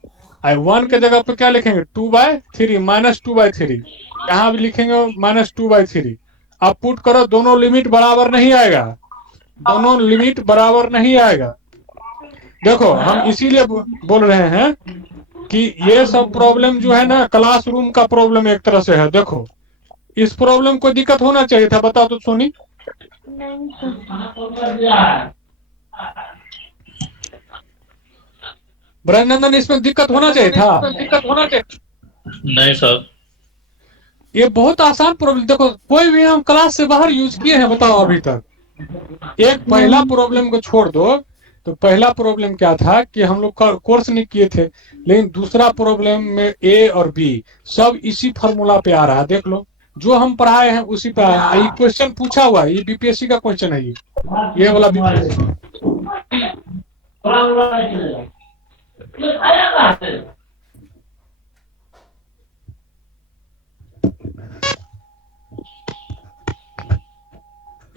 1 के जगह पे क्या लिखेंगे? 2/3 -2/3, यहाँ भी लिखेंगे -2/3। अब पुट करो, दोनों लिमिट बराबर नहीं आएगा, दोनों लिमिट बराबर नहीं आएगा। देखो हम इसीलिए बोल रहे हैं कि ये सब प्रॉब्लम जो है ना क्लासरूम का प्रॉब्लम एक तरह से है। देखो इस प्रॉब्लम को दिक्कत होना चाहिए था, बताओ तो सोनी? नहीं सर। ब्रजनंदन इसमें दिक्कत होना चाहिए था? दिक्कत होना चाहिए नहीं सर। ये बहुत आसान प्रॉब्लम, देखो कोई भी हम क्लास से बाहर यूज किए हैं बताओ अभी तक? एक पहला प्रॉब्लम को छोड़ दो, तो पहला प्रॉब्लम क्या था कि हम लोग कोर्स नहीं किए थे, लेकिन दूसरा प्रॉब्लम में ए और बी सब इसी फॉर्मूला पे आ रहा है। देख लो, जो हम पढ़ाए हैं उसी पे आया है। ये क्वेश्चन पूछा हुआ है, ये बीपीएससी का क्वेश्चन है, ये वाला बीपीएससी।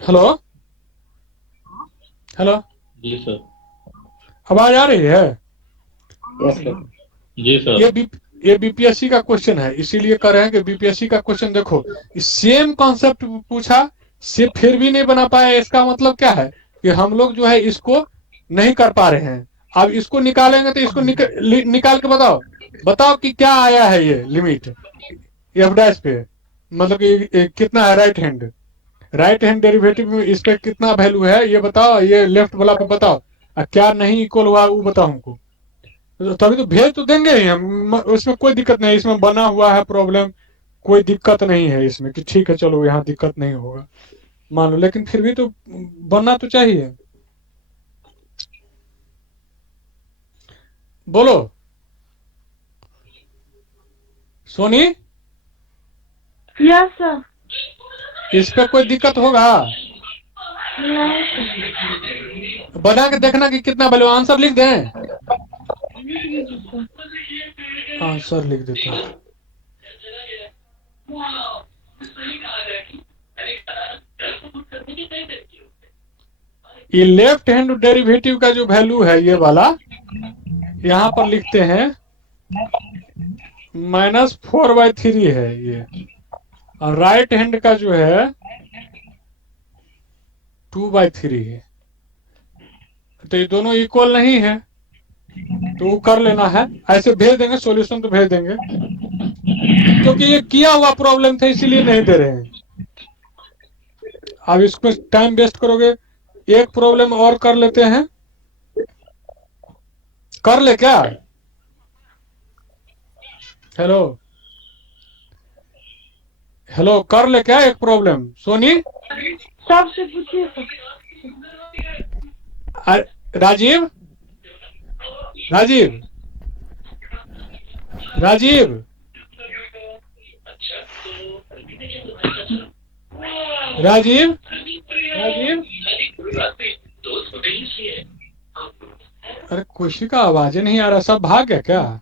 हेलो हेलो, जी सर। आवाज आ रही है? Yes sir. जी सर। ये बीपीएससी का क्वेश्चन है, इसीलिए कह रहे हैं कि बीपीएससी का क्वेश्चन देखो, सेम कॉन्सेप्ट पूछा, से फिर भी नहीं बना पाया। इसका मतलब क्या है कि हम लोग जो है इसको नहीं कर पा रहे हैं। अब इसको निकालेंगे तो इसको निकाल के बताओ कि क्या आया है ये लिमिट एफ डैश पे, मतलब कि कितना है राइट हैंड डेरिवेटिव में इस पे कितना वैल्यू है ये बताओ, ये लेफ्ट वाला पे बताओ, क्या नहीं इक्वल हुआ वो बताओ हमको। तभी तो भेज तो देंगे ही हम, उसमें कोई दिक्कत नहीं, इसमें बना हुआ है प्रॉब्लम, कोई दिक्कत नहीं है इसमें कि ठीक है चलो यहाँ दिक्कत नहीं होगा मान लो, लेकिन फिर भी तो बनना तो चाहिए। बोलो सोनी, यस सर। इस पे कोई दिक्कत होगा? नहीं बना के देखना कि कितना वैल्यू, आंसर लिख दें? आंसर लिख देता हूँ। ये लेफ्ट हैंड डेरिवेटिव का जो वैल्यू है ये वाला यहाँ पर लिखते हैं -4/3 है ये, और राइट हैंड का जो है 2/3 है। तो ये दोनों इक्वल नहीं है, तो वो कर लेना है। ऐसे भेज देंगे, सॉल्यूशन तो भेज देंगे, क्योंकि ये किया हुआ प्रॉब्लम था इसीलिए नहीं दे रहे हैं। अब इसमें टाइम वेस्ट करोगे, एक प्रॉब्लम और कर लेते हैं। कर ले क्या? हेलो कर ले क्या एक प्रॉब्लम सोनी? सबसे पूछिए सर। राजीव राजीव राजीव राजीव राजीव, अरे खुशी का आवाज ही नहीं आ रहा, सब भाग गया क्या?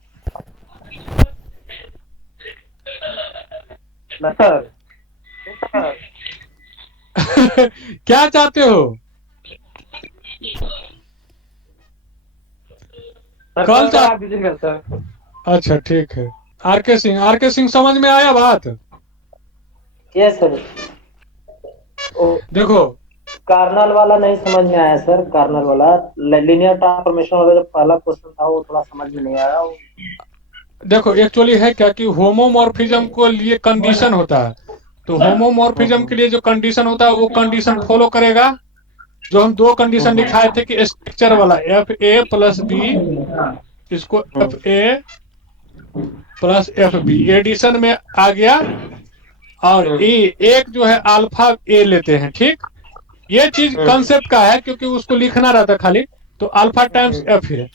सर क्या चाहते हो? कल करा दीजिएगा सर। अच्छा ठीक है। आर के सिंह समझ में आया बात? Yes sir. देखो कार्नल वाला नहीं समझ में आया सर, कार्नल वाला लीनियर ट्रांसफॉर्मेशन वाला जो पहला क्वेश्चन था वो थोड़ा समझ में नहीं आया। देखो एक्चुअली है क्या कि होमोमॉर्फिज्म को लिए कंडीशन होता है, तो होमोमॉर्फिज्म के लिए जो कंडीशन होता है वो कंडीशन फॉलो करेगा। जो हम दो कंडीशन दिखाए थे कि स्ट्रक्चर वाला FA+B, इसको FA + FB एडिशन में आ गया, और एक जो है अल्फा A लेते हैं। ठीक, ये चीज कंसेप्ट का है क्योंकि उसको लिखना रहता खाली, तो अल्फा टाइम्स F है।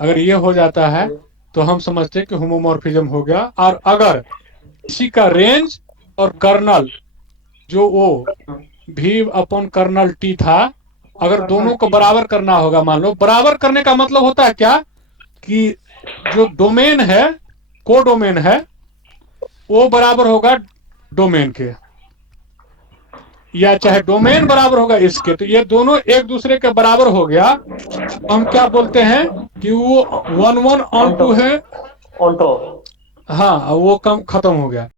अगर ये हो जाता है तो हम समझते हैं कि होमोमॉर्फिज्म हो गया। और अगर इसी का रेंज और कर्नल जो वो V/कर्नल T था, अगर दोनों को बराबर करना होगा, मान लो बराबर करने का मतलब होता है क्या कि जो डोमेन है, कोडोमेन है, वो बराबर होगा डोमेन के, या चाहे डोमेन बराबर होगा इसके। तो ये दोनों एक दूसरे के बराबर हो गया, हम क्या बोलते हैं कि वो 1/1 ऑन 2 है। ऑन टू, हाँ, वो कम खत्म हो गया।